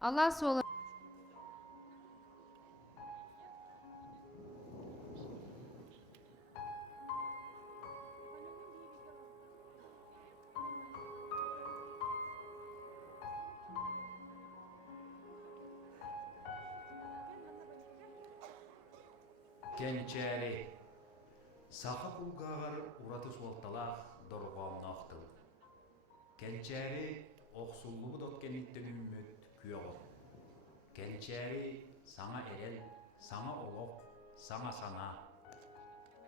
Allah sola. Kençeri. Saha bulgagar uratı sualtalaq dorğamna aqtıl. Kençeri oqsulluğu dotkenitten ümmüt küyoğul. Kençeri sana erel, sana oloq, sana.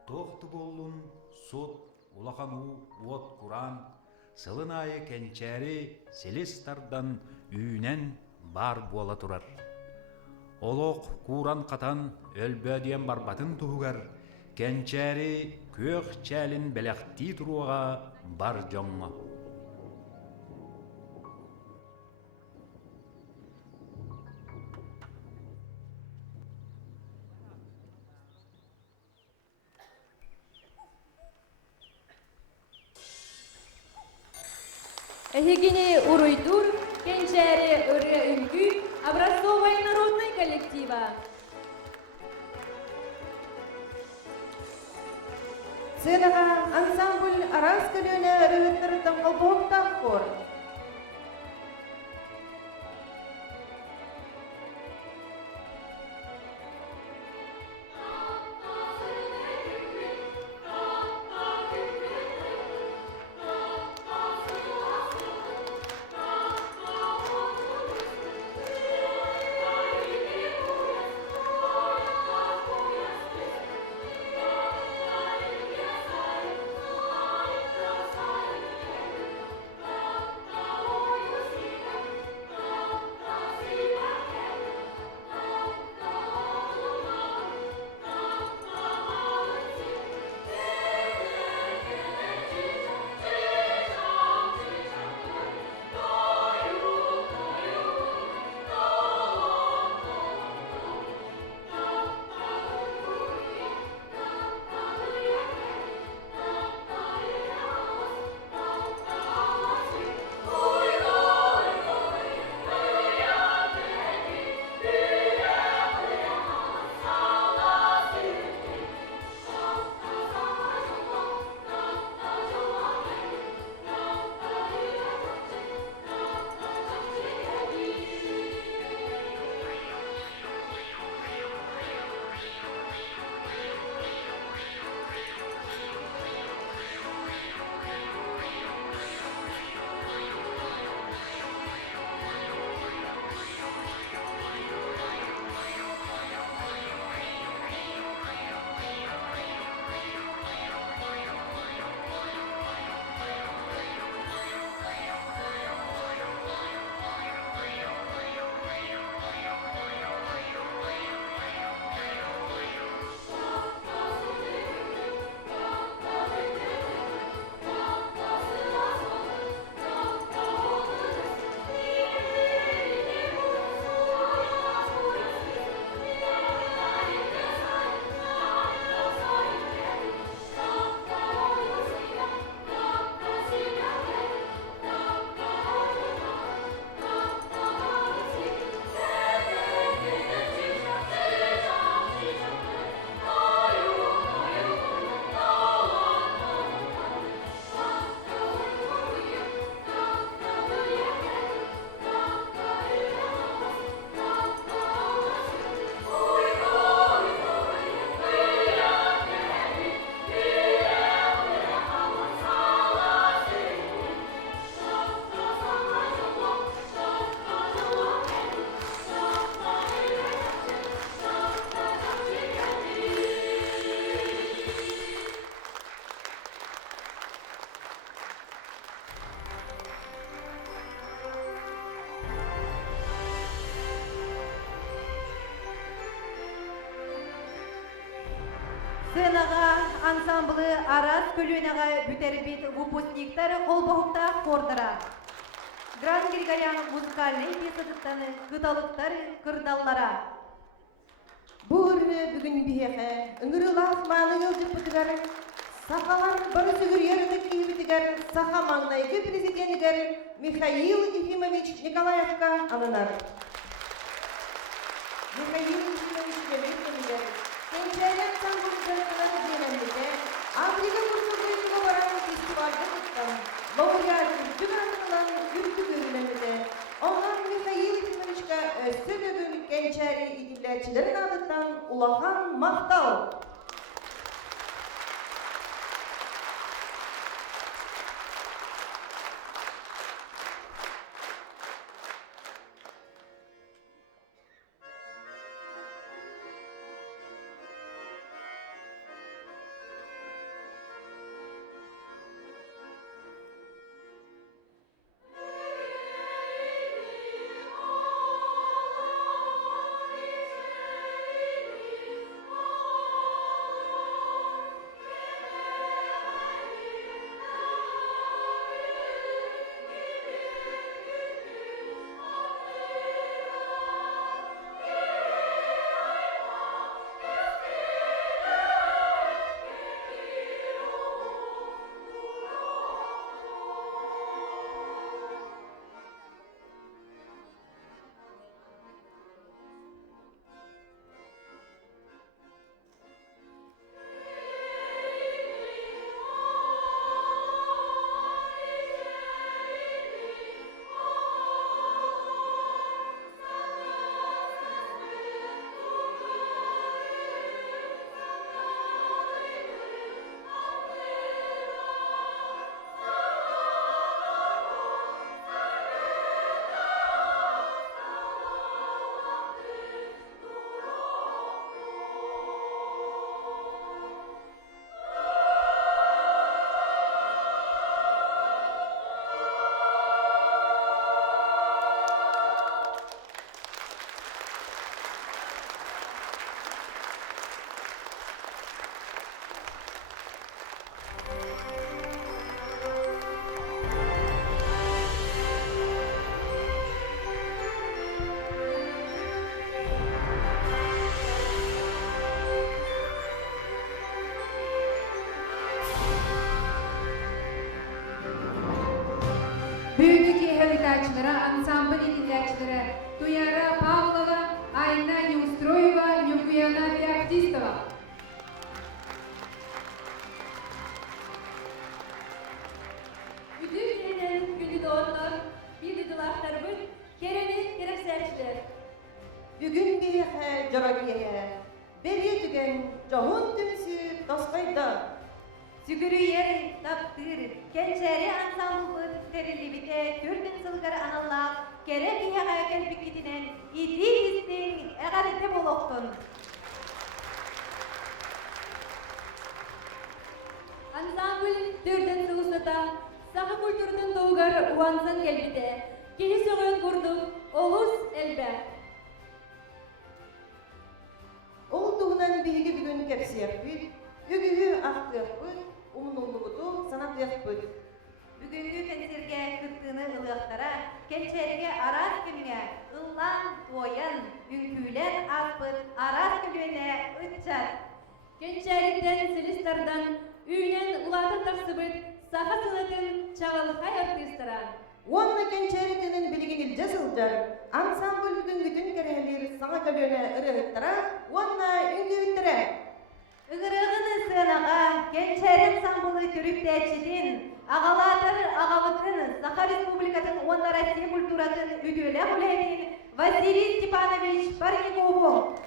Toqtu bollun sut, ulaqanu, uot kuran, sılın ayı kençeri selestardan üyünen bar bola turar. Oloq kuran qatan ölbödiyen barbatın tuğugar, kençeri kööq çälin belekti turuğa bar joңŋo. Эхигини уруйдур, Кенчери ыры үңгү, образцовая народный коллектива. Сценаға ансамбль Арас көліне рыгыттырдың қолбоқтақ қор. Сценаға ансамблы Арас көлінеға бүтербет выпускниктары қолбоқтақ қордыра. Гран Григорян музыкальный пьесадықтаны кыталықтары кырдаллара. Бұры бүгін бейеқі, үңірі лақманы елдік бұтығары, сақалар бары сүгір ерігі кейбітігер, сақа маңнайғы президентігер Михаил Ефимович Николаевқа алынар. Михаил Ильич Великий, Кенчерен Самбургарынан дегенде, Африка курсугуйга баран фестивальда туттан, лауреат жүгөнүнөн күттү көрүнөмүдө. Онан Михаил Ильичка сөйдөгөн Кенчери идилерчилерин адыттан улахан мактал. Бүгінгі хелитачылары, ансамбль идилячылары Туяра Павлова, Айна Неустроева, Нюкуяна Феоктистова. Bütün yerden gülü doğanlar, bir dıdılaklar bül, kereni kerekserçiler. Бүгүн бияха жаракия, бери түген жахун түнсү таскайда. Sügürü yeri, taptır, Kençeri ansamblı terilibite, Türk'ün sılgır analak, kerek iyağa kelpikitinen, iti istin, eğarete boloktun. Ansambl türden sığısıda, sahı kulturunun doğugar uvansın kelbite, kişi söğün kurduk, oluz elbe. Ол туһунан биһиги бүгүн кепсиэппит, үгүһү ахтыахпыт, умнуллубуту санатыахпыт. Бүгүнгү концертке кыттыны ылыактара, Kençeriге арас кимге, ыллан, тоян, үңкүлен аспыт, арас күлөне ытчат. Kençeriктен силистердан, үйнен улатын тахсыбыт, саха сынатын чағылхай артыстыра. Уонна Кенчеритинин билигин илже сылжар, ансамбль бүгүнгүтүн керехелер саңа көлөне ырыгыттара, уонна үңгүбүттөрө. Игырыгыны сынаға, Kençeri самбылы түрүктәчидин, ағалатыр ағабытын, Саха Республикатын онна Россия культуратын үдөлі құлайдин Василий Степанович Парникову.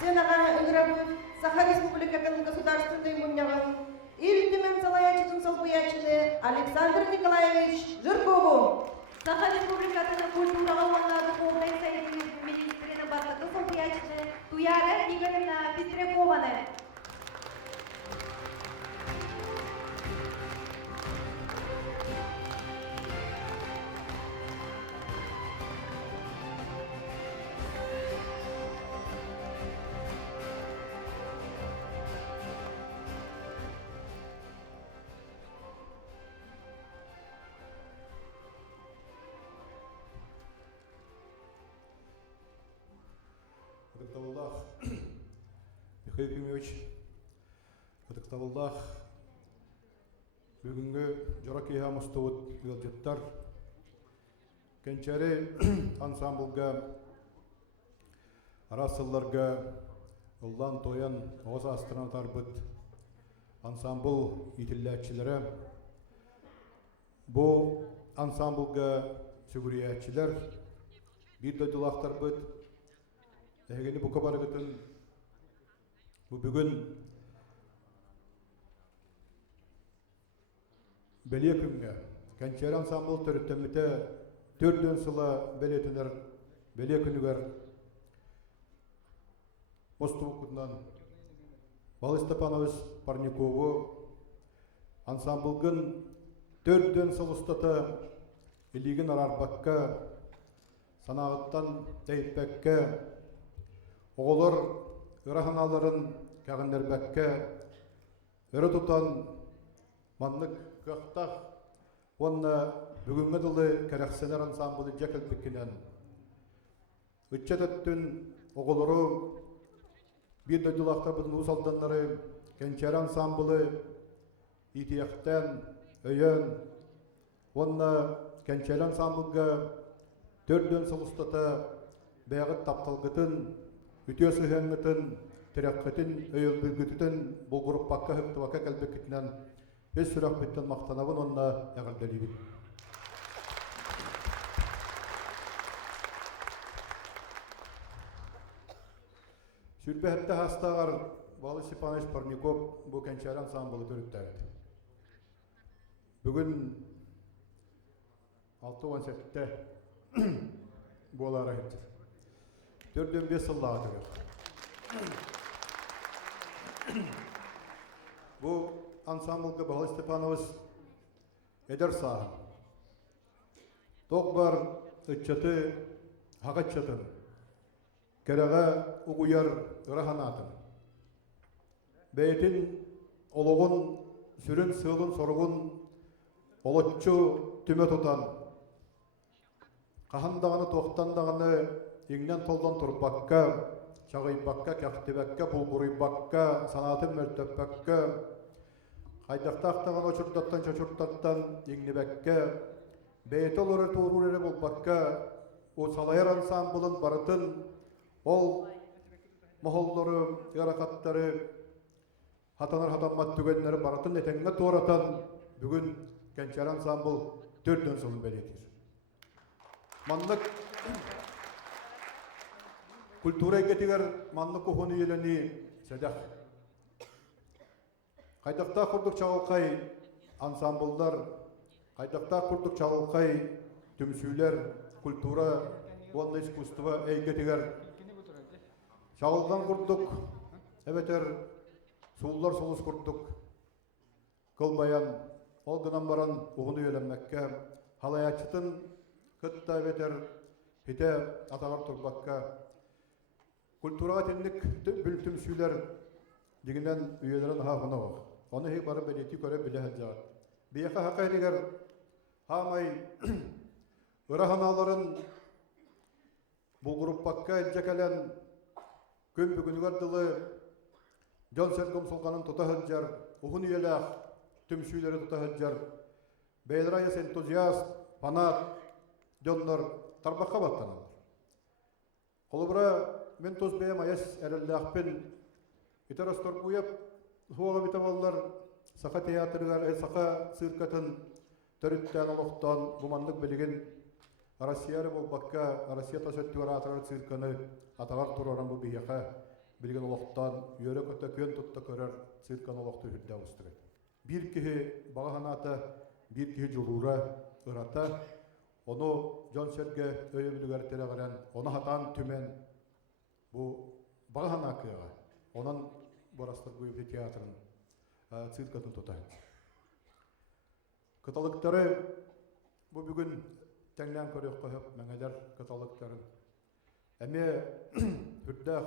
Сенага ыграбыт Саха Республикатын государственный муньягын Ильтимен салаячытын салпыячыны Александр Николаевич Жиркову. Саха Республикатын культураға онлады қолдай сайын министрінің барлығы солпиячыны Туяра Игоревна Пестрякованы. Ыдыктабыллах Михаил Ефимович, ыдыктабыллах бүгүнгү жора киһа мустубут ылжыттар кенчери ансамблга арасылларга уллан тоян оғыз астына тарбыт ансамбл итилләчиләре бу ансамблга сүгүриячиләр бир дойдулактар быт эгени бу кабарыгытын бу бүгүн беле күнгө кенчери ансамбл төрүттөмүтө 4 сыла белетинер беле күнүгөр мостубукунан Валы Степанович Парникову ансамблгын 4 сыл устата илигин арарбакка санагыттан тейиппекке оголор ыраханаларын кагындербекке өрө тутан маннык кыктах онна бүгүнгө дылы керексенер ансамблы жекелбеккенен ыччатөттүн оголору бир дойдулактар бутун усалданнары кенчери ансамблы итияктен өйөн онна кенчери ансамблга 4 сыл устата бэягыт тапталгытын үтө сыһаңгытын тираккытын өйөлбүлгүтүтын булгуруп бакка хыктыбакка келбеккитинен бес сүрак биттен мактанабын онна ягылдалибит. Сүрбәһәттә хастагар Валы Степанович Парников бу кенчери ансамблы төрүттәрде. Бүгүн 6-18-тә болара хәттер. 4-5 сыллага төрөк. Бу ансамблга Валы Степанович эдер саһын. Ток бар ыччаты хагаччатын. Кереге угуяр ыраханатын. Бейтин ологун, сүрін сылын соргун, олотчу түмө тутан. Кахандаганы тоқтандаганы иңнен толдан турбакка, чагыйбакка, кяхтибакка, булгурыйбакка, санатын мөртөпбакка, кайдактактаган очурдаттан чочурдаттан иңнибакка, бейти олары туурурere болбакка, салайыр ансамблын барытын ол мохоллору, яракаттары, хатанар хатаммат түгеннері баратын этеңге туурatan бүгін кенчери ансамбл 4 сылын белетир. Маннык культура кетигер маннык кухуну елени седах. Кайдакта курдук чагылкай ансамблдар, кайдакта курдук чагылкай түмсүйлер, культура, онда искусство эйгетигер чагылган курдук, эбетер суулар солус курдук, кылбаян, ол гынан баран угуну өленмекке, халаячытын кытта эбетер хите атагар турбакка, культурага тенник бүлтүм сүүлер дегенен үйелерин хагына бак. Оны хек бары белети көрө биле хаджат. Бияка хакайдигер хамай ыраханаларын булгуруппакка элжекелен күн бүгүнгөр дылы Жон Сергом Солганын тутахыджар, ухун үйелах түмсүйлері тутахыджар, бейлрайыс энтузиаст, фанат, жоннор тарбаққа баттаналар. Қолыбыра мен тоз бейім айас әрілдіақпен итерастор бұйап, хуаға бітавалар, сақа театрығар, сақа циркатын төріттен олықтан бұмандық білеген Россияры болбаққа, Россия тасөттігар атырар цирканы атағар тұраран бұл бейеқа білген олықтан үйері көті көн тұтта көрер циркан олықты үрді ауыстыры. Bir кихи бағанаты, bir кихи жолура ырата, оны Жон Серге өйі білігер терегірен, оны хатан түмен бұл бағана кыға, онын борастыр бұйыбды театрын циркатын тұтайын. Каталықтары бұл бүгін тәңлен көрек қойып мәңелер каталықтарын. Әме үрдәқ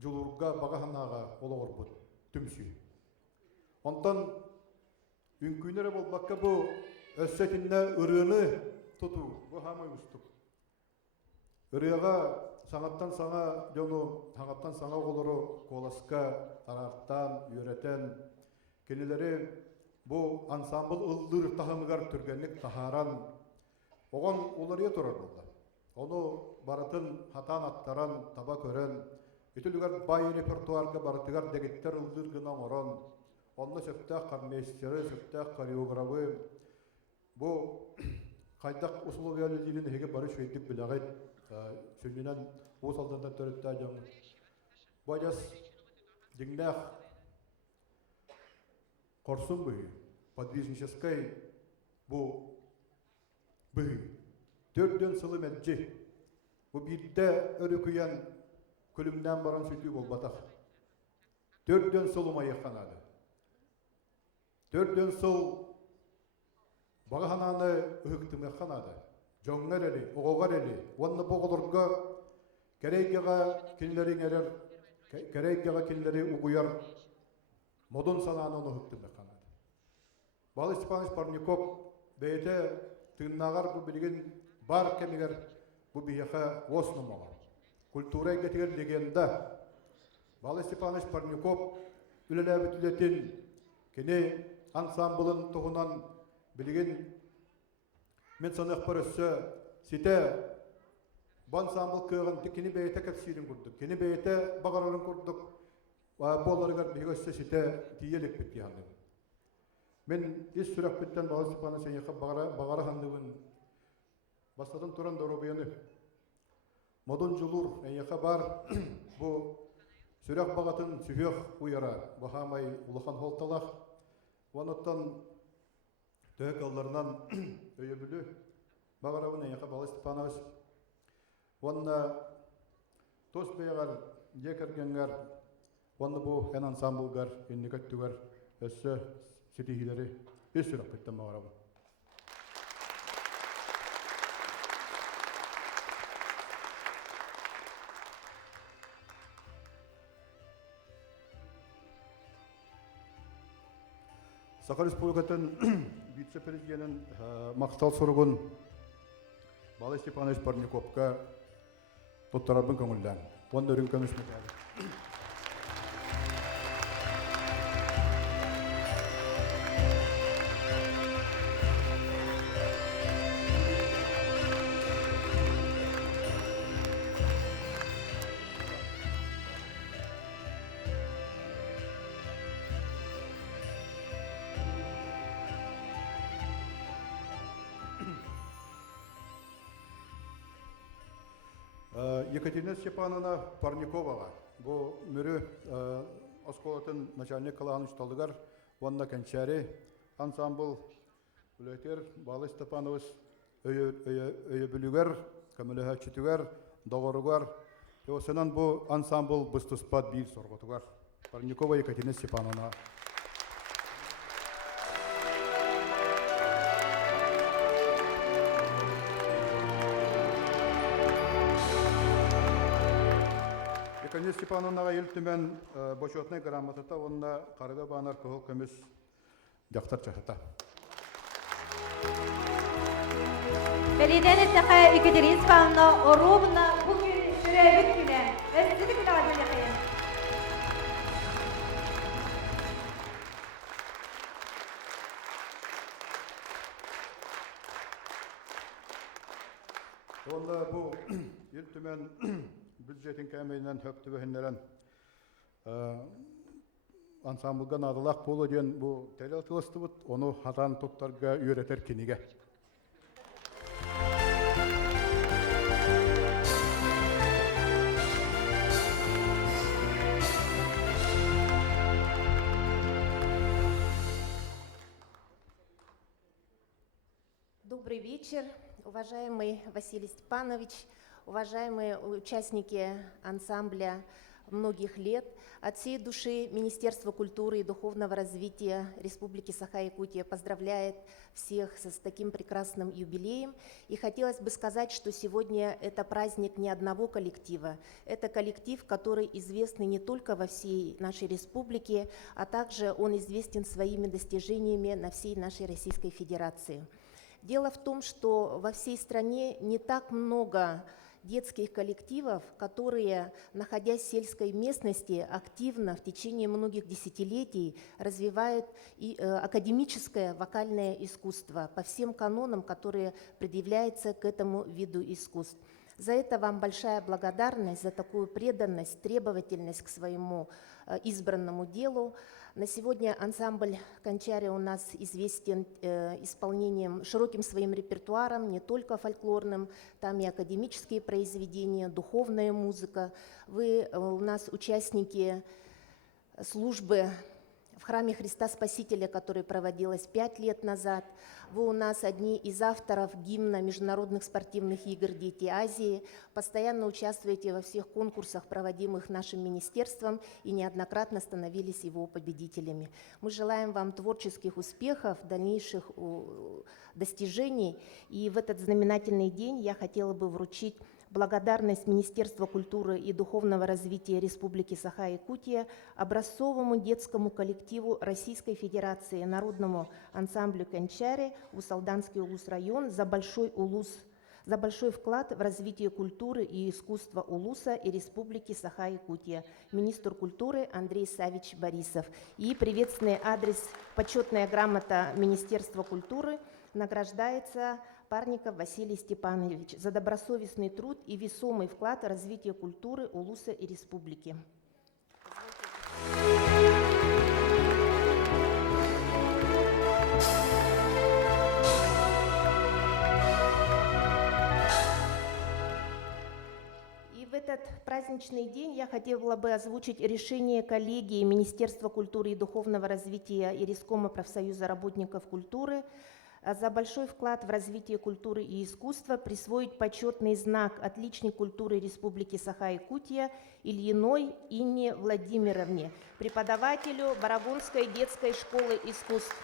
жолурга бағанаға олығыр бұд, түмсүй. Онтан үнкүйнері болбаққа бұл өссетінне ұрыны тұту, бұл хамай ұстық. Ырыга саңаттан саңа жону, таңаттан саңа олору коласка, тарартан, үйрәтен, кенелери бу ансамбл ылдыр тахымыгар түргенлик тахаран, оған олария турар болды. Оны баратын хатан аттаран, таба көрен, үтілігер бай репертуарга барытыгар дегеттер ылдыр гына орон, онны сөптәк кармейстері, сөптәк хореографы, бу қайдақ условиялы дейін хеге бары шөйдік білағайд, сүнінен оз алдандан төрітті ажаңы. Байас деңнәқ қорсын бұй, подвижническай бұ бұй. Төрден сылы мәджі, бұ бейді өрі күйен күлімнен баран сөйті бол батақ. Төрден сылы майық қанады. Төрден сыл бағананы үхіктімі қанады. Жоңғар әлі, оғығар әлі, онны бұғылырға керейгеға келлерін әрер, керейгеға келлері ұғыяр, модын сананы оны үхіктімі қанады. Балы Степанович Парников бәйті тыңнағар бұл білген бар кәмегер бұл бейеқа осынымаға. Культура әгетігер легенда Балы Степанович Парников үлілі бүтілетін кене ансамблын тұғынан білген мен санық бір өссі сете бұл ансамбл күйген кені бәйті кәпсирін көрдік, кені бәйті бағарарын көрдік, боларығар бейгі өссі сете тиелік бітті хандым. Мен ес сүрек біттен Балы Степанович сенеқі бағары хандығын бастатын тұран дұру бейіні. Модын жылур әйеқі бар бұл сүрек бағатын сүхек ұйара бағамай ұлыған холталақ. Оныттан төек алларынан өйе білі бағарауын әйеқі Балы Степанович. Онына тос бейғар, декергенгар, онны бұл ән ансамблгар, еннекеттігар, өссі сетихилері өс сүрек біттен бағарауын. Саха Республикатын вице-президентін мақтал сұрғын Балы Степанович Парниковқа тұттарабын көңілден. Онды өрін көміс мәтәді. Екатерина Степановна Парниковаға. Бұл мүрі осколатын начальник қалағын ұшталдығар, онына кәнчәрі ансамбл үлетер Балы Степанович өйе білігер, көміліға чүтігер, доғырығар. Осынан бұл ансамбл бұстыспад бір сорғытығар. Парникова Екатерина Степановна. Екатерина Степановнаға елтімен бочетный грамотата, онына қарыға бағанар көғыл көміс дақтар чахыта. Белиден еттіқі Екатерина Степановна Оробна бүгін сүрәбік күні. Өстілік лазыр яқайын. Онда бұл елтімен бюджетін кәмейінен хөпті бөхіндерін ансамблға надылақ болу ден бұл тәлі атылысты бұд, оны хатан тұттарға үйретер кенеге. Добрый вечер, уважаемый Василий Степанович, уважаемые участники ансамбля многих лет. От всей души Министерство культуры и духовного развития Республики Саха-Якутия поздравляет всех с таким прекрасным юбилеем. И хотелось бы сказать, что сегодня это праздник не одного коллектива. Это коллектив, который известный не только во всей нашей республике, а также он известен своими достижениями на всей нашей Российской Федерации. Дело в том, что во всей стране не так много детских коллективов, которые, находясь в сельской местности, активно в течение многих десятилетий развивают и академическое вокальное искусство по всем канонам, которые предъявляются к этому виду искусств. За это вам большая благодарность, за такую преданность, требовательность к своему избранному делу. На сегодня ансамбль «Кончари» у нас известен исполнением, широким своим репертуаром, не только фольклорным, там и академические произведения, духовная музыка. Вы у нас участники службы в храме Христа Спасителя, которая проводилась 5 лет назад. Вы у нас одни из авторов гимна международных спортивных игр «Дети Азии». Постоянно участвуете во всех конкурсах, проводимых нашим министерством, и неоднократно становились его победителями. Мы желаем вам творческих успехов, дальнейших достижений. И в этот знаменательный день я хотела бы вручить благодарность Министерства культуры и духовного развития Республики Саха-Якутия образцовому детскому коллективу Российской Федерации, народному ансамблю «Кончари», Усалданский улус-район за большой вклад в развитие культуры и искусства Улуса и Республики Саха-Якутия. Министр культуры Андрей Савич Борисов. И приветственный адрес, почетная грамота Министерства культуры награждается Парников Василий Степанович за добросовестный труд и весомый вклад в развитие культуры Улуса и Республики. И в этот праздничный день я хотела бы озвучить решение коллегии Министерства культуры и духовного развития и Рескома профсоюза работников культуры за большой вклад в развитие культуры и искусства присвоить почетный знак «Отличник культуры Республики Саха-Якутия» Ильиной Инне Владимировне, преподавателю Барагунской детской школы искусств.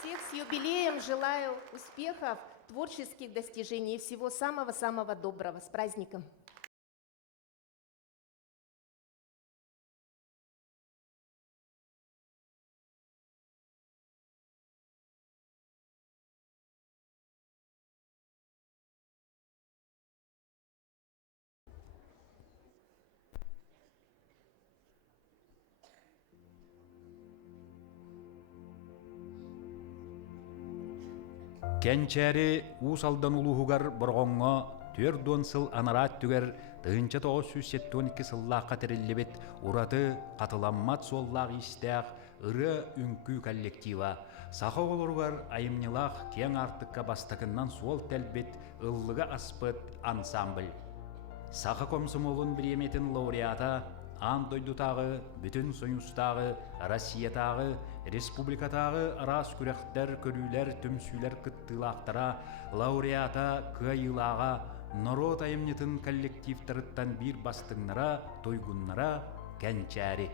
Всех с юбилеем желаю успехов, творческих достижений и всего самого-самого доброго. С праздником! Кенчәри усалдан улуһугар борғоңға төрдуон сыл анараат түгер тыынча 972 сыллааққа тириллибит ураты қатыламмат суоллаақ истәқ ыры үнкүү коллектива саха олоругар айымнылаах кең артыкка бастакыннан суол тәлбит ыллыга аспыт ансамбль. Саха комсомолун биреметин лауреата ан дойдутағы, бүтін союстағы, Россиятағы, республикатағы арас күрәқтер, көрүлер, түмсүлер кыттылақтара, лауреата кыйылаға, народ айымнетін коллективтарыттан бир бастыңнара, тойгуннара Кенчари.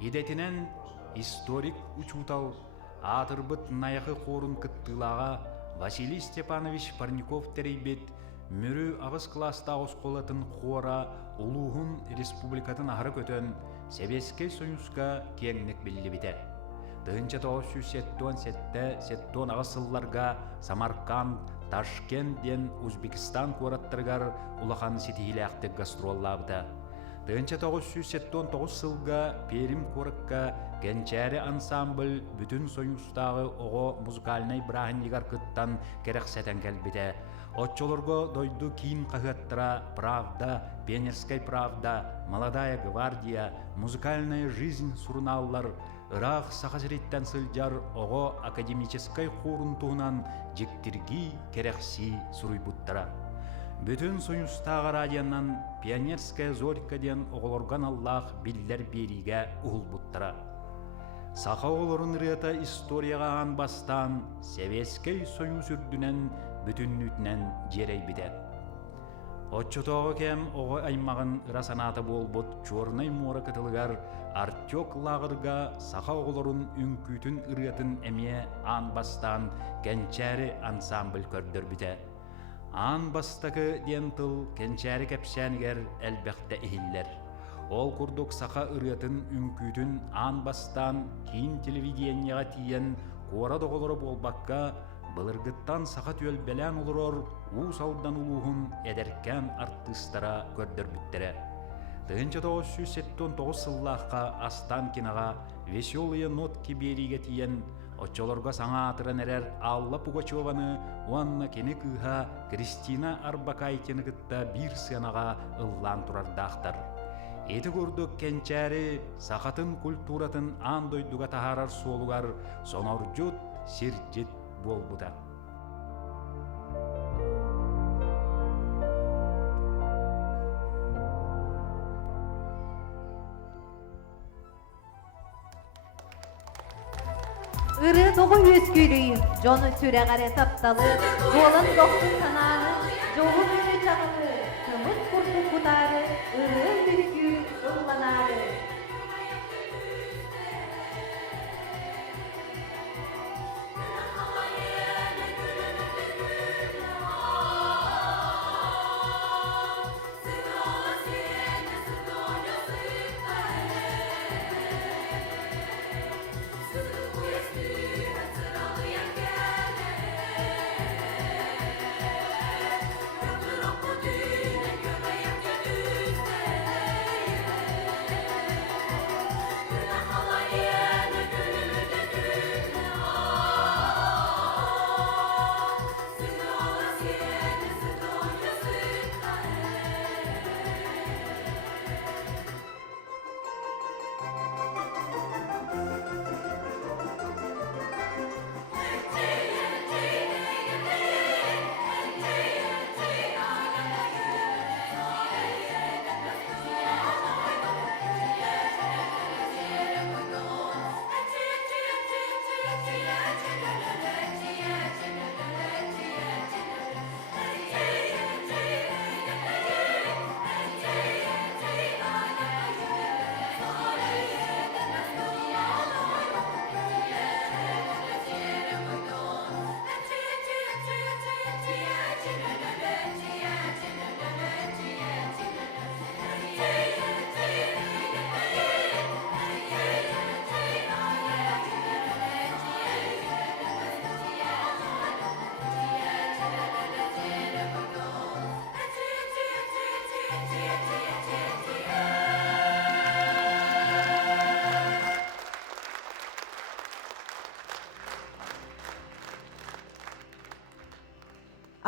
Идетінен историк учутал, атырбыт наяқы қорын кыттылаға Василий Степанович Парников терейбет, Мөрі ағыз класста осқолатын қора улуғын республикатын ағыры көтін Себескей Союзға кеңнік білі біті. Дығынча 907 ағыз сылларға Самарканд, Ташкент ден Узбекистан қораттырғар улахан сетихілі әқтік гастроллабыда. Дығынча 979 сылға Перим қорыққа Кенчари ансамбль бүтін Союзтағы оғы музыкальный брахынлигар кыттан керек сәтен кәлбіті. Отчолорго дойду кин кахаттра «Правда», «Пионерская правда», «Молодая гвардия», «Музыкальная жизнь» сурналлар, ырах сахазриттен сылжар ого академической хорун туунан жектирги керекси суруйбуттара. Бүтін Союзтағы радиянан «Пионерская зорька» ден оголорган Аллах биллер бериге уғылбуттара. Саха олорун рыата историяға анбастан Советский Союз үрдінен бүтүннүтнен жерей биде. Отчотоғы кем оғы аймағын ырасанаты болбут чорнай мора кытылыгар Артёк лагырга саха оғылырын үнкүтін ырыатын әме ан бастан Кенчари ансамбль көрдөр біте. Ан бастакы ден тыл Кенчари кәпсәнігер әлбәқті ихиллер. Ол курдук саха ырыатын үңкүтүн аан бастан кийин телевидениега тиен куора доголоро болбакка былыргыттан саха түөл белән улурор уус алдан улуухун эдеркен артыстара көрдөрбүттере. Тыгынча 1979 сыллааққа астан кинаға «Веселые нотки бериге» тиен очолорга саңа атыран эрер Алла Пугачеваны уанна кені кыха Кристина Арбакайтені кытта бир сынаға ыллан турардақтар. Эти курдук кенчәри сақатын культуратын андойдуга тахарар солугар соноржут сиржит болбуда. Ыры тоғы өскүлүй, жоны сүрә ғаре тапталы, болын доқтың сананы, жоғы мөрі чағылы, кымыз құрты құтары, ыры өскүл ұрланары.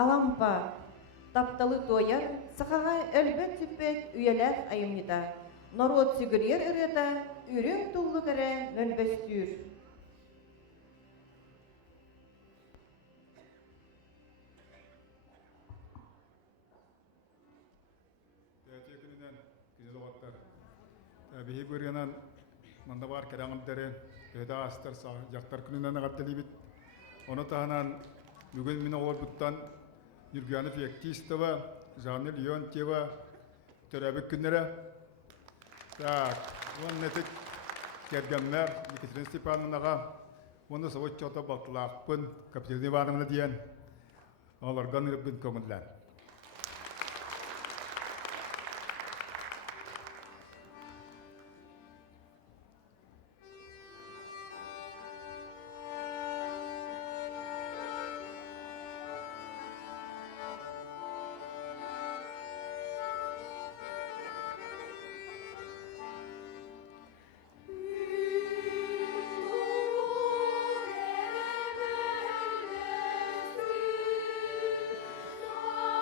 Алампа, тапталы тояр, сақаға әлбәт сүппет үйелер айымнита. Народ сүгірер ырыта, үрің тұллы кәрі мөлбәстүр. Тәтекінінен күзел оғаттар. Бейі көргенен мында бар кәрәңімдері өйді астыр жақтар күнінен ағаттылы бит. Оны тағынан бүгін мен олар бұттан Юргянов Ектистова, Жанны Леонтьева, төрәбік күннері. Так, он нәтік кәргенмәр Екатерина Степановнаға, оны совет чота балтылақпын, Капиталины Ивановна дейін, оларған үріппін көңілдер. Oh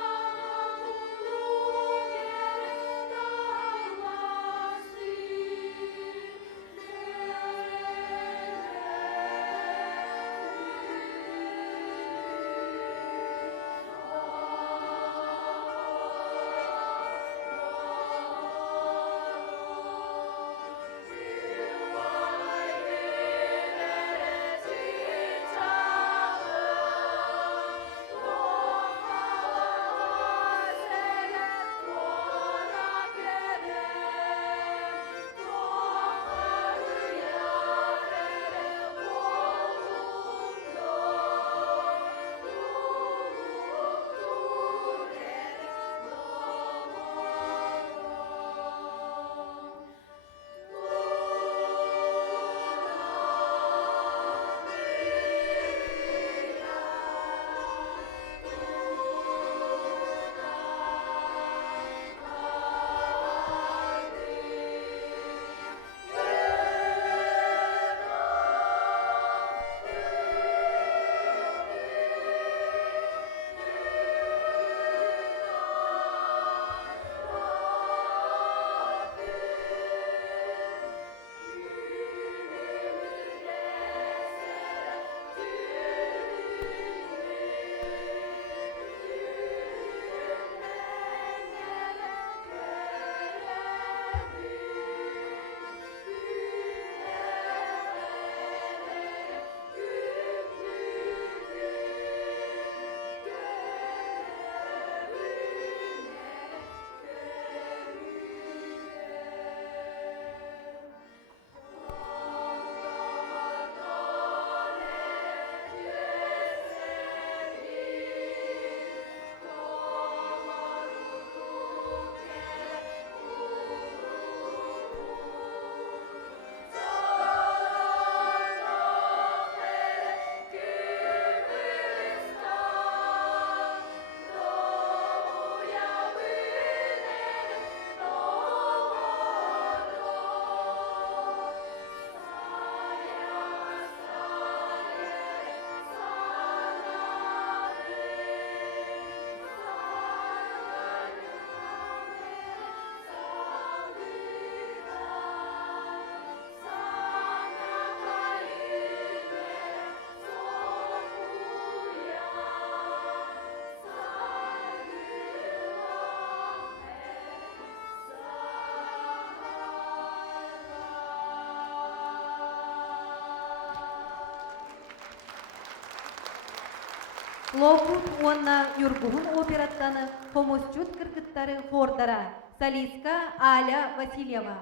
Лопут уонна юргуһун операттаны хомусчут кыргыттары хордара. Солистка Аля Васильева.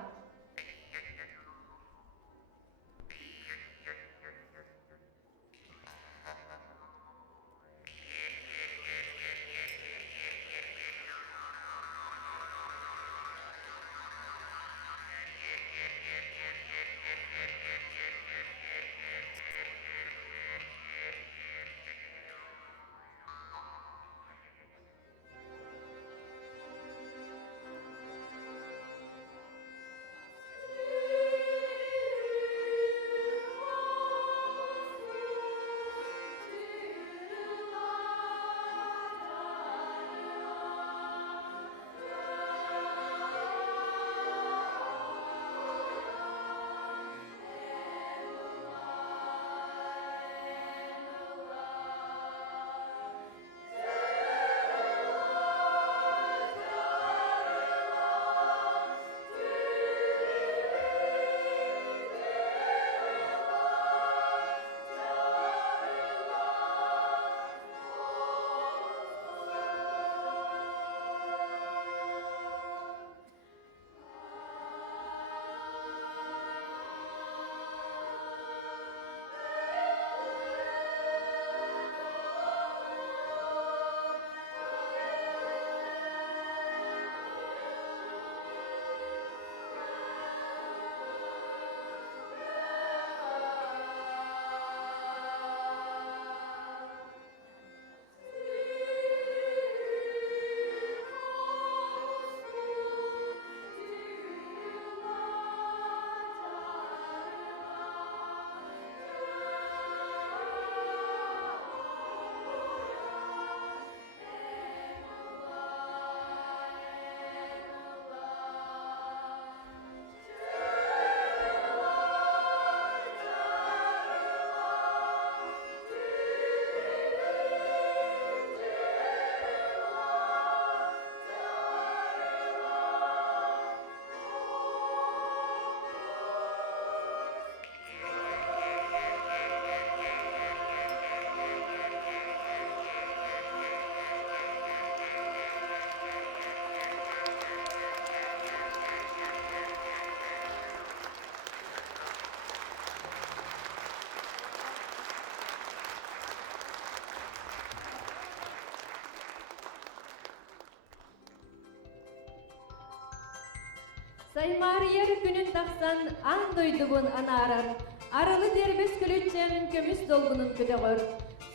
Saymariyar günün taksan an doydubun anarar. Arılı derbes külütçem kömüs dolgunun küdögör.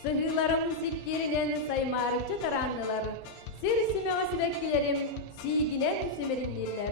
Sıhılarım sikkerinen saymarıcı taranlılar. Sir simeğası bekkilerim, siyginen simerimliler.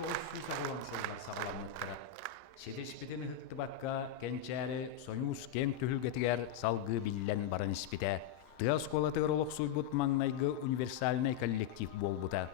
1960 сағаламыттыра. Сетеспитин хыттыбакка кенчәрі союз кен түхілгетігер салғы биллен барын іспите. Тыас колатығыр олық суйбут маңнайғы универсальный коллектив болбута.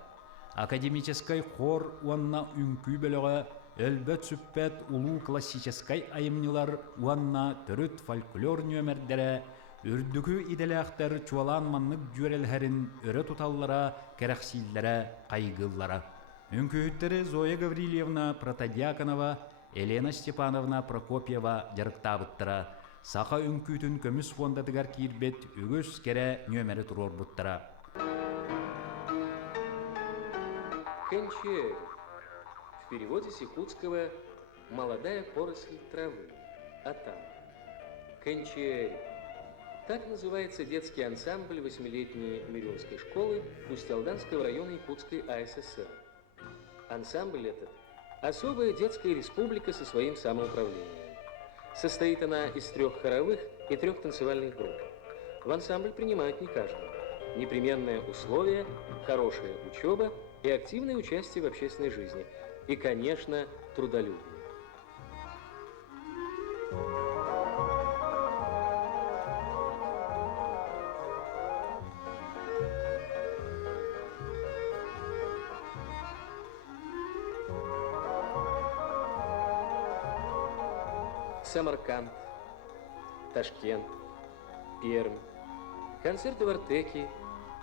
Академическай хор уанна үнкүй бөлігі өлбөт сүппет улу классическай айымнылар уанна төрүт фольклор нөмердері үрдүгү иделяқтар чуалан маннык жөрелхерин өрі туталлара, керақсиллері, қайгыллара. Үнкүйіттері Зоя Гаврилевна Протодиаконова, Елена Степановна Прокопьева жарықтабыттыра. Сақа үнкүйтін көміс фондадығар кирбет үгіз кере нөмері тұрор бұттыра. Кончари. В переводе с якутского «молодая поросль травы». А там кончари. Так называется детский ансамбль 8-летней Мирёнской школы Устьялданского района Якутской АССР. Ансамбль этот – особая детская республика со своим самоуправлением. Состоит она из 3 хоровых и 3 танцевальных групп. В ансамбль принимают не каждого. Непременное условие – хорошая учеба и активное участие в общественной жизни. И, конечно, трудолюбие. Самарканд, Ташкент, Пермь, концерты в Артеке,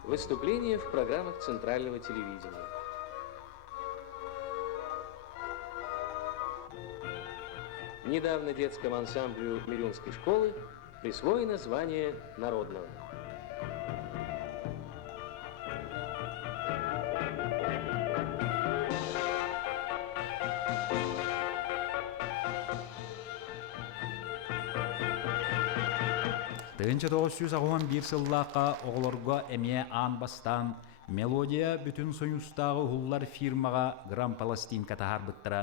выступления в программах центрального телевидения. Недавно детскому ансамблю Мирёнской школы присвоено звание народного. Тыгынча 961 сыллаққа оғылырға әме ан бастан мелодия бүтін союстағы ғуллар фирмаға грамм-пластинка тахар бұттыра.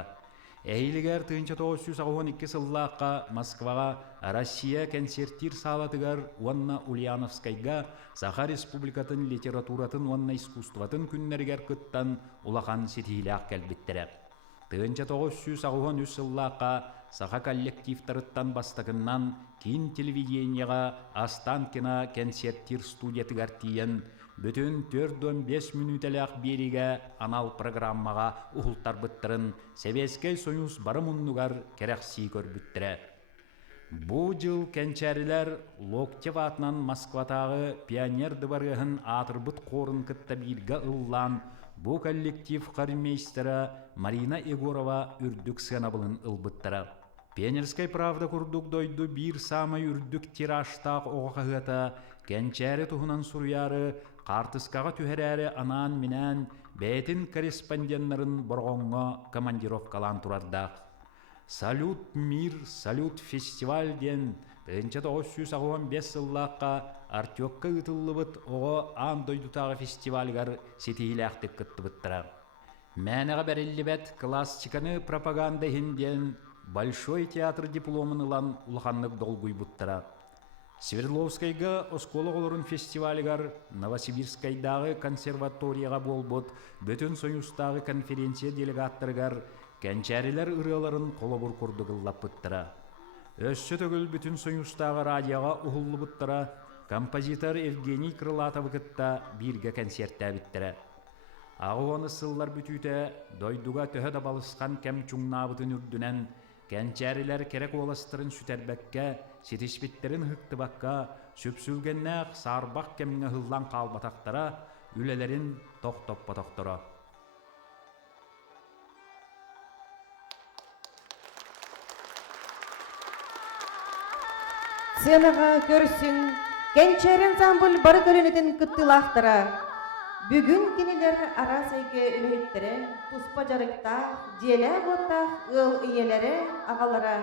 Әйілігер тыгынча 912 сыллаққа Москваға Россия концерттир салатыгар уанна Ульяновскайга Саха Республикатын литературатын уанна искусстватын күннергер кыттан улахан сетилақ кәлбіттірі. Тыгынча 913 сыллаққа Саха коллективтарыттан бастығыннан кин телевидениеға Останкина концерттир студиятыгар тиен бүтін 4-5 минуталақ береге анал программаға ұғылтар бұттырын Советский Союз барымыннугар керекси көрбіттірі. Бұ жыл кәнчәрілер Локтев атынан Москватағы пионер дыбарғын атырбыт қорын кытта бірге ұллан бұ коллектив қармейстері Марина Егорова үрдік сынабылын ұлбыттыры. Пионерской правда курдук дойду бир самай үрдік тираштақ оғағыта кәнчәрі тұхынан сұруяры қартысқаға түхәрәрі анан минән бәйтін корреспондентларын борғонға командировкалан тұрардақ. Салют мир, салют фестиваль ден 1915 сыллаққа Артёкка ұтылыбыт оғы ан дойдутағы фестивальгар сетейләқтік күтті бұттыра. Мәнеға бәрелі бәт классиканы пропаганда хинден Большой театр дипломын ұлан ұлғанлық долгуй бұттыра. Свердловскайға осколы олырын фестивалігар Новосибирскайдағы консерваторияға болбыт бүтін союзтағы конференция делегаттырғар кәнчәрілер ұрыларын қолыбыр күрдігіллап бұттыра. Өссі түгіл бүтін союзтағы радияға ұғылы бұттыра композитор Евгений Крылатов күтті бірге концертті біттіра. Ағуаны сыллар бүтүйті дойдуға төхі балысқан кәм чуңнабытын үрдінен кәнчәрілер керек оластырын сүтәрбәкке, сетеспеттерін хықтыбаққа, сөпсүлгеннәқ сарбақ кәміңі ғыллан қалбатақтара, үлелерін тоқ-тоқ-потоқтыра. Сенаға көрсін, кәнчәр ансамбль бары көрінетін күттілақтыра. Бүгін кенелер арасайге үліттірі, тұспа жарықта, желі ғотта, ұл иелері, ағалара.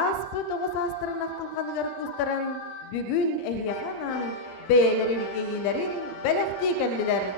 Аспы тоғыз астырын ақтылғанығар құстарын бүгін әйеғанан бәйелер үлгейлерін бәләқті кәлілер.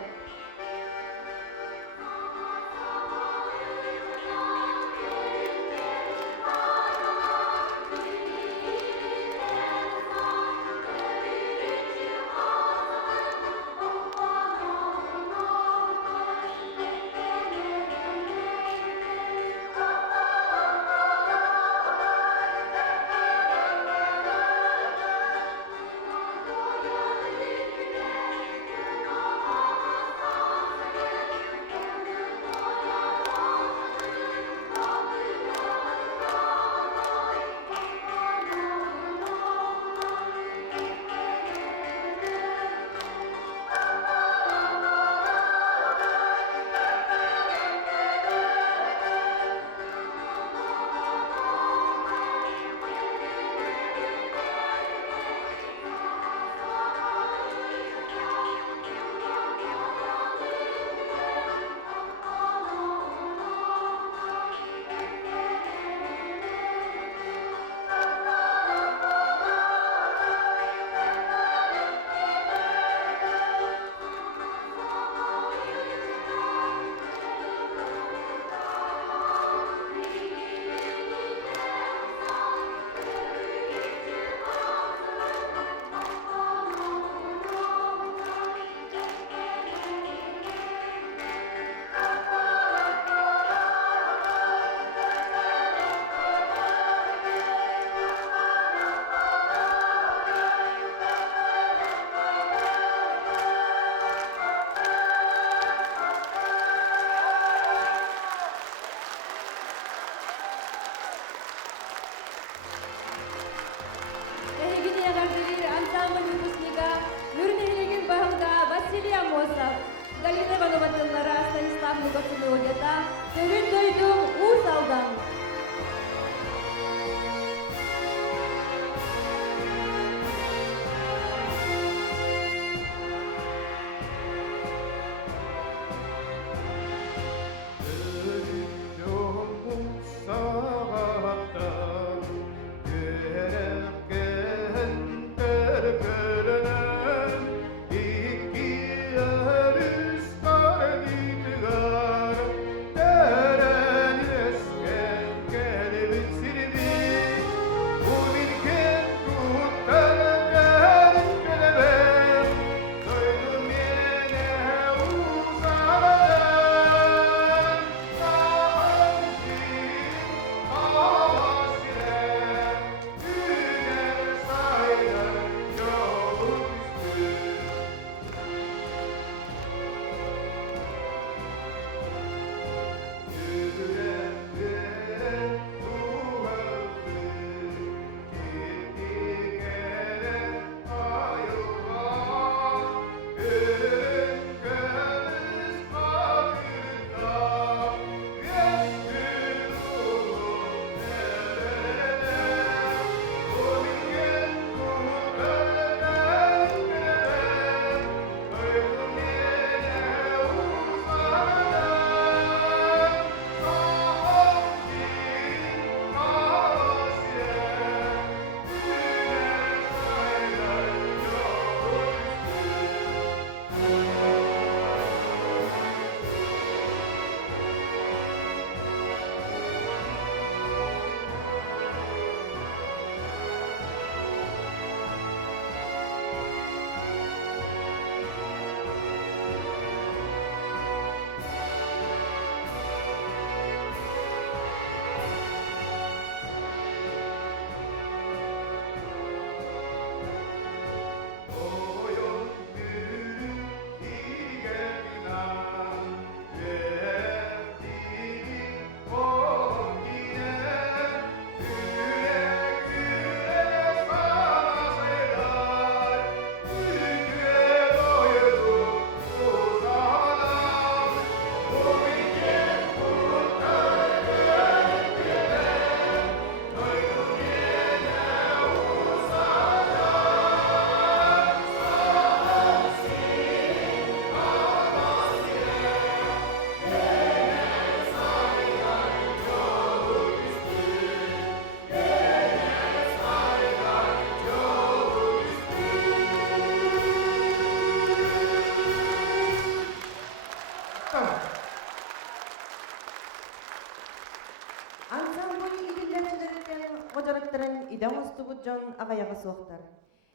ojarıktırın iden ustubudjon agayaga soğuktar.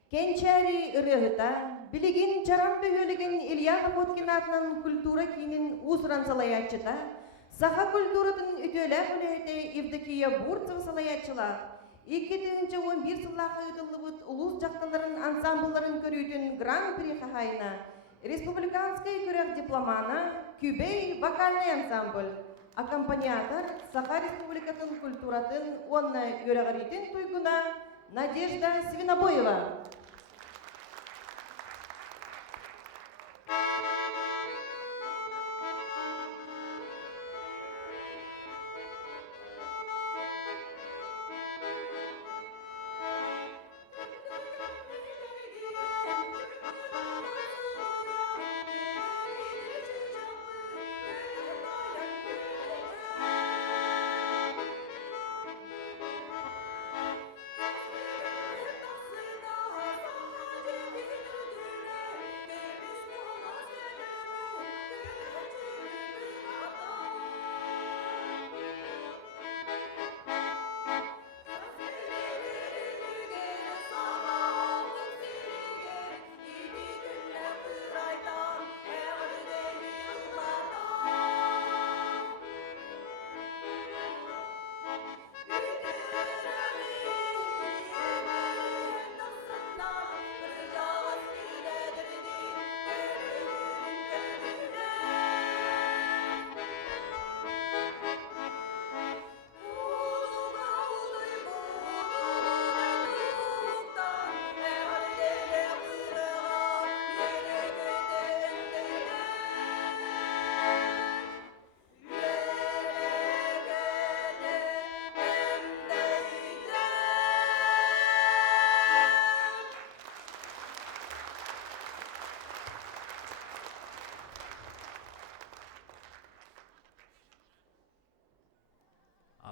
Kençeri ırıhıta, biligin çaran böhölügün İlyana Potkin adının kultura kinin usran salayatçıda, saha kulturatın ütöler öleyde evdekiye burtsız salayatçılar, 2-11 yıllağı ıdıllıbıt ulus jaktaların ansambulların körüydün Grand Prix hahayna, Respublikanskay körek diplomana, Kübey vokalny ansambl, аккомпаниатор Саха Республикатын культуратын онна йөрәгәритен туйгуна Надежда Свинобоева.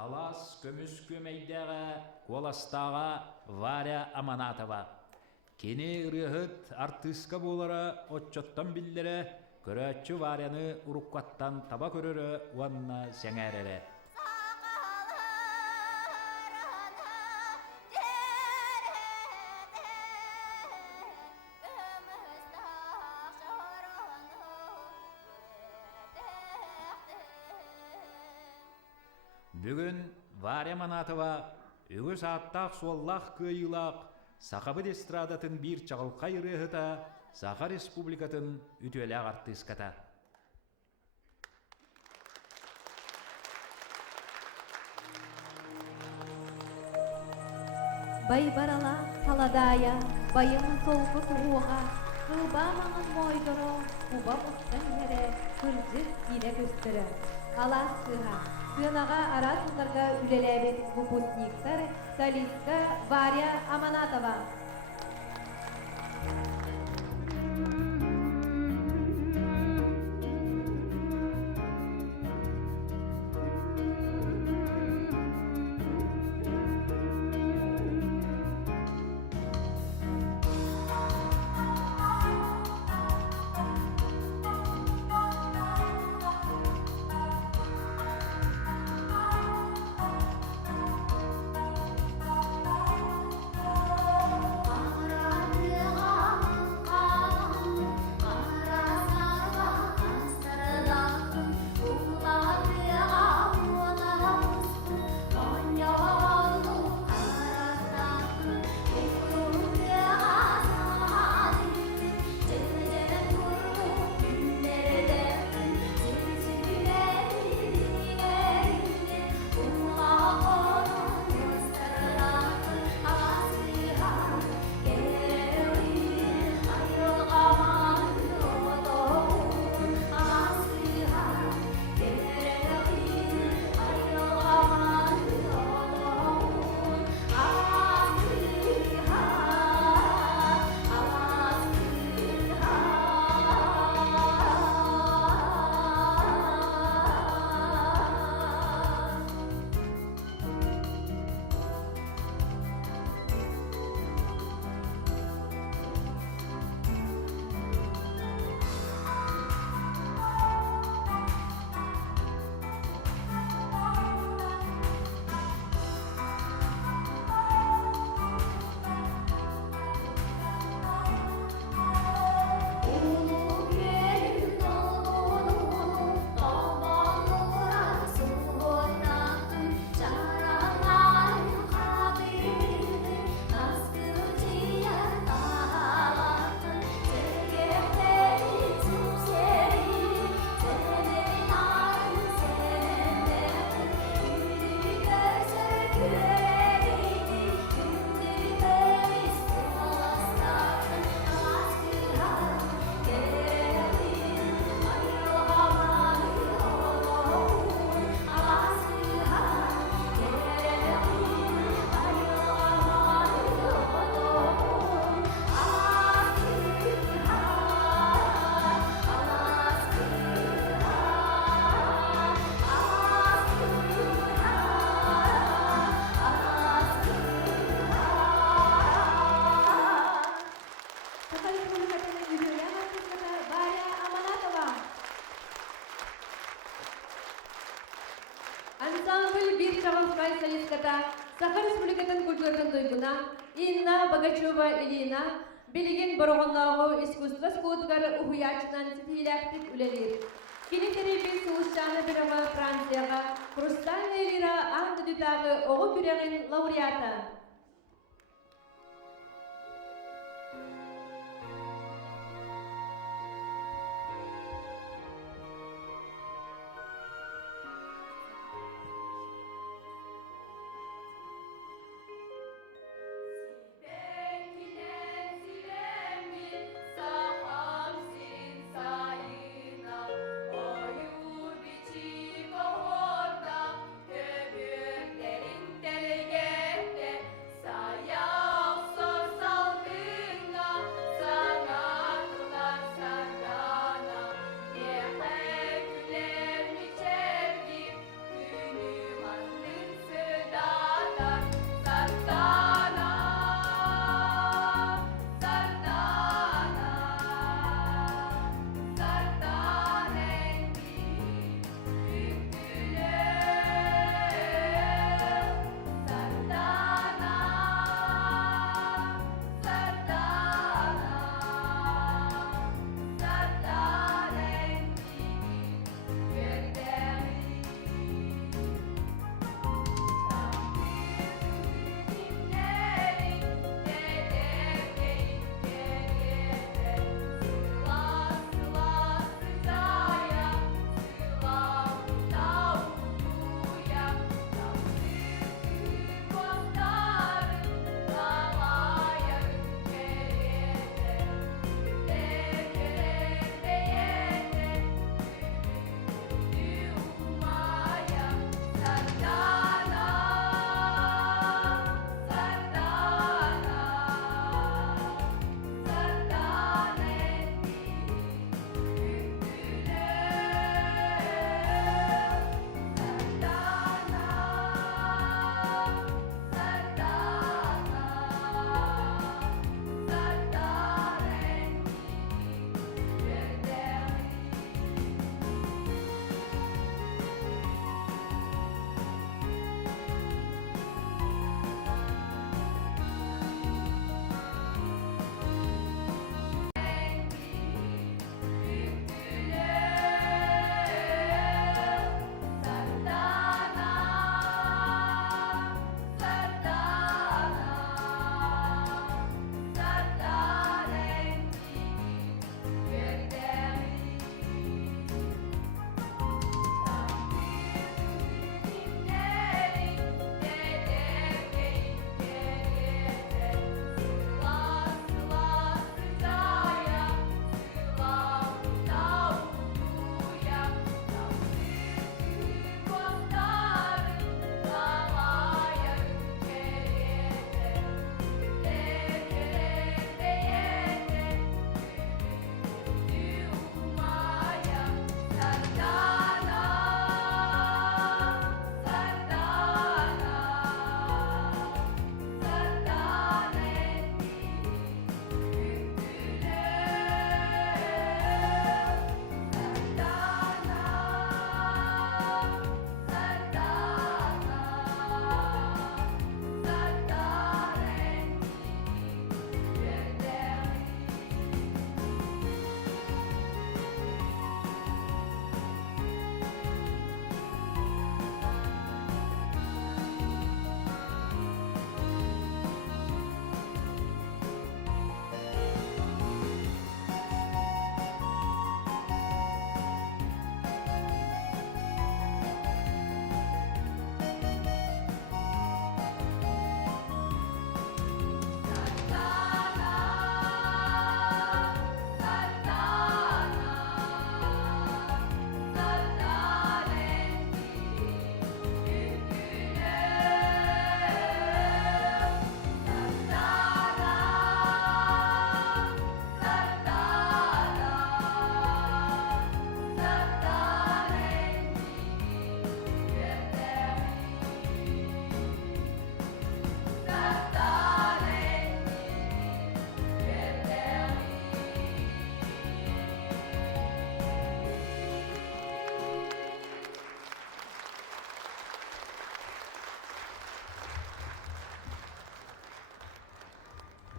Алас көмүс көмейдәгә коластага Варя Аманатова. Кене ырыгыт артистка болара отчоттан биллере көрәчү Варяны уруккаттан таба көрөрө уанна сәңәрере. Бүгін Варя Манатова үгі сааттақ суаллақ кыйылақ Сақабыд эстрадатын бір чағылқай рыхыта Саха Республикатын үтөләғ артыската. Бай барала таладая, байымын солғы туғуға, қылба маңын мойдыры, құба мұстан ере, күрзір кейде көстірі. Алас сыға, сынаға арасыларға үлеләбет выпускниктар, солистка Варя Аманатова. Ансамбль bir Чағылскай Союзката, Саха Республикатын культуратын дойгуна, Инна Богачева Илина, билигин борғынлағы искусство скудгар ухуячынан сетиләктік үлелер. Кини теребі суғышчаны біріға Францияға, Хрустальный лира анды дүтағы оғы күрегін лауреата. Horda, köpüklerin telgette,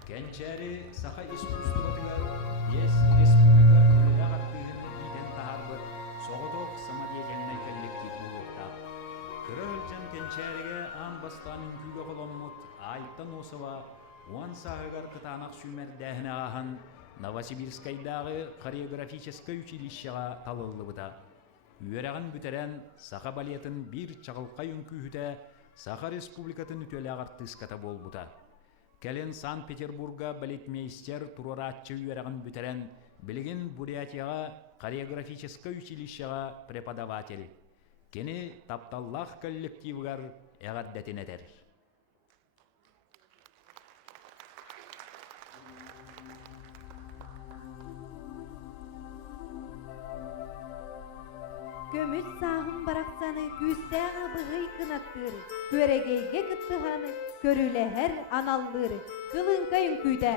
Кенчери саха искусствотыгар ес республика үрілі аттыгын иден тахарбыт соғыток самодеятельный коллектив болуқта. Кыры өлчен кенчериге ан бастанын күйге қоломмут айттан осыва уан сағығар кытанақ сүймердәхіне ағын Новосибирскайдағы хореографическое училищеға талылы бұта. Үйерағын бүтерен саха балетін бір чағылқа үңкүйіті Саха республикатын үтелі ағартыската бол бұта. Кәлен Санкт-Петербурга балетмейстер тураратчы үйерағын бүтерен білген Бурятияға хореографическое училищеға преподаватель. Кені тапталлах коллективгар әғаддәтін әтер. Көміс сағым барақсаны күздәңі бұғый қынаттыр, көрегейге күттіғаны көріләхер аналлыр, қылын кайын күйді.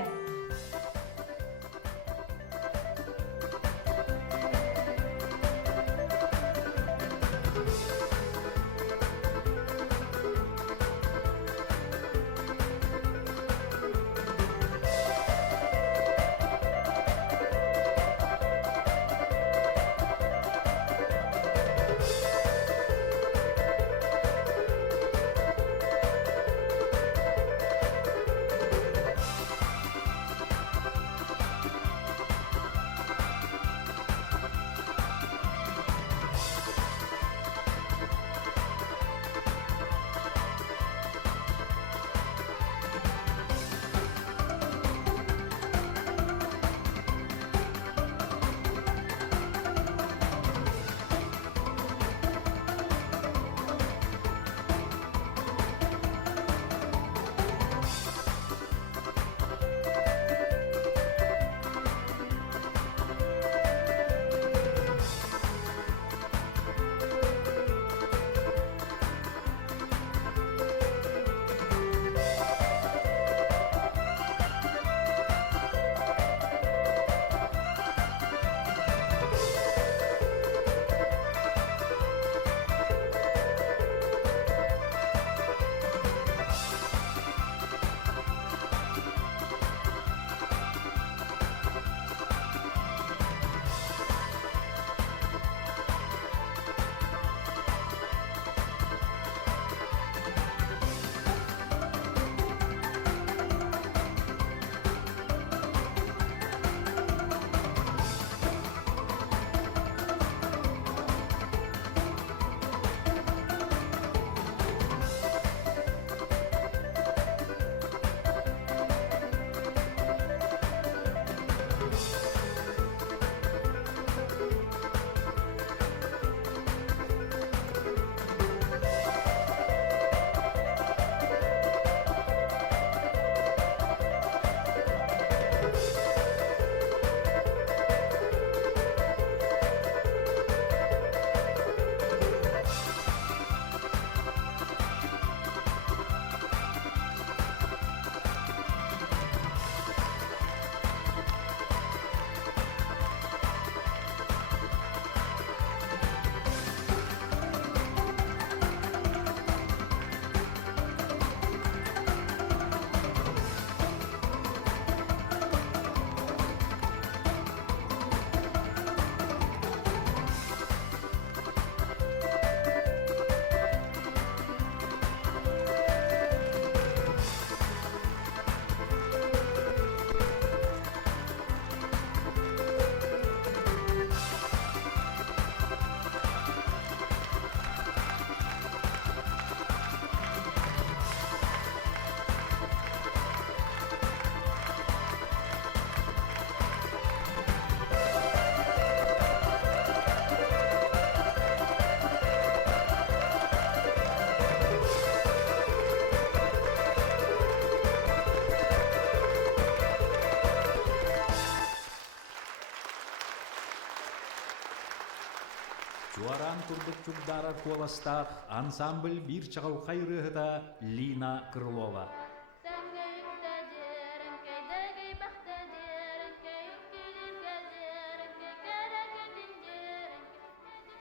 Жуаран турдук чугдара коластах ансамбль бир чагыл кайрыгыта Лина Крылова.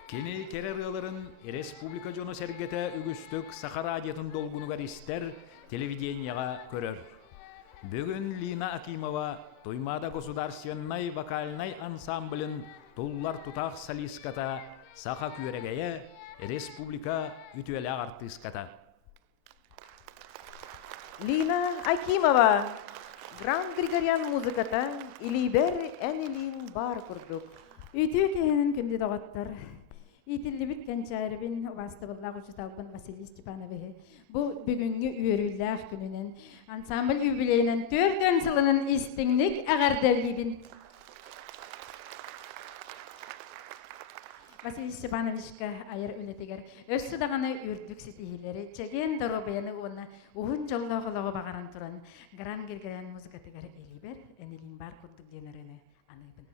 Кени керерыларын республика жоно сергете үгүстүк Сахара адетін долгунугар истер телевиденияга көрөр. Бүгін Лина Акимова Туймада государственный вокальный ансамблін туллар тутақ солистката, саха күрегeye республика үтүелі артистката. Лина Акимова, Гранд Григориан музыката илибер әнилин бар курдук. Үйтүү кеһенин күнди доготтор. Итиллибит кенчайрыбин убастыбыллах учуталпын Василий Степанове. Бу бүгүнгү үйөрүллах күнүнен ансамбль юбилейинен 4 сылынын истиңник агардерлибин. Василий Степановичка айыр өлетегер өссі дағаны үрдік сетихилері чеген доробияны оны уғын жоллоғылығы бағаран тұран Гран Григориан музыкатыгар элибер әнелин бар күрдік денерені аныбын.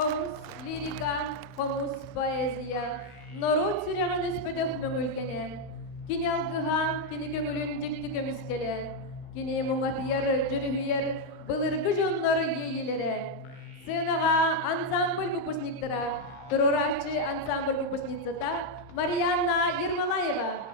komuz lirika, komuz poezia, noru türeğin üspödök möngülgene, kini algıha, kini köngülün jekti kömüskele, kini muңatıyar, jürühüyer, былыргы жоннору ейилere, сынаға ансамбль выпускниктара, турурачы ансамбль выпускницата Марьяна Ермолаева.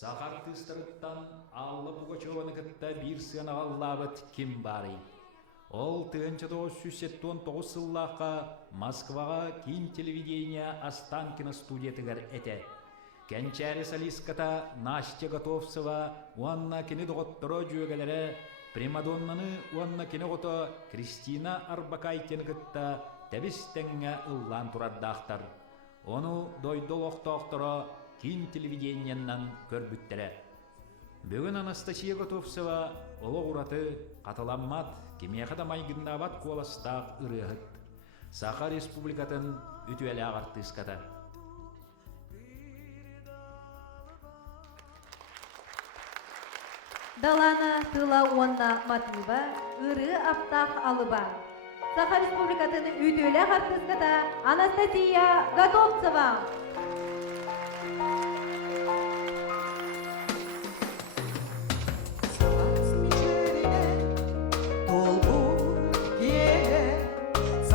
Сахар тыстырыттан Алла Пугачеваны кытта бир сыяна аллабыт ким бары. Ол 1979 сыллаqa Москваға кин телевидения Останкино студиятыгар эте. Кенчәре солистката Настя Готовцева, уанна кини доғыттыро жүйегелері, примадоннаны уанна кини ғото Кристина Арбакайтен кытта тәбістенге ыллан тураддақтар. Оны дойдол оқтоқтыро кин телевиденияннан көрбүттері. Бүгін Анастасия Готовцева олы ғураты қаталаммат кемеқада майгындабат куаластақ ырығыт. Саха Республикатын үтуәлі ағартыската. Далана тыла уанна матыба, ыры аптақ алыба. Саха Республикатын үтуәлі ағартыската Анастасия Готовцева.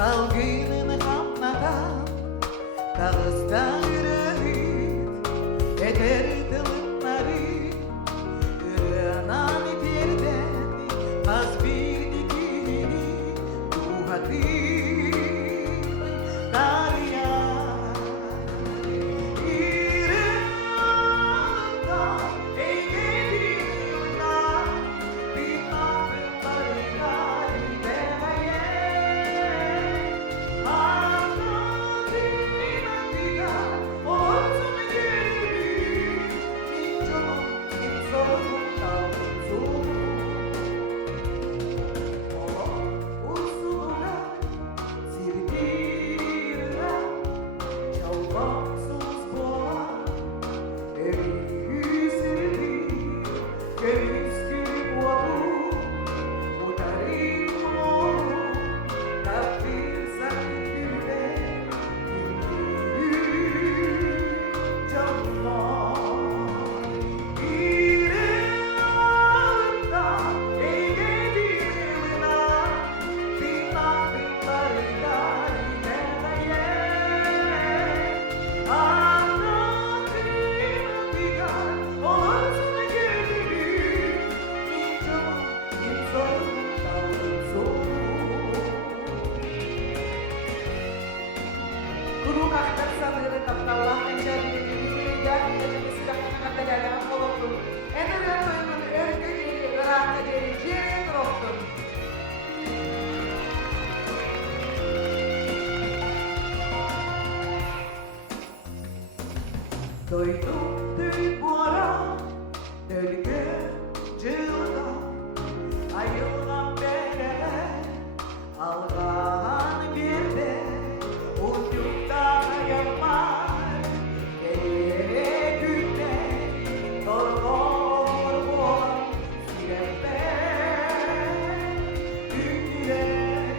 Salgının kapmadan Kağızda yürüyüt Eder dılınları Irınan iterden Az bir dikini Duhatı Darya Doydum tüy bu ara Dölgü cılda Ayılgan belere Algan bir de Ucunda yapar Gelere günde Torgor boğan Sirepe Ünlüler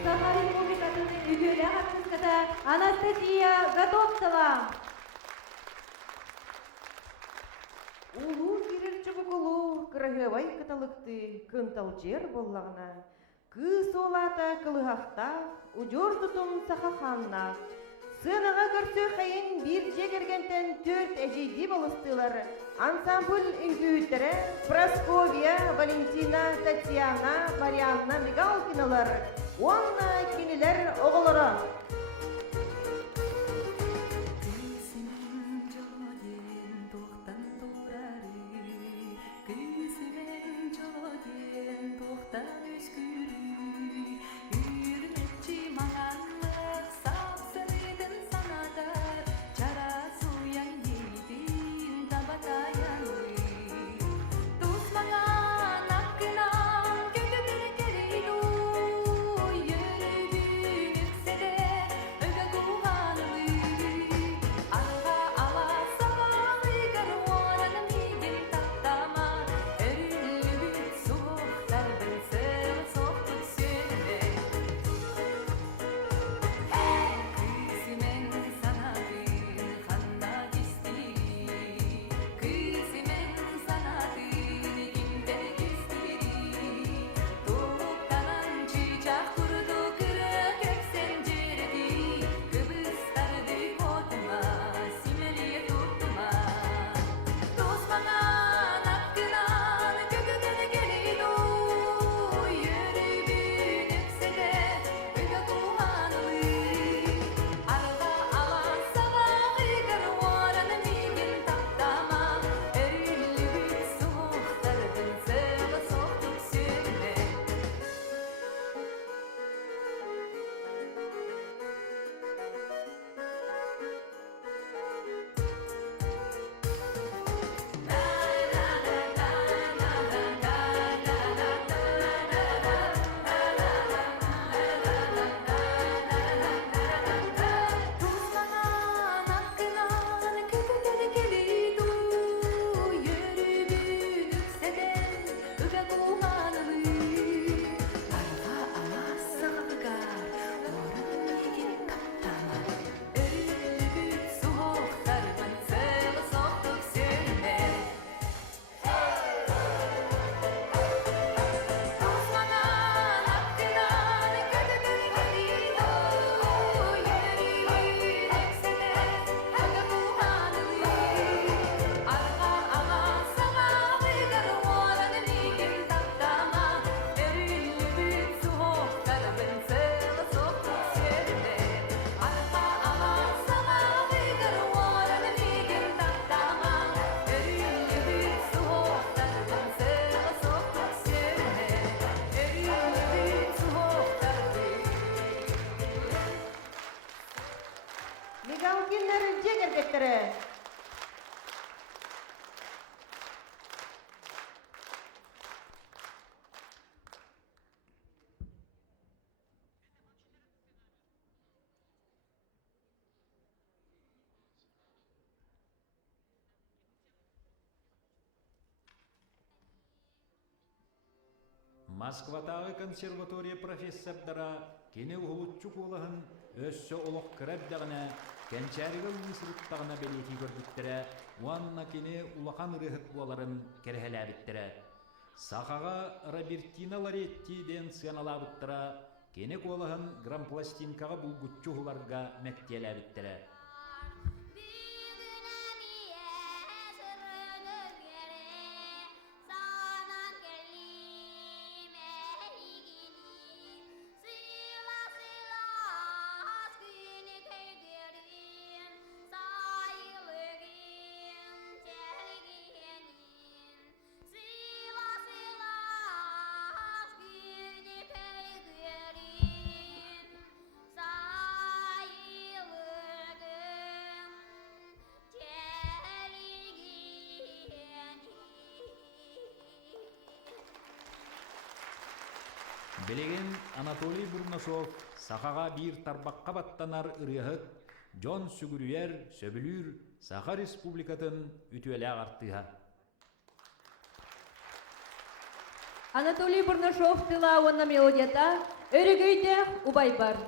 Саха Республикасының үдөлі артысқыда Анастасия Готовцева. Улу кирер чубукулу кырыгыбай кыталыкты кынтал жер боллағына. Кыз олата кылыхақта, ұжор тұтым сахаханна. Сынаға көрсі қайын бір жегергентен 4 әжейді болыстылар. Ансамбль үңгүйттері Прасковия, Валентина, Татьяна, Марианна Мигалкиналар. Онна кинелер оғылары. Москватағы консерватория профессордара кені ұғылытчу қолығын өссі олық кірәбдіғіне кәнчәрігі ұлысырыттағына белеті көрдіктірі, уанна кені улақан ұрығыт боларын кәрхеләбіттірі. Сақаға Робертина Лоретти ден сыяналабыттыра, кені қолығын грампластинкаға бұлгүтчу ғыларға мәттиеләбіттірі. Белеген Анатолий Бурнашов сақаға бір тарбаққа баттанар ұрығыт, Джон Сүгүрүйер, Сөбілүр, Саха Республикатын үтуелі ағартыға. Анатолий Бурнашов тыла онна мелодията, өрігүйде убай бар.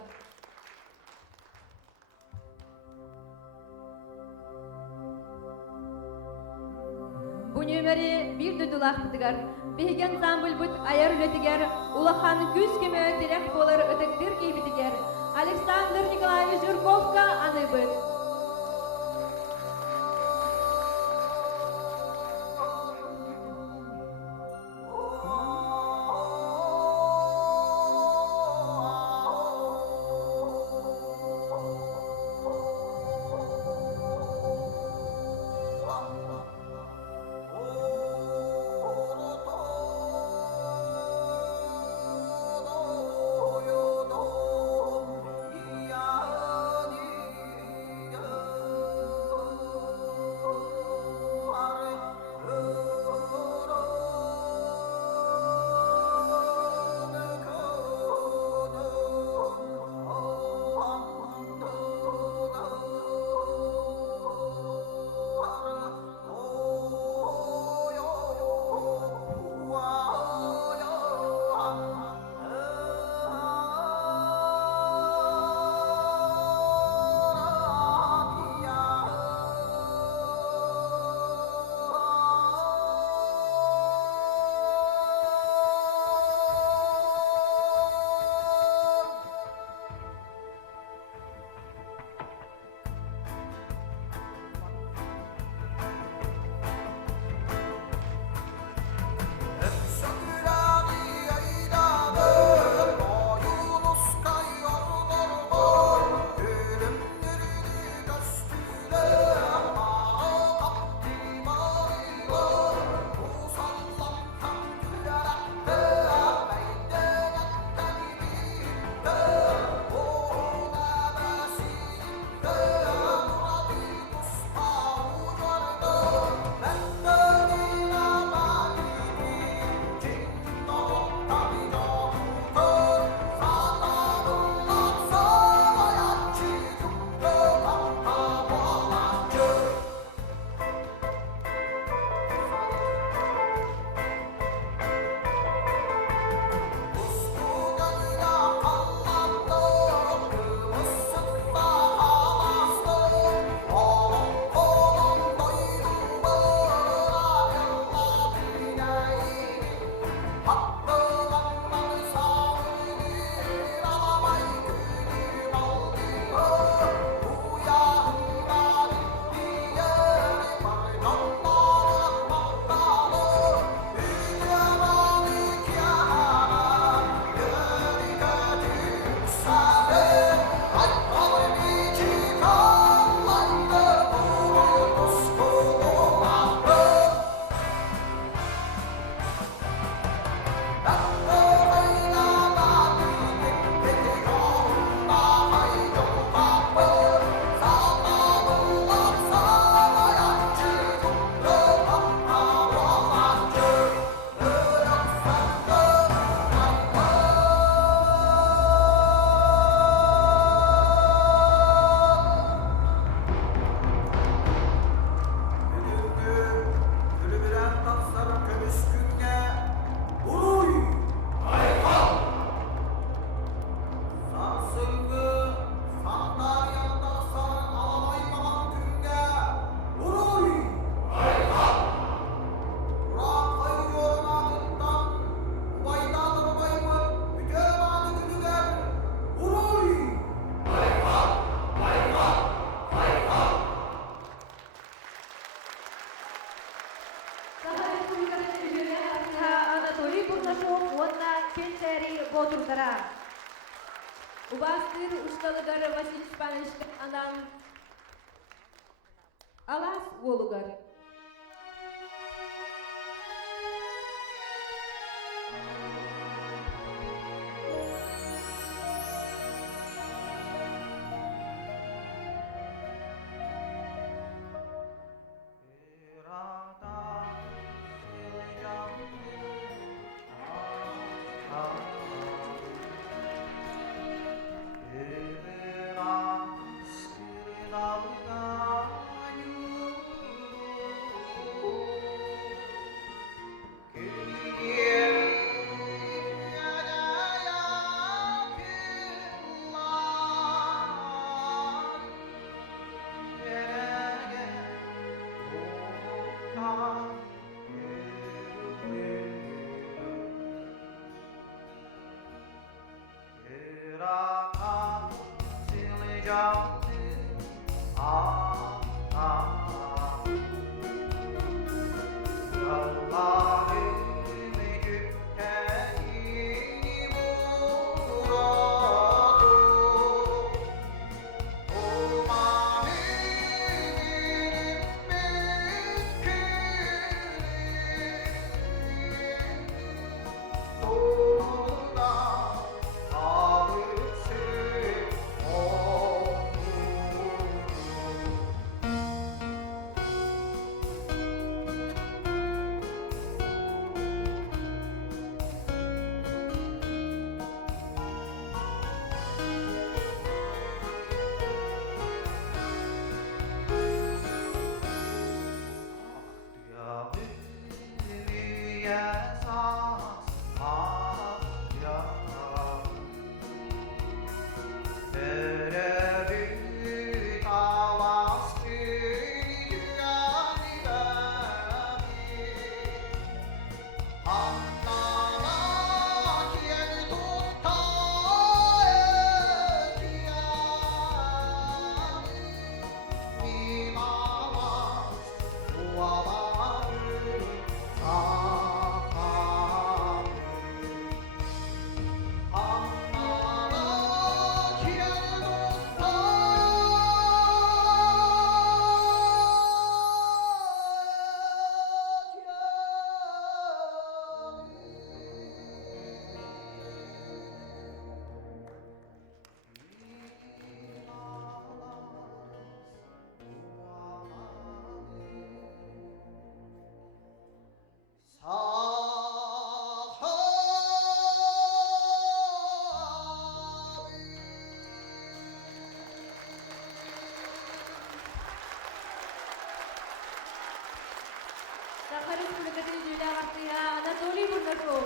Бұ нөмірі бір дүділақ бұдығар. Бейген самбыл бұд аяр үлетігер, улахан күз кеме терек болар өтіктір кейбітігер. Александр Николаевич Журковка аны бұд. Республикатын үйелер артыға Анатолий Бурнашов, онна Кенчери Ботурдара. Убастыр ушталыгар Василий Степанович анан Алас Волугар. Саха Республикатын үйелер артыға Анатолий Бурнашов.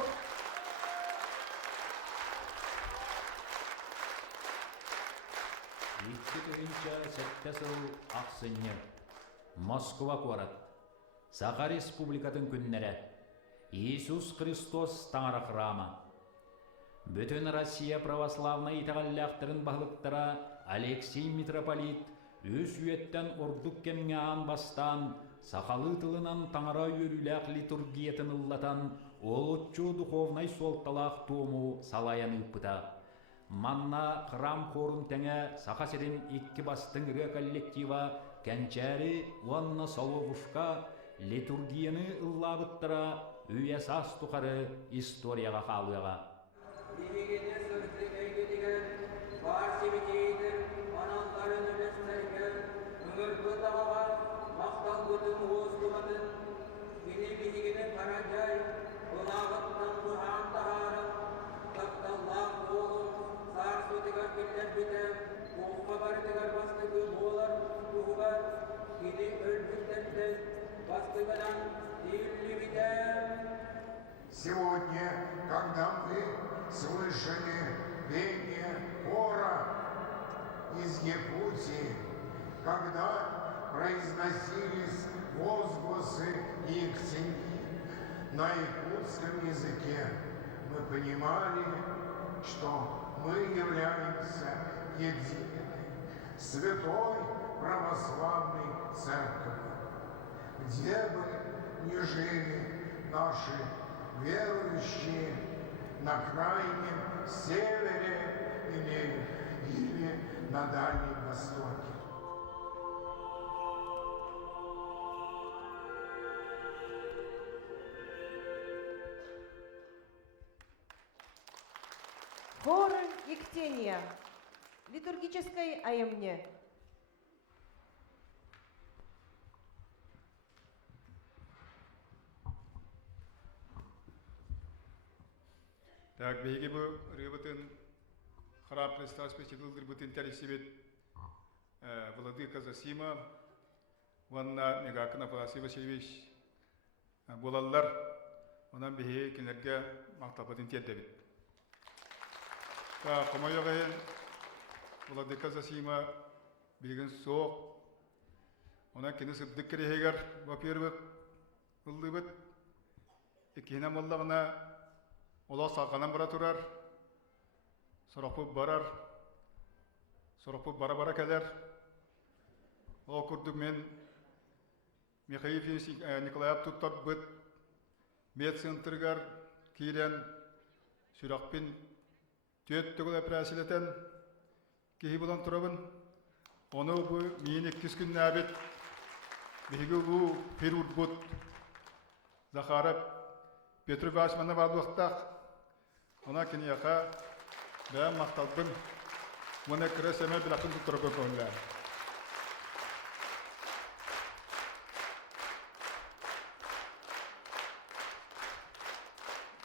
Икки тыгынча сәтті сыл ақсынне. Москва қуарат. Саха Республикатын күннері. Иисус Христос таңара храма. Бүтін Россия православна итағаллақтырын бағлықтыра Алексей Митрополит өз үйеттен ордук кемңаан бастан сақалы тылынан таңара үйеріләқ литургиетін ыллатан олотчу духовнай солталақ тому салаян үппіта. Манна храм хорун тәңе сақасерін икки бастың ры коллектива кәнчәрі уанна саловушка литургияны ыллабыттыра үйесас тұқары историяға қалуыға. Билигине сырты әйгедеген, бар семетейдің, анандарын үлестерген, үңір бұтағаға, мақтал бұтын оздығатын, мені билигине қаражай, бұлағыттан бұған тағарын, тақталлақ болын, сар сөтігер келер бітем, оғыға бардығар басты көп олар, тұғыға, мені өлбүттерді, басты бәлін, дейілі бітем. Сегодня, когда мы слышали пение хора из Якутии, когда произносились возгласы их семьи на якутском языке, мы понимали, что мы являемся единой, святой православной церковью. Где бы ни жили наши верующие на крайнем севере или на Дальнем Востоке. Хор Ектения. Литургической аемне. Так, беги бы рыбытын храм Христа Спаситель рыбытын тәресебет Владыка Засима, ванна Мегакна Паласий Васильевич болалар, онан беги кенерге мақтабытын тәрдебет. Та қомайоғайын Владыка Засима білген соқ, онан кені сыбдық керегер, во-первых, ұлдыбыт, екені моллағына Ола сақанан бара тұрар, сұрақпы бара кәлер. Ол күрдік мен Михаил Николаев тұттар бұд, медцентргар кейлен сүрақпен төт түгіл әпірәсілетен кейі бұлан тұрабын. Оны бұл мен 2 күн әбет, бейгі бұл перуд бұд, Захарып, Петров Асманы бардуқтақ, Она кенияқа бәм мақталбын, мұны кіресеме білақын тұттырып өкөнлі.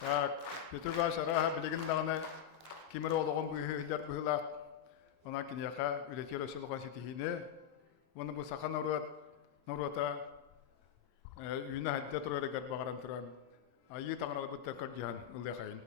Так, Петров Асараға білеген дағыны кемір олығын бұйығылар бұйылақ, она кенияқа үлетер өсі олған сетихіне, оны бұл сақан науруата үйіні әдді тұрары ғар бағаран тұран. Айы тағыналы бұтта көрдіған ұлды қайын.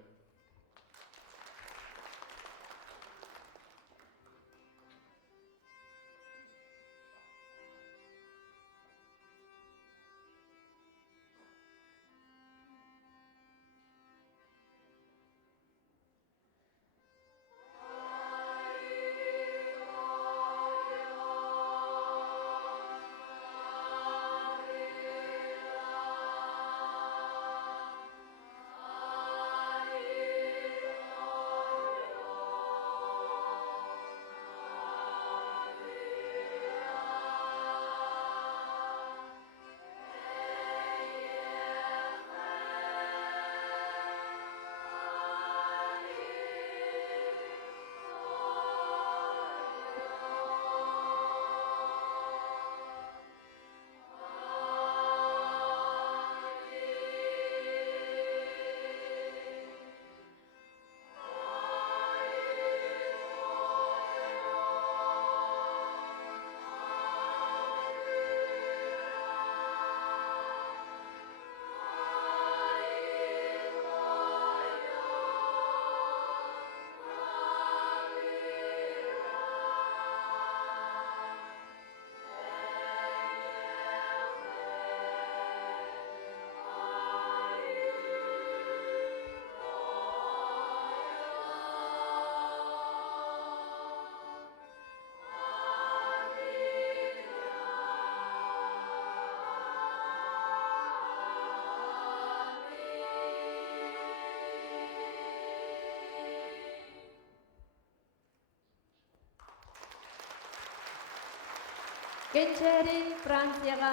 Кенчери Францияға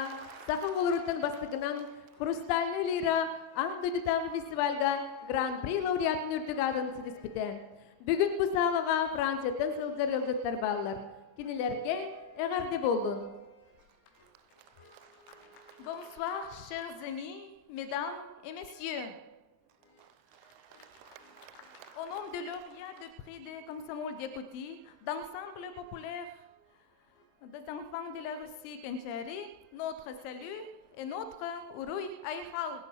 сақын олырыттан бастығынан Хрустальный лира аң дөдітағы фестивальға Гран-при лауреатын үрдік адын сідіспіті. Бүгін бұл салыға Францияттан сылдыр ылжыттар балылар. Кенелерге әғарды болдың. Bonsoir, chers amis, mesdames et messieurs. Au nom de lauréat de prix de Komsomol d'Yakoutie, d'ensemble populaire des enfants de la Russie Kencheri, notre salut et notre Uruy Aïhal.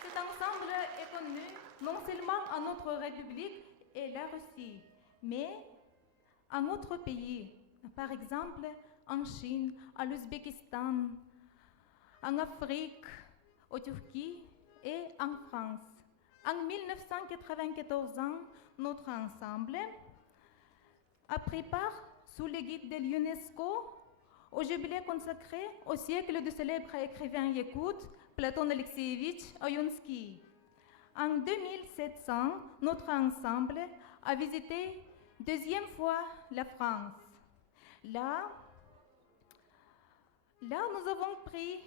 Cet ensemble est connu non seulement à notre République et la Russie, mais en autres pays, par exemple en Chine, à l'Ouzbékistan, en Afrique, en Turquie et en France. En 1994, notre ensemble a pris part sous l'égide de l'UNESCO au jubilé consacré au siècle du célèbre écrivain yakoute Platon Alexeevitch Oyunsky. En 2700, notre ensemble a visité deuxième fois la France. Là, nous avons pris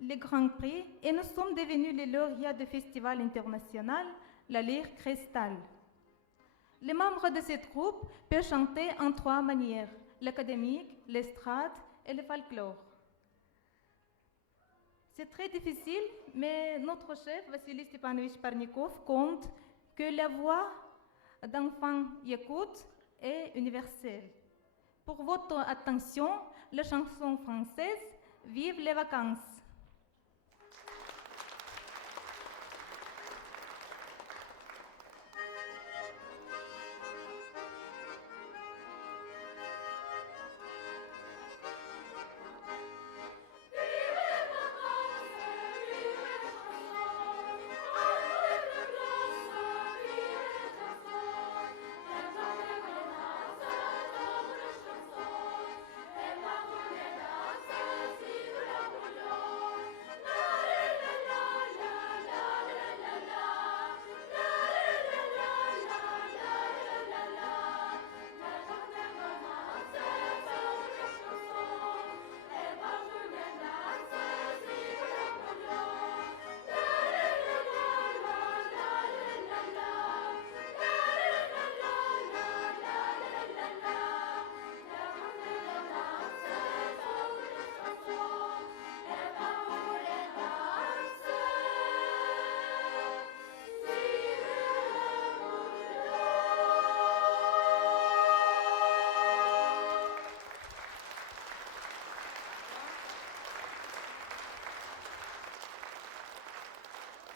le Grand Prix et nous sommes devenus les lauréats du festival international La Lyre Cristal. Les membres de cette groupe peuvent chanter en 3 manières, l'académique, l'estrade et le folklore. C'est très difficile, mais notre chef, Vassili Stepanovich Parnikov, compte que la voix d'enfant yakoute est universelle. Pour votre attention, la chanson française « Vive les vacances ».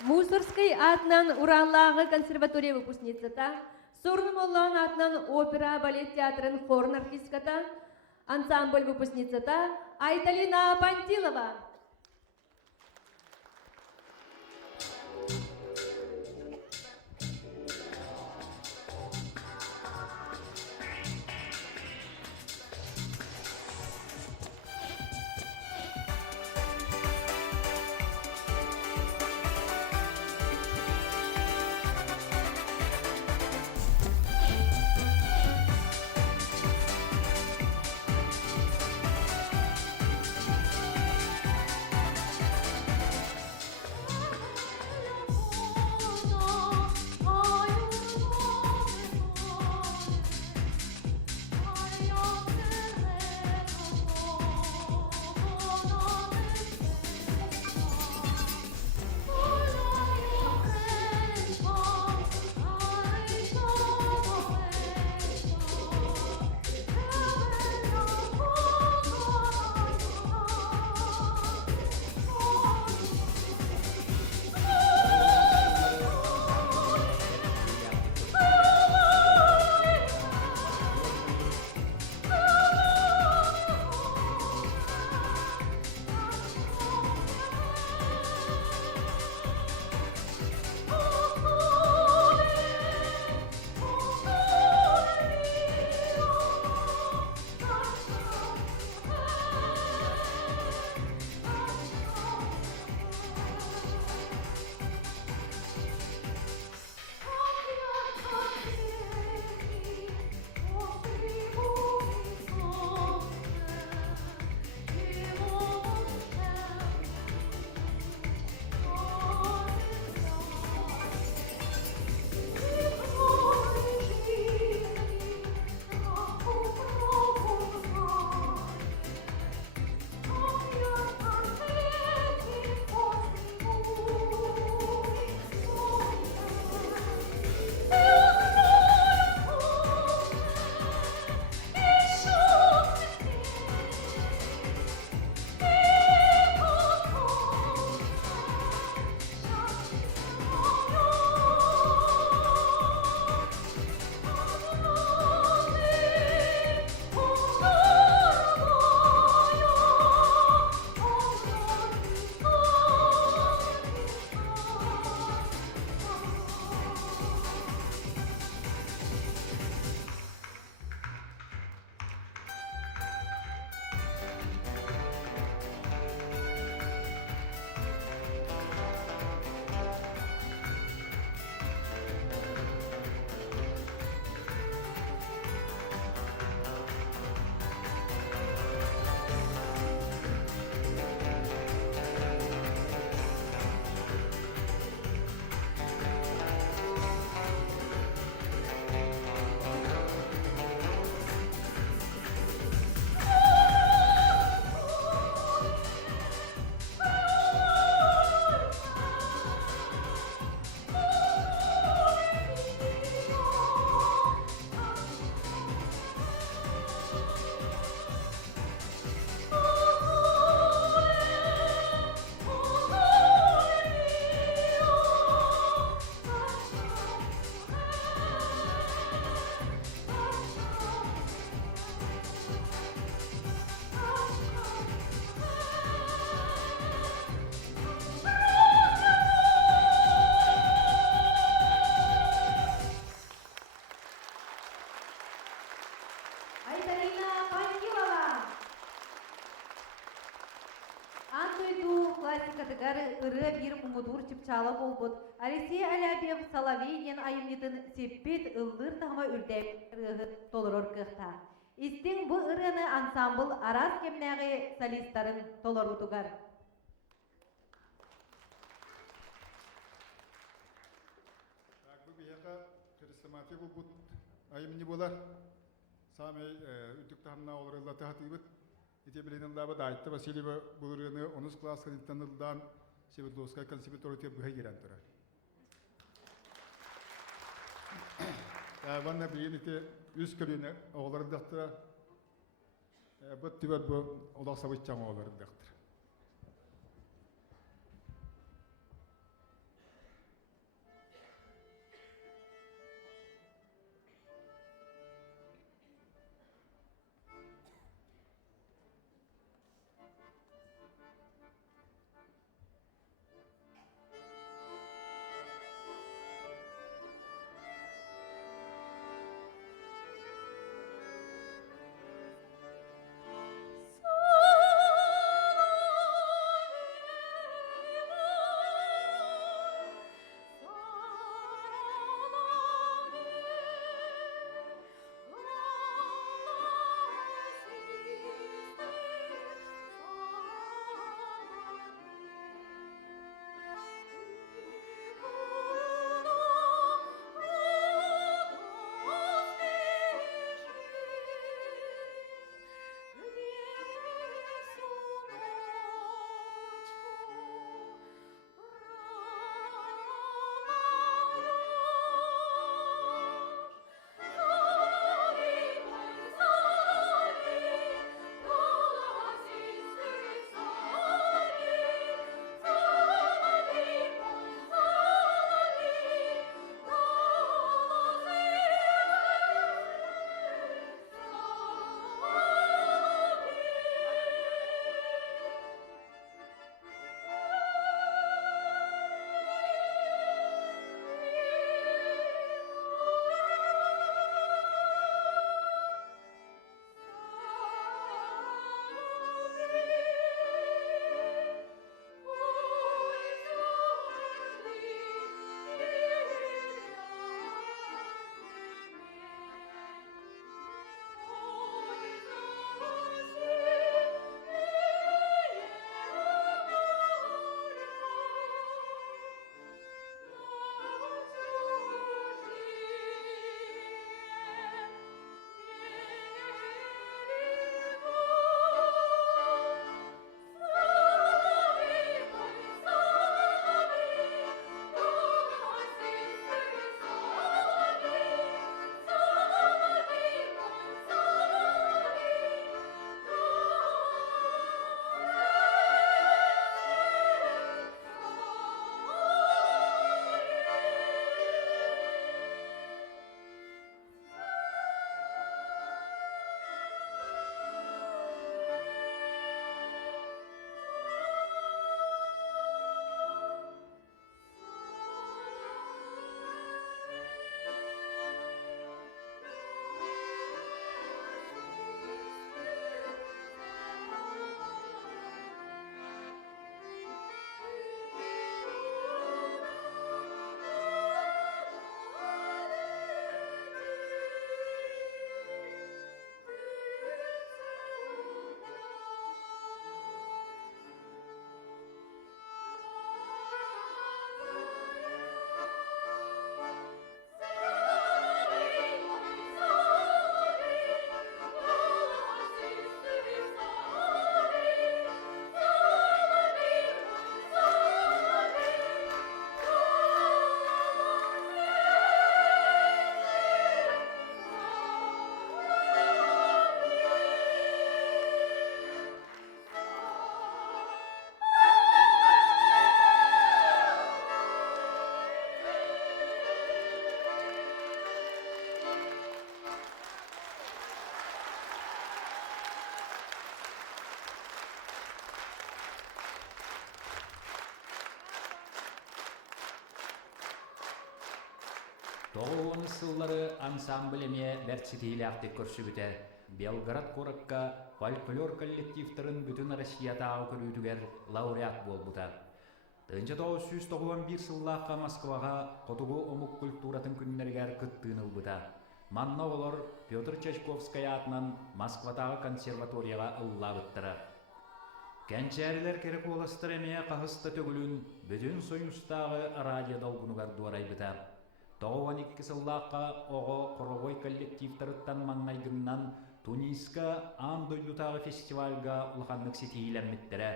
Мусорский атынан Ураллағы консерватория выпускницата, Сурнумоллан атынан опера балет театрын хорн артистката, ансамбль выпускницата Айталина Пантилова. барытыгар ыры бир мумудур чыпчала болбут. Алексей Алябьев Соловей ден айымнитын сеппет ыллыр тағыма үрдәк толорор кыхта. Истин бу ырыны ансамбл арас кемнәгы солисттарын толорутугар. Бу бияка христоматия булбут айымни болар. Сами үтүктәһнә олырылда тахтыбыт. Ите биленен лаба дайтты Васильева булырыны 10 класска интанылдан Севердовская консерватория быга герән тора. Ванна биените үз көлүнө олырдактыра. Бу тибет бу олаксабыт чаңа олырдактыр. Тоғуын сыллары ансамблеме вәртсетейләқті көрсібіті. Белград коракка фольклор коллективтарын бүтін Россиятағы көрүтүгер лауреат болбута. 1991 сыллаққа Москваға қотуғы омук культуратын күннергер кыттыынылбыта. Манна олар Петр Чайковскай атынан Москватағы консерваторияға ыллабыттыра. Кәнчәрілер керек оластыр әмея қағысты төгілін бүтін союстағы радио долгунугар дуарайбыта. 92 сыллаққа оғы Қорогой коллективтарыттан маңнайдыңнан Туниска ан дойдутағы фестивальга улханнык сетийләмметтірі.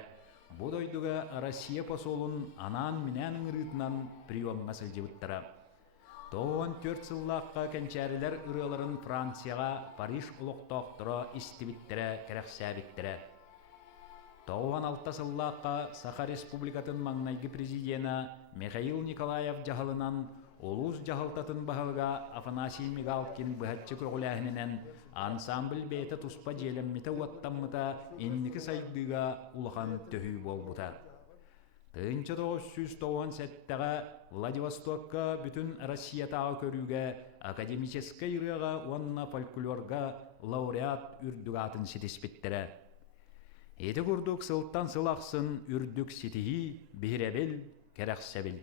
Бұ дойдуға Россия посолын анан минән ыңырытынан приемға сылжыбыттыра. 94 сыллаққа кәнчәрілер ұрыларын Францияға Париж ұлықтақтыра истибиттірі кәрәқсәбіттірі. 96 сыллаққа Саха Республикатын маңнайғы президена Михаил Николаев жағылынан Улус жағылтатын бағылға Афанасий Мигалкин бұхатчы көғіләхінінен ансамбль бейті тұспа желемметі уаттаммыта инники сайдыға улахан төхүй болбута. 1997-тіға Владивостокка бүтін Россиятағы көріге академическай үріға онна фольклорға лауреат үрдігатын сетеспеттірі. Еті күрдік сылттан сылақсын үрдік сетихи бейребел кәрәқсәбіл.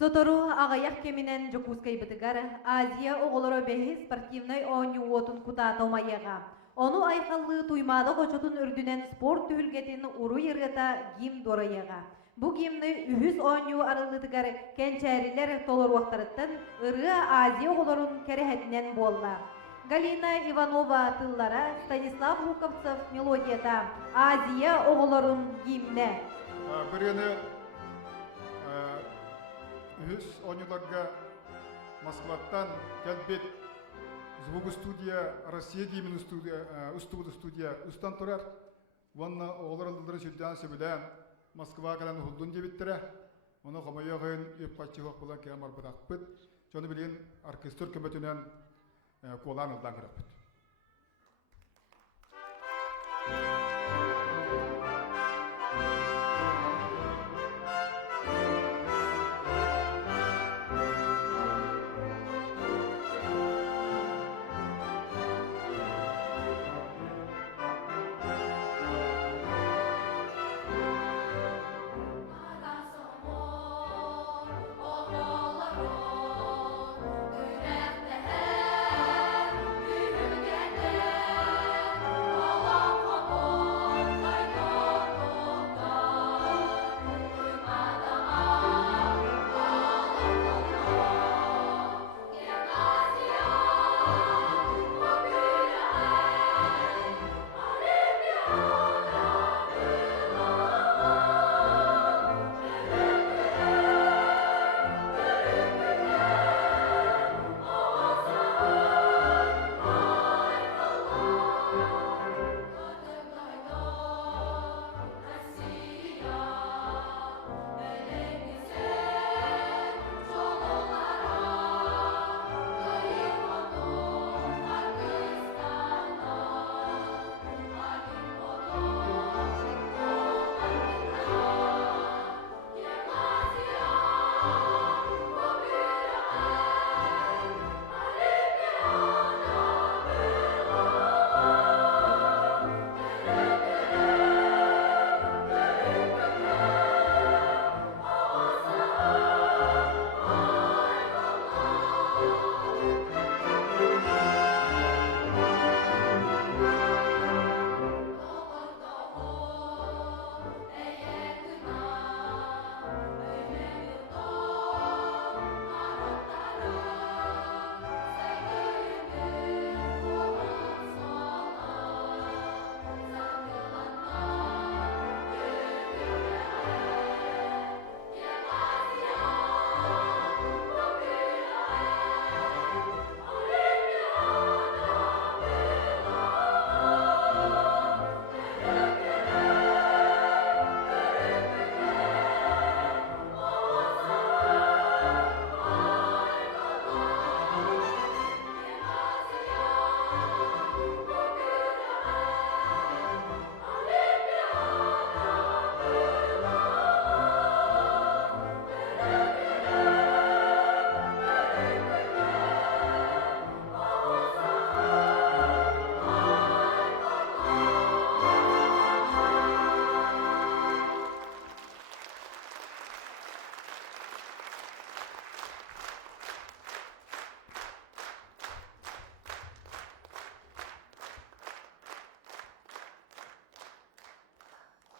Сотору ағаяқ кемінен жокускай бітігар Азия оғылыры бәхі спортивной ойны отын кута томайыға. Оны айқаллы туймады қочытын үрдінен спорт түхілгетін ұру ергета гим дорайыға. Бұ гимні үхіз ойны арылытығар кәнчәрілер толыр уақтарыттын ұры Азия оғылырын кәріхетінен болла. Галина Иванова тыллара, Станислав Луковцев мелодията Азия оғылырын гимне. Үз ойныларға Москваттан кәлбет звук студия, Россия гимн студия ұстан тұрар. Онна оғыларылдыры сүлден сөбілен Москва қаланы ғылдың дебіттірі. Оны қамайағын өппатчығық болан кәм арбыдақ бұд. Жоны білген оркестр көмөтінен қолан ұлдан кіріп бұд. Thank you.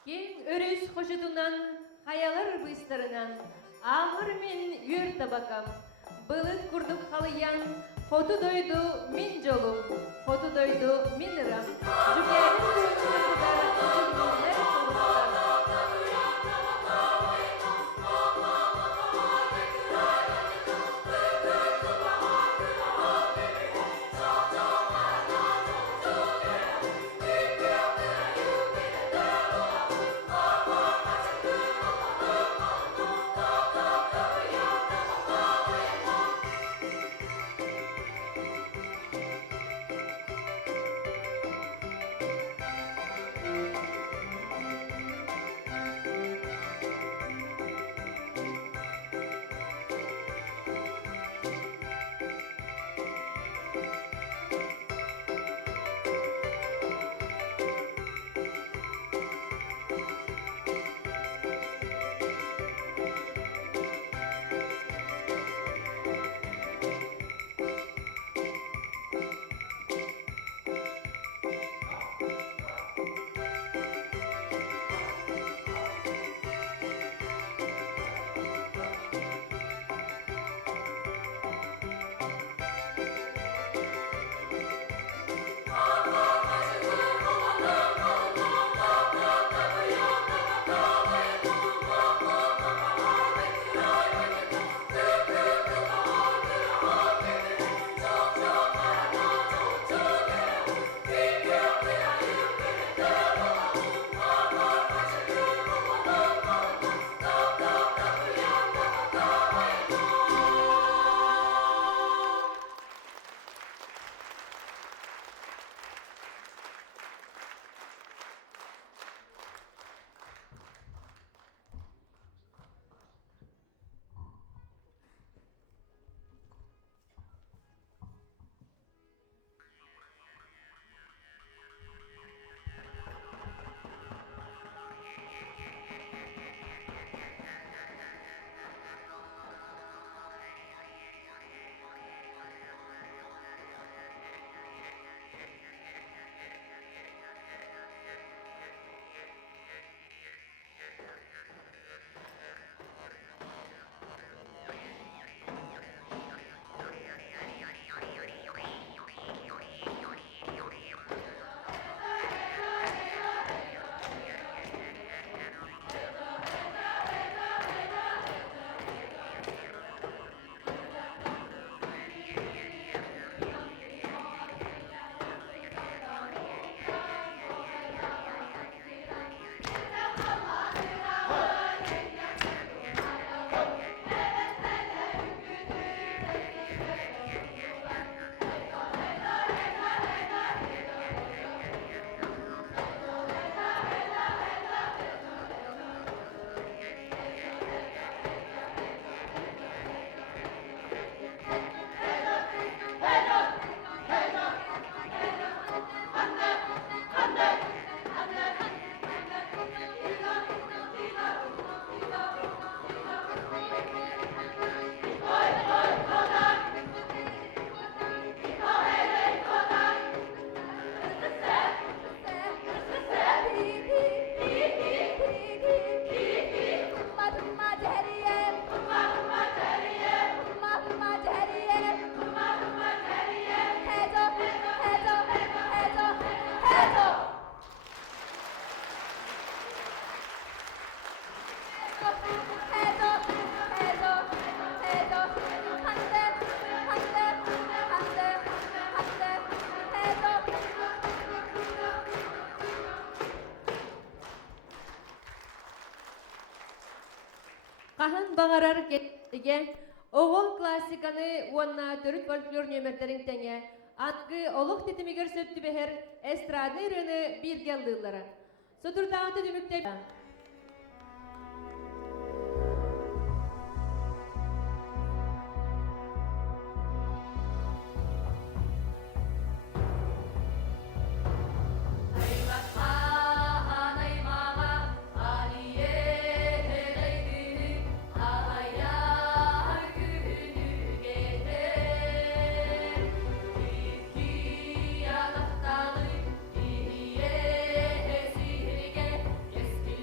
Kim örüs hoşutundan, hayalır bıstırınan, ağır min yür tabakam. Bılıt kurduk halıyan, hotu doydu min jolum, hotu doydu min ram. Cükerin kuyruğuna kadar uzun günler soluklar. Qahan bağarar gettige, oğul klasikаны uanna törüt folklor nömerlerin tenge, atgı oluk titimiger söptü beher estrada ürünü bir geldiğleri. Soturdağı tüdümükte... Eski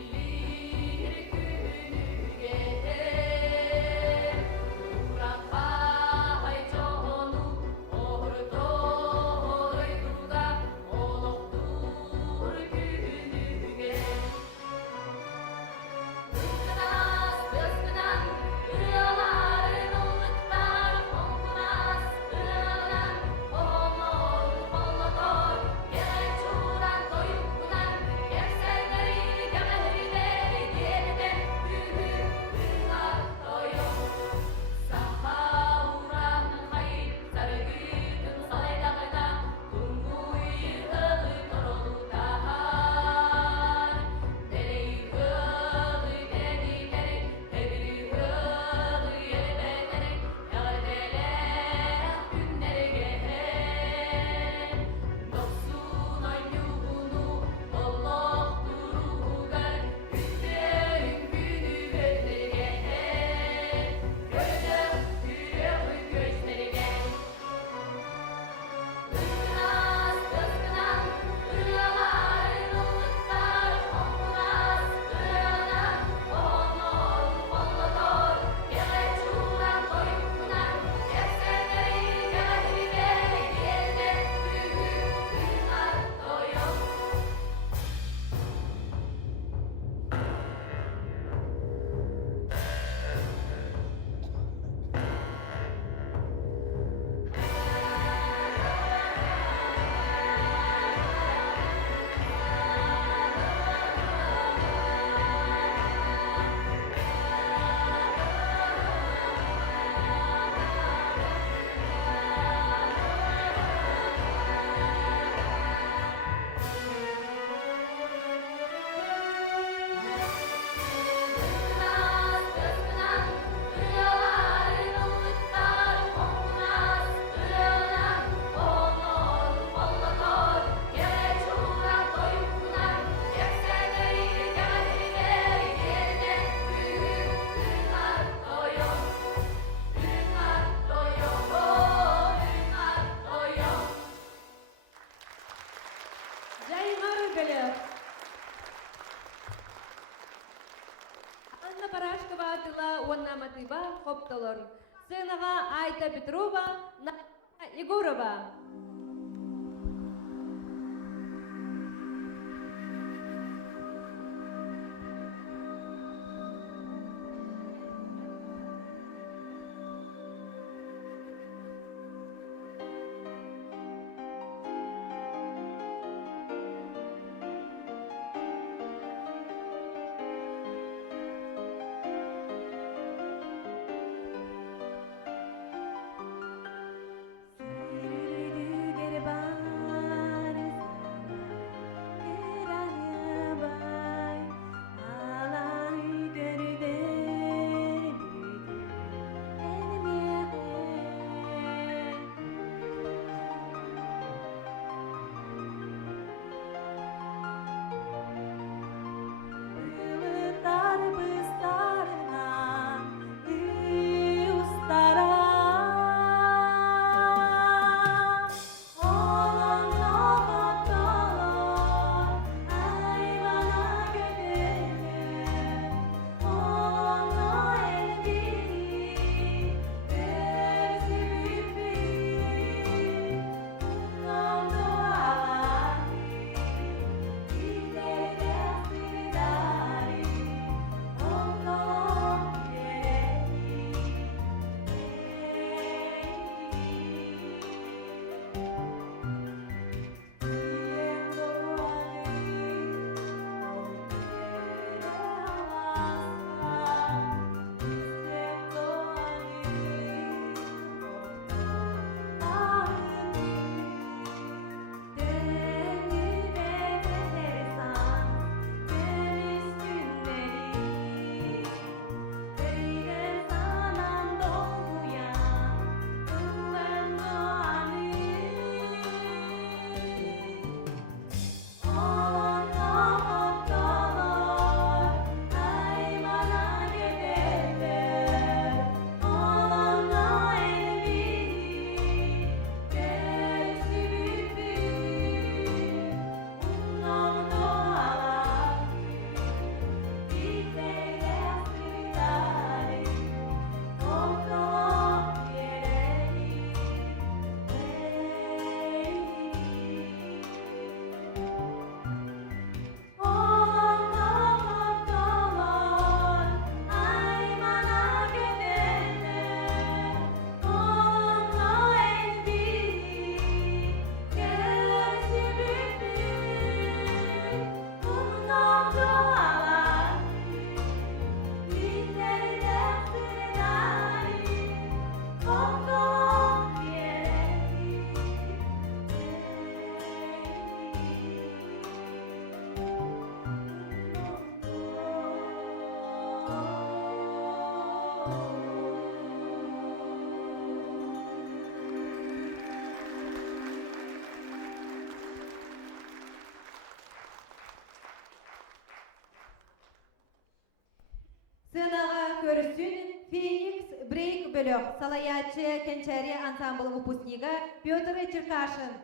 бөлөк. Анна Парашкова атыла уаннаматыба коптолор. Сынаға Айта Петрова, Наталья Егорова. Сынаға көрсін Феникс Брейк бөлөк салаячы кенчәри ансамбль выпускнига Петр Черкашин.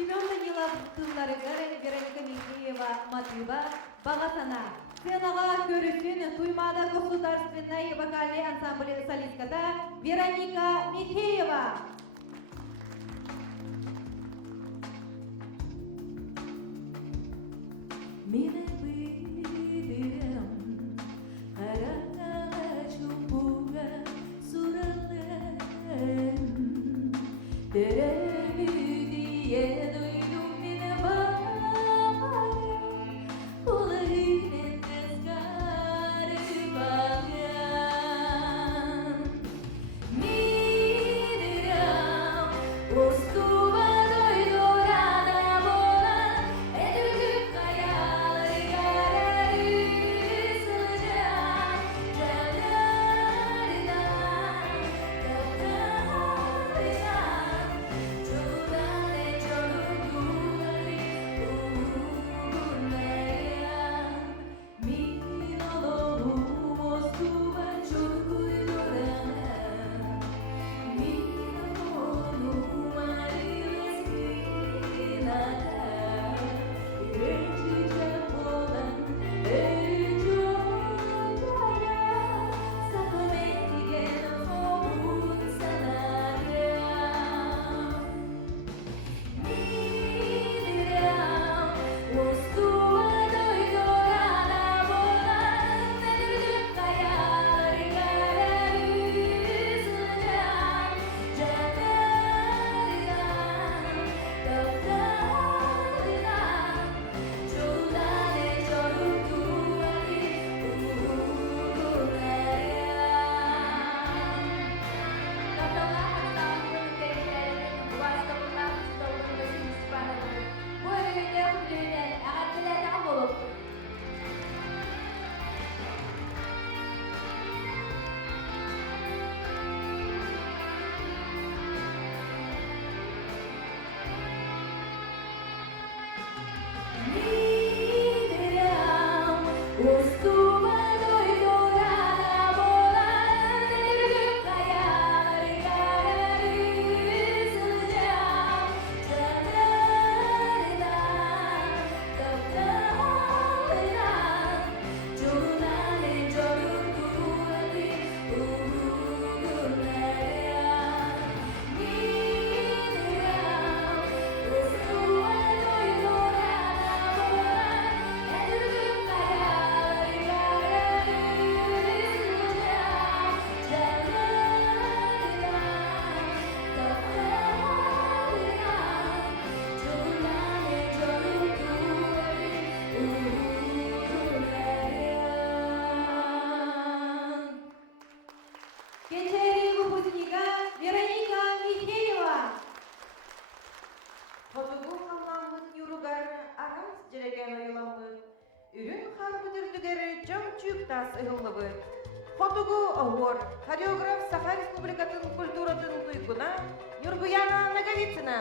Семен Данилов тыллары Вероника Михеева Матыба Багатана. Сценаға көрісін Туймада государственной вокальный ансамбль солистката Вероника Михеева. Мені білдірем, қараңға чумбуға сұралым. Теребидие дуydum mine bağırım, kulağının kızgarı bağım. Midiram, ustuva doydurana bolan, edilgip kayaları yararı sılacak. Canlardan, kaptanlardan, Giudane giornali uğurlayan Minolo mostuva çorkuydoran Minolo numariles kinada Geçecek olan ericotlara Saklametigen soğuk sanarım Midiram, ustuva doydurana bolan Edilgip kayaları yararı sılacak. Canlardan, kaptanlardan, Giudane giornali uğurlayan. Kaptanlar Ansamblının gençlerinin Uvasta Bunlar Kuştalı'nın Vasilist Panovu bu öğünde ödülünden ağırlılardan olup Midiram, ustuva doydurana bolan Edilgip kayaları yararı sılacak. Canlardan, kaptanlardan, Giudane giornali uğurlayan Midiram, ustuva doydurana bolan Edilgip kayaları yararı sılacak. Canlardan, kaptanlardan, Giudane uğurlayan. Gençlerin выпускника Вероника Михеева. Хотугу хамламыт юругар арас жереген ойламыт. Үрін харбыдыр дүгері жам чүктас ыгылмыбыт. Хотугу огор, хореограф Саха Республикатын культуратын туйгуна Юргуяна Наговицына.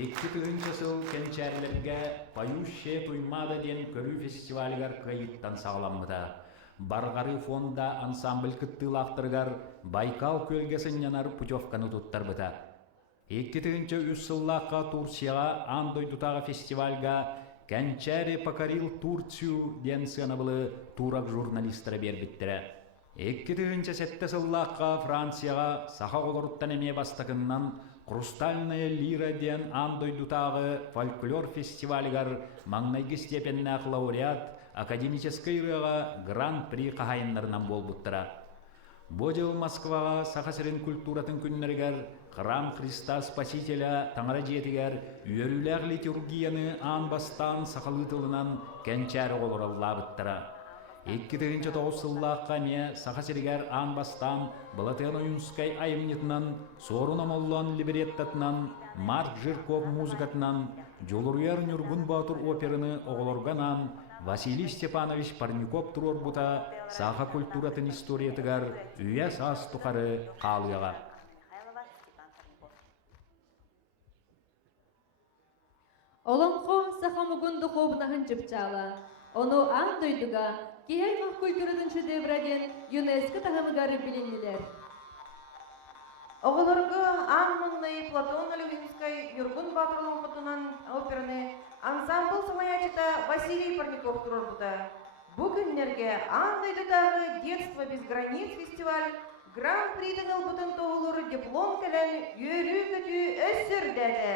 2-нче сыл кенчәрләргә «Поющая туймада» ден көрүү фестивалігар кайыттан сағаламыда. Баргары фонда ансамбль кыттылақтыргар Байкал көлгесін янар путевканы туттар бұта. 2-нче үс сыллаққа Турцияға андойдутағы фестивальга «Кенчәре покорил Турцию» ден сынабылы турак журналистері бербіттірі. 2-нче сетте сыллаққа Францияға саха олоруттан эме бастакыннан «Хрустальная лира» ден андойдутағы фольклор фестивалігар маңнайгы степеннақ лауреат академический рыға гран-при қағайынларынан болбуттыра. Бодил Москваға сақасырын культуратын күннергер Храм Христа Спасителя таңыра жетігер үйерілер литургияны анбастан сақалытылынан кәнчәрі олыралла бұттыра. 2-нче тоғысыллаққа не сақасыргер анбастан Балатен Оюнскай айымнетінан, Сорунам Оллан либереттатынан, Марк Жирков музыкатынан, Жолуруяр Нюргун Батур операны оғылорганан, Василий Степанович Парников турор бута саха культуратын историятыгар үйе саас тұқары қалыяға. Олонхо сахамугунду хобнахын жыпчала. Ону андойдуга киһәймах культуратын шедевраден ЮНЕСКО тахамыгары билинилер. Оғылырғы Анмынный Платон Алювинскай Юргун Батырлың құтынан операны ансамбл самаячыта Василий Парников тұрыр бұта. Бүгінлерге андайдыдағы «Детство без границ» фестиваль гран-придың ұлбытын тоғылыр диплом кәлән үйрі көті өссір дәді.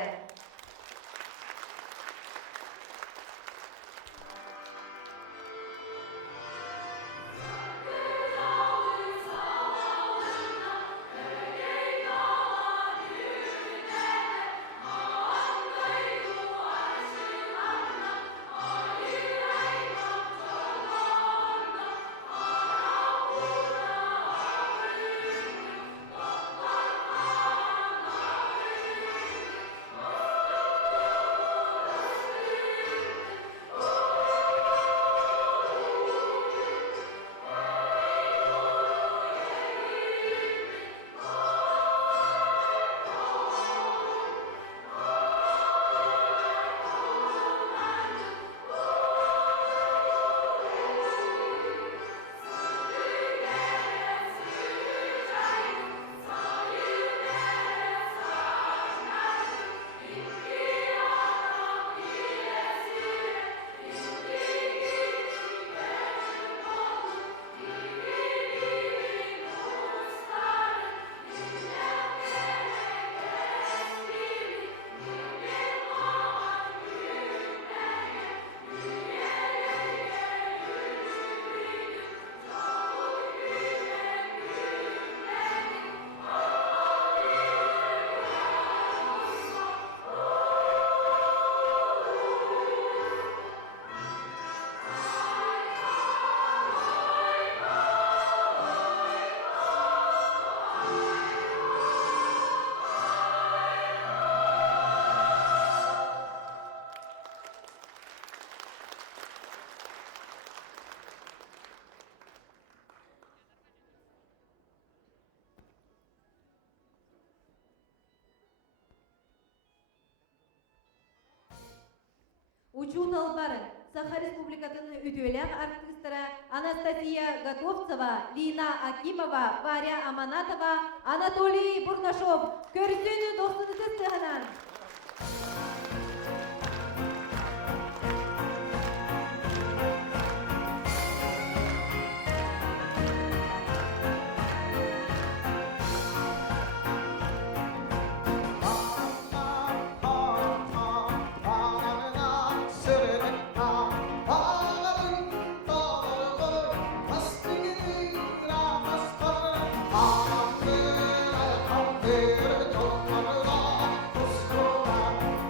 Учут албары Саха Республикатын үдөләк артисттары Анастасия Готовцева, Лина Акимова, Варя Аманатова, Анатолий Бурнашов көрсөні достынысыз сығынан.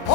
Oh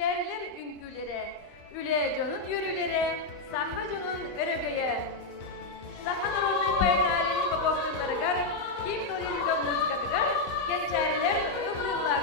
kençeriler ünkülere, üle jonun yürülere, saha jonun örögeye. Saha narodный поэталini babakçıları gar, kim dolinda muzikadı gar, kençeriler ıhlılar.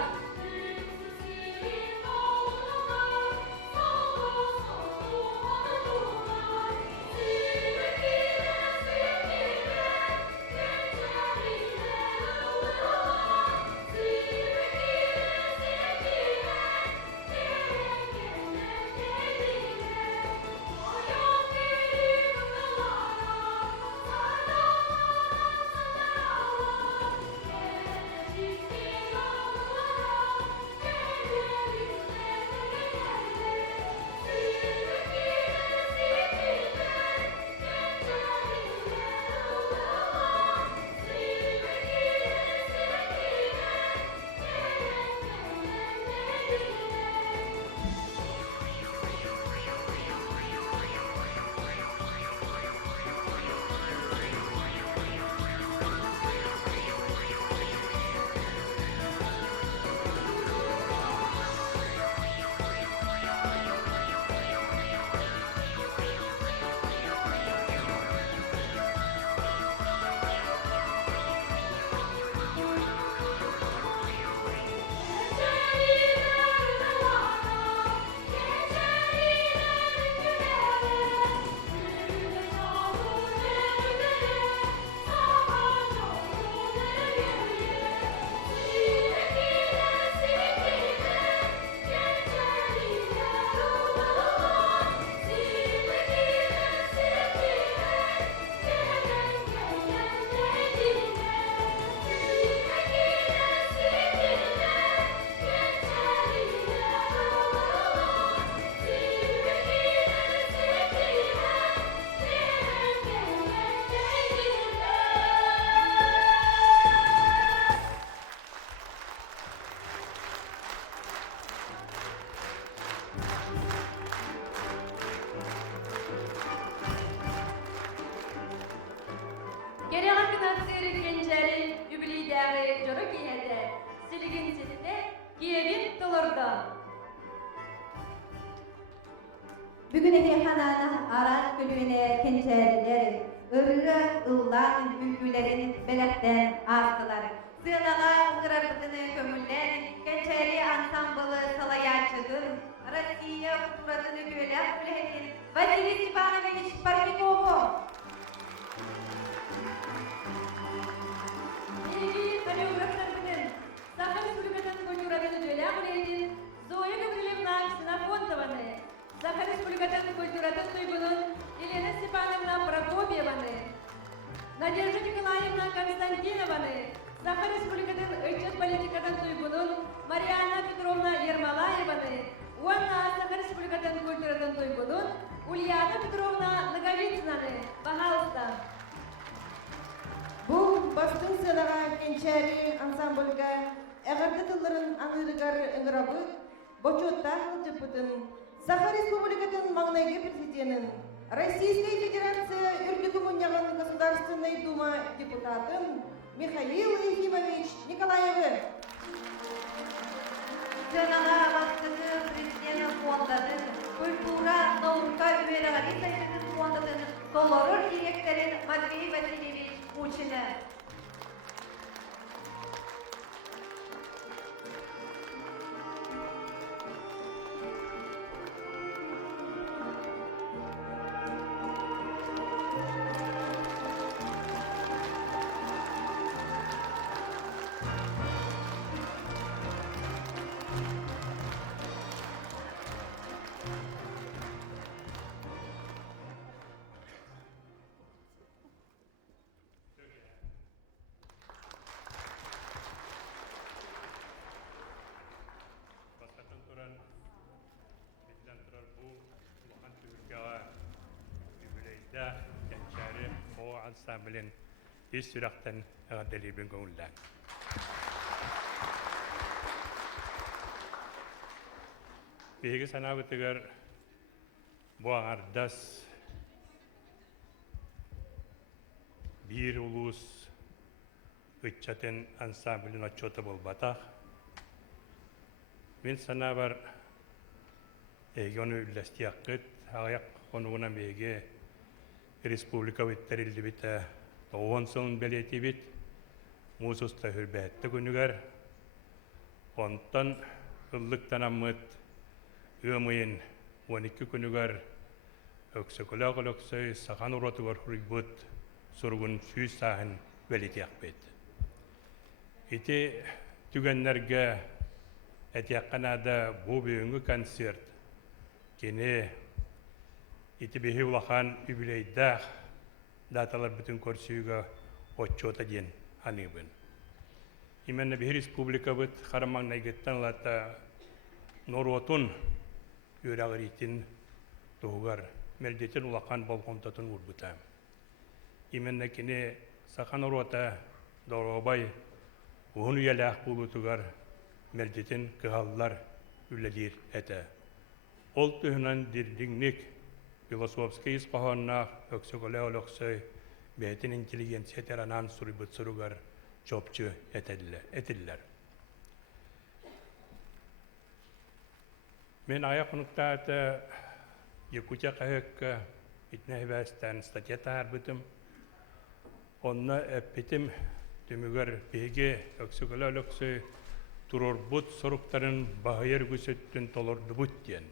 Geri hakkında seri kençeri, übilidəği joro kiyede, siligin sitide, kiyevin dolurda. Bugün hanana arat gülüne kençeriler, ırrı ıllan ülkülerin belekten artılar. Sığınağa ıgırarıdını kömüllen, kençeri ansamblı salayaçıdır. Россия kulturatını göler biletin. Vasily Stepanovich Parfikovo. Ilgi koreograflarının, Saha Respublikasının kulturatını göler biletin. Zoya Gavrilevna Ksenofondovanı, Saha Respublikasının kulturatını duygunun Елена Степановна Прокопьеваны, Надежда Николаевна Константинованı, Saha Respublikasının Öçet Politikasının duygunun Mariana Petrovna Ермолаеваны, Уанна Saha Respublikasının kulturatını duygunun Ульяна Petrovna Наговицынаны. Пожалуйста. Bu bastın sınağa kençeri ansambılga əğirdi tılların anırıgar ıngırabı, boçotta hılcıpıtın, Saha Республикатын Маңнайгы президентин, Российской Федерация Юридико-Муньяган Государственной Дума депутатын Михаил Ефимович Николаевы. Sığınağa bastını президент fondadın, kultura, nauka üveragali sayısının fondadın, dolorur direktörün Matvey Vasilyevich Uchin'ı. Kençeri o ansamblen istirahattan ağırdelibin gönüller. Begi sanabıtıgar bu ağırdas bir ulus gıççatın ansamblen açota bolbataq. Ben sanabar Onu üllestiyakıt, ağayak konuğuna mege Respublika bitterildi bite, 9 sılın beleti bit, Mususta hürbette günüger, ondan ıllıktan ammıt, ığmayın 12 günüger, öksöküla qolöksöy sahan urotugar huribut, surgun süys sahin beleti yakbet. Iti tügenlerge etiyakkanada bu büyüngü konsert, kene iti bihi ulahan übileydah, datalar bütün korsuyga otçota diyen hanıbın. İmenne bir respublika bit, haramang naygettan lata norotun yörağır itin doğugar, meldetin ulakan bolgontatın vurbutam. İmenne kene sakan orota doğrobay, Uğun yelağ bulutugar, meldetin kıhallar ülelir ete. Ol tühünen dirdignik, filosofskayız kahannağ, öksökole olöksöy, behetin inteligensiya teranan suribut surugar, çopçu etiller. Men ayak nukta ete, Yakutya kahıkka, itne hevestan statiyata harbıtım, onna epitim, tümüger bege öksökele olöksöy, turorbut sorukların bahayır güsöttün tolordu but diyen.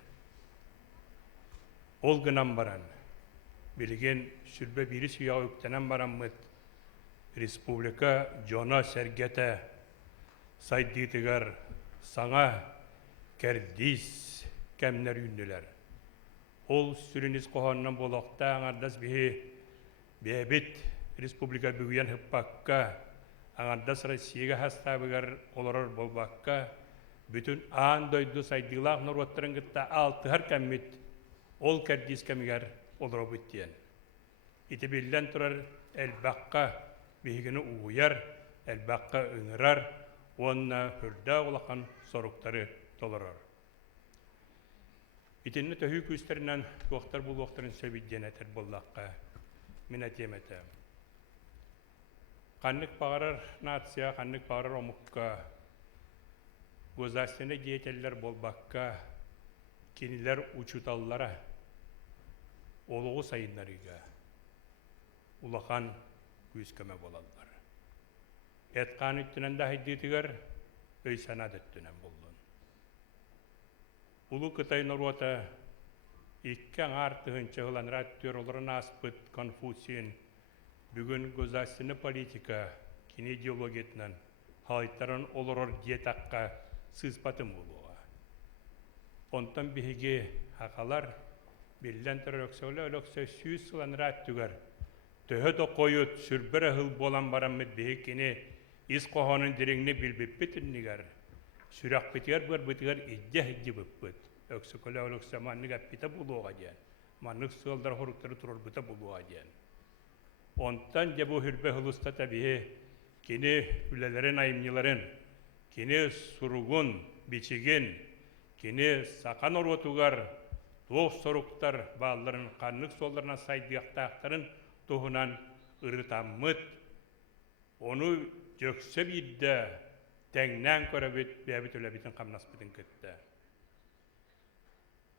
Ol gınan baran, bilgen sürbe biri suya öktenen baran mıt, Respublika Jona Sergete sayditigar sana kerdis kemler ünlüler. Ol sürüniz kohannan bolokta anardas bihi bebit Respublika büyüyen hıppakka anardas Rusiyaga hastabıgar oloror bolbakka bütün an doydu saydılar norvatların gıtta altı her kemmit ol kerdis kemigar oloror bittiyen. İti bilden turar elbakka bihigini uyar, elbakka ıngırar, onna hürda olakan sorukları tolorar. İtinni töhü küsterinden doktor bu doktorun söbidyen eter bollakka minnet yemete. Kanlık bağırar natsiya, kanlık bağırar omukka, gözastene giyeteller bolbakka, kiniler uçutallara, oluğu sayınlarıga, ulakan küskeme bolallar. Etkan üttünen dahi ditigar, öy sanat üttünen buldun. Ulu kıtay norvata, ikkan artığın çağılan rattör oların aspıt Konfusiyin, bugün gözastını politika, kini ideologiyetinden, halaytların olurur diyetakka sızpatım buluğa. Ondan bihigi hakalar, bilden teröröksöyle süys sılan rattügar, töhö da koyut sürbere hıl bolan barammet bihikini is kohonun diringni bilbip bitirnigar. Sürak bitigar bir bitigar idde bıppıt. Öksükole oluksa manlık appita buluğa diyen. Manlık sığaldar horukları turur bita buluğa diyen. Ondan ya bu hürbe hılısta tabihi kini ülelerin ayımcıların, kini surugun, biçigin, kini sakan orvotugar, doğ soruktar bağların kanlık sollarına saydıyaktaakların tuhunan ırıtamıt, onu jökse bidde, tengnen köröbüt, bebit ölebitin kamnaspıdın kıttı.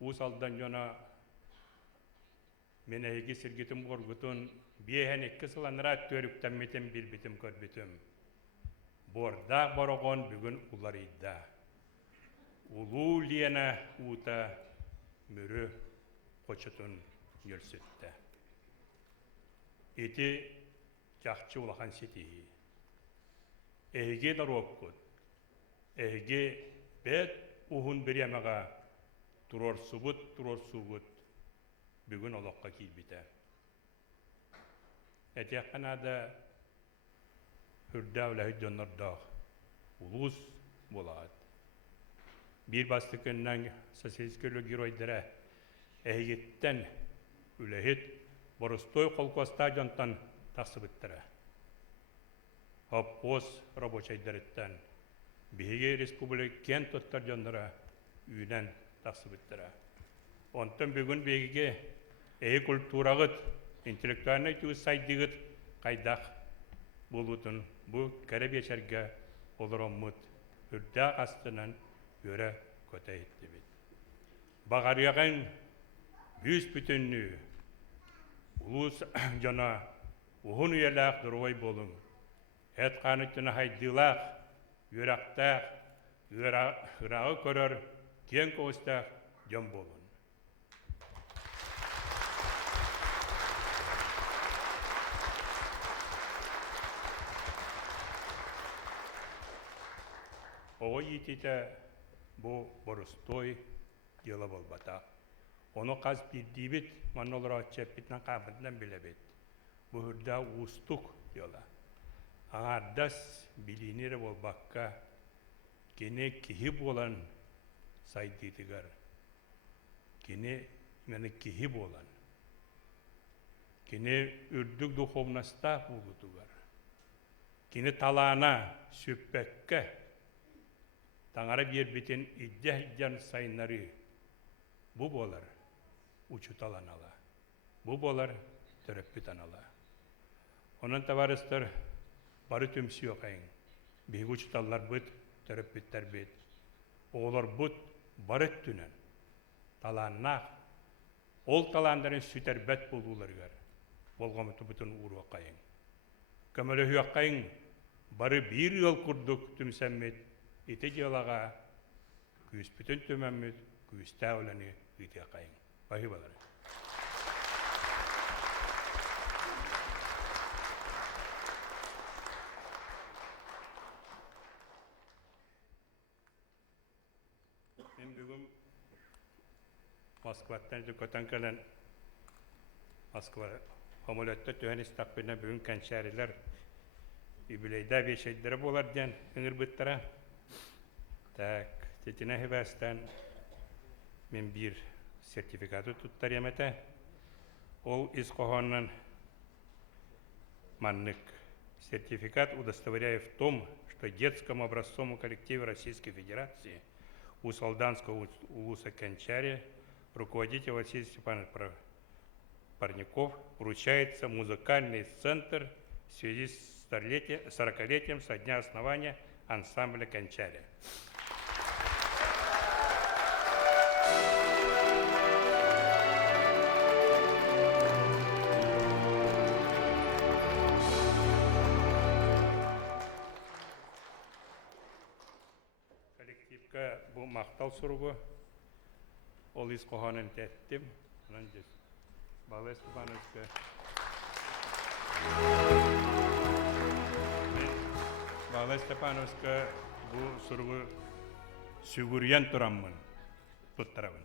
Usaldan jona, meneygi sirgitim korgutun, biehen ekki sılanıra törükten mitim bilbitim körbütüm. Borda borogon bugün ularıyda. Ulu liyene uta mürü koçutun yölsütte. Iti jakçı ulakan sitihi. Ehge narokkut. Ehge bet uhun bir yamaga turor subut bugün olakka kilbite. Etiyakkanada hürda ula hüddönlerdağ ulus bulaat. Bir bastıkından sasizkörlü giroydere ehgetten ülehit Borostoy kolkosta jontan taksıbıttıra. Hapos roboçaydarıttan Bihige Respublik kent tuttar jonlara üyden taksıbıttıra. Ondan bugün Bihige kulturağıt, intelektüelne tüy saydıgıt kaydak bulutun bu kare beşerge olur omut hürda astınan göre kötü etti bit. бағарияған бүс бүтінні улус жана уғын үйелақ дұрғай болың. Әт қаныттыны хайдылақ, үйрақтақ, үйрағы көрір, кен көстақ жон болың. Оғы ететі бұл бұрыстой дело болбата. Оны қаз бірдейбет, манолыр атчаппетінен қабытынан білебет. Бұғырда ұстық дела. Аңардас білінері болбаққа кене кехі болан сайдетігар. Кене мені кехі болан. Кене үрдік духовнаста болутугар. Кене талана сөппәкке таңара бербетен идден сайынлары бұ болар учуталан ала. Бұ болар төрөппетан ала. Онын таварыстар бары төмсі оқайын. Бейгі учуталар бұд, төрөппеттер бет. Олар бұд бары түнен. Таланнақ. Ол таландарын сүтер бәт болуларғар. Болғамыты бұтын ұр оқайын. Көмілі оқайын бары бір ел күрдік түмсәммет. Ете делаға күйіс бүтін төмәммет, күйіс тәуләні ете қайын. Бағы балары. Мен бүгін Москваттан жүкөтен кәлін Москва хомолетті түйен істақпына бүгін кәншәрілер юбилейда бешейдері болар ден үңір бұттыра. Так, тетіне хебәстен мен бір сертификаты тұттар еметі. Ол из қоғанның маннык. Сертификат удостоверяет в том, что детскому образцовому коллективу Российской Федерации у Солданского улуса Кончаре руководитель Василий Степанович Парников вручается музыкальный центр в связи с 40-летием со дня основания ансамбля Кончаре. Коллективка бұл мақтал сұрғы, ол из қоғанын тәттім. Бағлай Степановичка. Бағлай Степановичка бұл сұрғы сүгірген тұрамын, бұттарабын.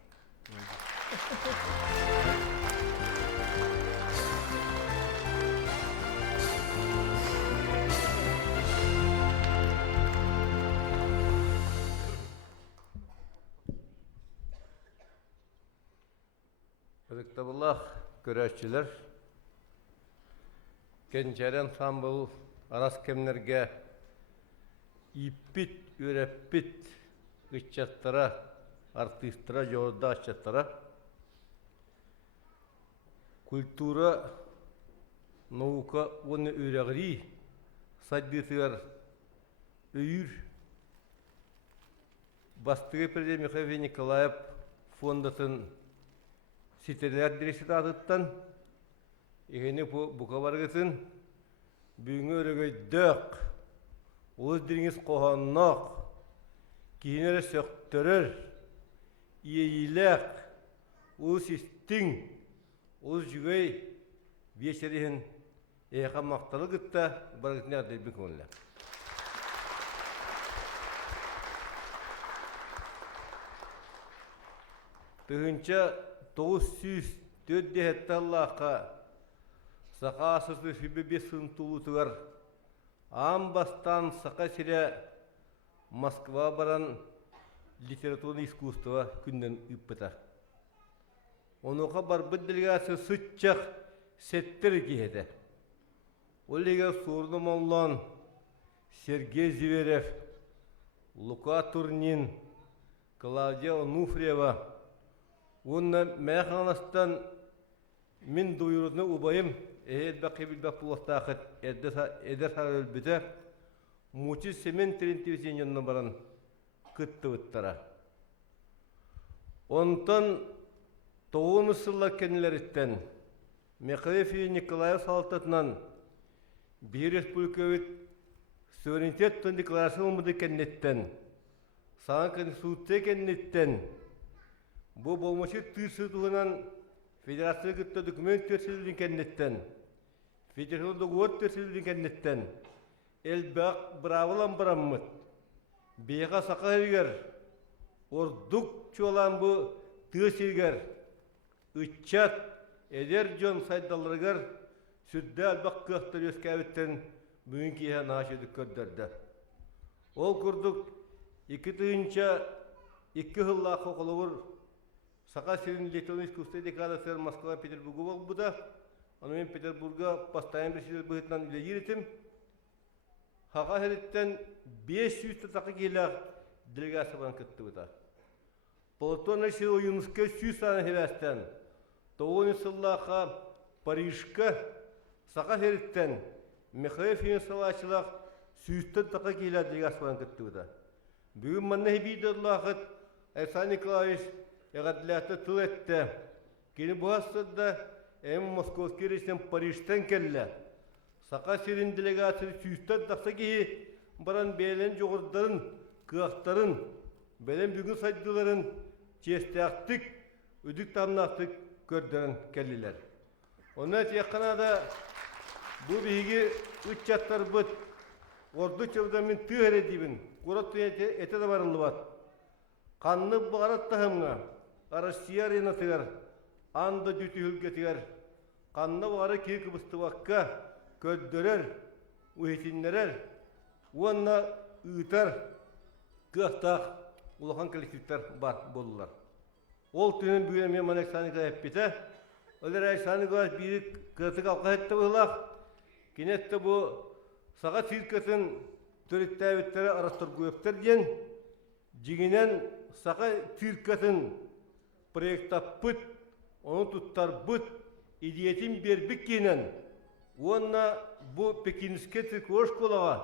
Қадықтабыллах көрәшчілер, Кенчәрен самбыл арас кемнерге иппит, үрәппит, үтчаттара, артистара, жорда ачаттара, культура, наука, оны үрәғри, садбетігер үйір, бастығы президент Михаил Николаев фондатын сетелер дирекция адыттан, егені бұқа барғысын, бүгінгі өрігей дөк, олыз диріңіз қоғаннақ, кейінері сөқтірір, иейләк, олыз істің, олыз жүгей бешерігін еқа мақталы күтті барғытын әрдербін көңілі. Бүгінче 904 Аллахқа сақасызды фибебесін тұлытығар амбастан сақа сире Москва баран литературный искусство күннен үппіта. Онуға бар бір делегация сұтчақ сеттер кейеді. Олега Сурнумоллан, Сергей Зверев, Лука Турнин, Клавдия Онуфриева, Онна мәғанастан мен дойырыны ұбайым, әйел бақи білбәк бұлақтақыт әдір сарыл бүті, мұчы семен телевизионның баран күтті бұттара. Онтон тоғын сыллар кенілеріттен Михаил Николаев салтатынан bir республикавит суверенитеттен декларация olmadı кеннеттен, саңа конституция кеннеттен, bu болмашы тырсытуынан федерация гытта документ терсилден кеннеттен, федерацион договор терсилден кеннеттен, элбақ бравалан бараммыт, бейға сақа егер, ордук чуалан bu тыс егер, үтчат, эдер жон сайдалыргар, сүрді әлбақ қықтыр өскәвіттен бүгін кейі нашыдық көрдірді. Ол күрдік 2 жылла қоқылығыр сақа сирин летон искусстве декадасыр Москва, Петербургу бол бұда. Онымен Петербурга постоянно бесідер бұғытынан үлі еретім. Хаға хереттен 500 тақы кейлі делегация бан күтті бұда. Полотонный сил Юнуске 100 саны хевестен. 9 жыллаға Парижка сақа хереттен Михаил Финансалачылақ сүйістен тақы кейлі делегация бан күтті бұда. Бүгін манна хебейді ұллақыт Айсан Николаевич яғадылақты тыл етті. Кені бұғастырда әмі Московский рейстен Парижтен келі. Сақа сирин делегация сүйістен тақса кейі баран бәлен жоғырдарын, қияқтарын, бәлен бүгін сайдыларын честіяқтық, үдік тамнақтық көрдірін келілер. Онын тияққанада бұл бейге үтчаттар бұд, орды чавдамен түйер едейбін, құрат әте да барылы бат. Қанны бұғарат тағымға, Россия арена тігер, анда дүті үлге тігер, қанны бұғары кей күбісті ваққа көддірер, ұйетінлерер, онына ұйтар, қықтақ, ұлақан коллективтер бар болылар. Ол түнін бүгін мен Александрға әппеті, олар Александрға бірік қытық алқа әтті бұлақ, кенетті бұл саға сиркетін төрітті әветтері арастыр көптер ден, жегінен сақа сиркетін проекттап бұд, оны тұттар бұд, идеятин бербік кенен, онына бұл пекиніске циркуош қолаға,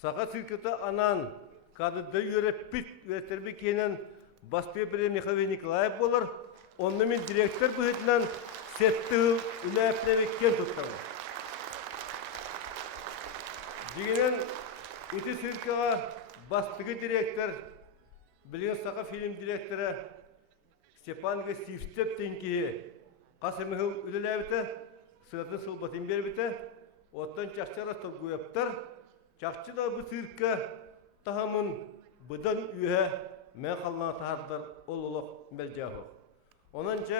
сақа сиркеті анан, кадыды өреп бүт, өтербі кенен, Баспе бірі Михаил Николаев болар, онны мен директор бұғытынан сетті үлі әпневеккен тұттарым. Дегенен, үті сиркаға бастығы директор, білген сақа фильм директоры Степанға Сивстеп теңкеге қасымығы үлі әбіті, сұратын сылбатын бербіті, оттан чақчара тұргуяптар, чақчы да бұл сирка тағамын бұдан үйе мен қалына тағардар ол олық мәлжағы. Онанча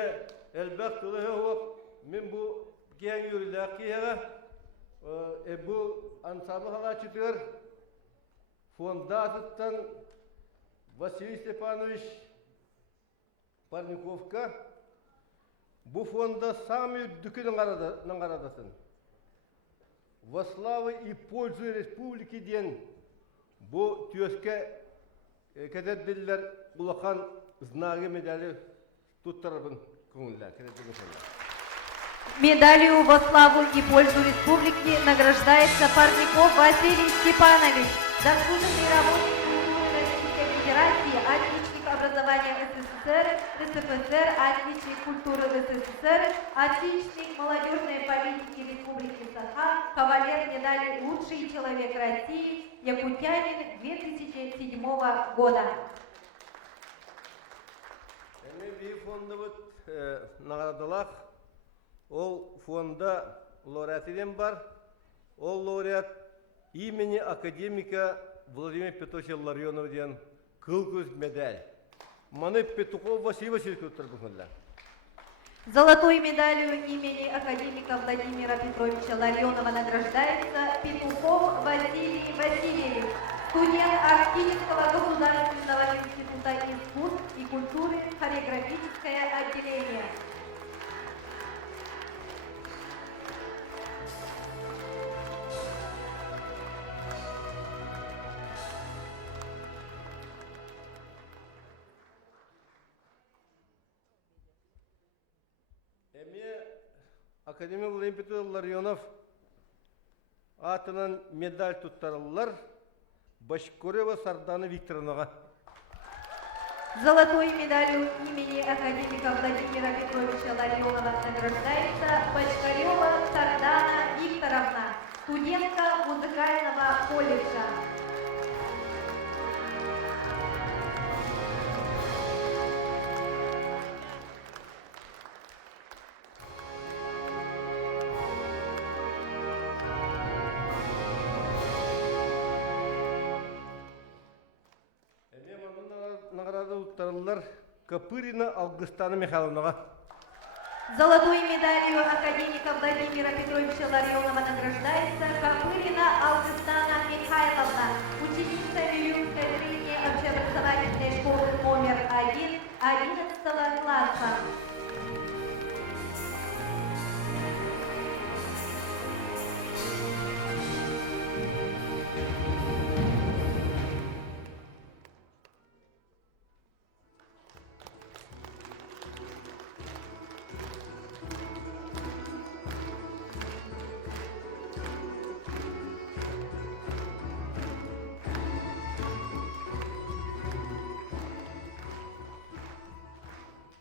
әлбәқ тұлығы оқ, мен бұл кейін үйірілі кейіға, бұл ансабы қалачытығыр фонда атыттан Василий Степанович Парниковка бұл фонда самый дүкінің қарадасын. Во славы и пользу республики ден бұл түйеске кәдәдділер ұлақан знаги медали туттарабын көңілі. Медалью во славу и пользу республики награждается Парников Василий Степанович, заслуженный работник Российской Федерации, отличник образования СССР, РСФСР, отличник культуры СССР, отличник молодежной политики Республики Саха, кавалер медали «Лучший человек России», якутянин 2007 года. Наградалақ, ол фонда лауреатиден бар, ол лауреат имени академика Владимира Петровича Ларионова ден кыл-көз медаль. Маны Петухов Василий Васильевич өттір бұғынла. Золотой медалью имени академика Владимира Петровича Ларионова награждается Петухов Василий Васильевич, студент Арктического государственного института искусств и культуры, хореографическое отделение. Академик Владимир Петрович Ларионов атынан медаль туттарылар Башкорева Сардана Викторовнаға. Золотой медалью имени академика Владимира Петровича Ларионова награждается Бочкарева Сардана Викторовна, студентка музыкального колледжа. Награда уттарылар Копырина Августана Михайловнаға. Золотой медалью академика Владимира Петровича Ларионова награждается Копырина Августана Михайловна, ученица Вилюмской средней общеобразовательной школы номер 1 11 класса.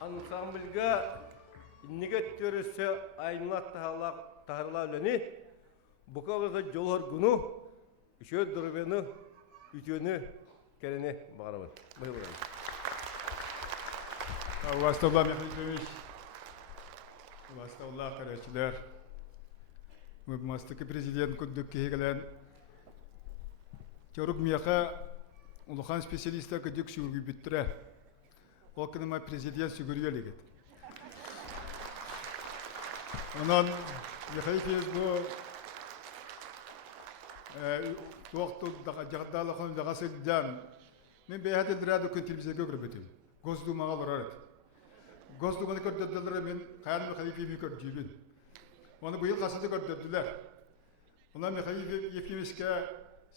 Ансамбльга иннеге төрөсө айнылат тахарла өлөни букавыза жолор гуну үшө дұрбені үтөні керене бағарабын. Уважаемый Михаил Ильич, уважаемые карачилар, мы мастыки президент күндік кейгілен Чорук мияқа улахан специалиста күдік сүргі бүттірі. Ол күніма президент сүгірге легет. Онан Михаил Ильич бұл тоқты жағдалықын жағасы жан. Мен бейхат елдірәді күн телевизияға көрбетім. Госдумаға лұрар еді. Госдуманы көрдірділері мен қаян Михаил Ефимович көрдірдім. Оны бұйыл қасыды көрдірділер. Онан Михаил Ефимовичке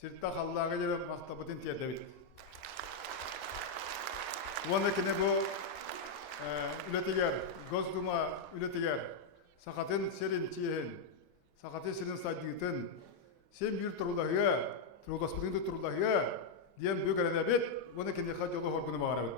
сертта қаллаға жері мақтабытын тиядабет. Оны кіне бұл үлетігер, Госдума үлетігер, сақатын серін тиehen, сақатын серін сайдығытын, сен бір тұрулағыға, тұруласпытыңды тұрулағыға, диен бөк әрінәбет, оны кіне қа жолы хоргыны мағарабет.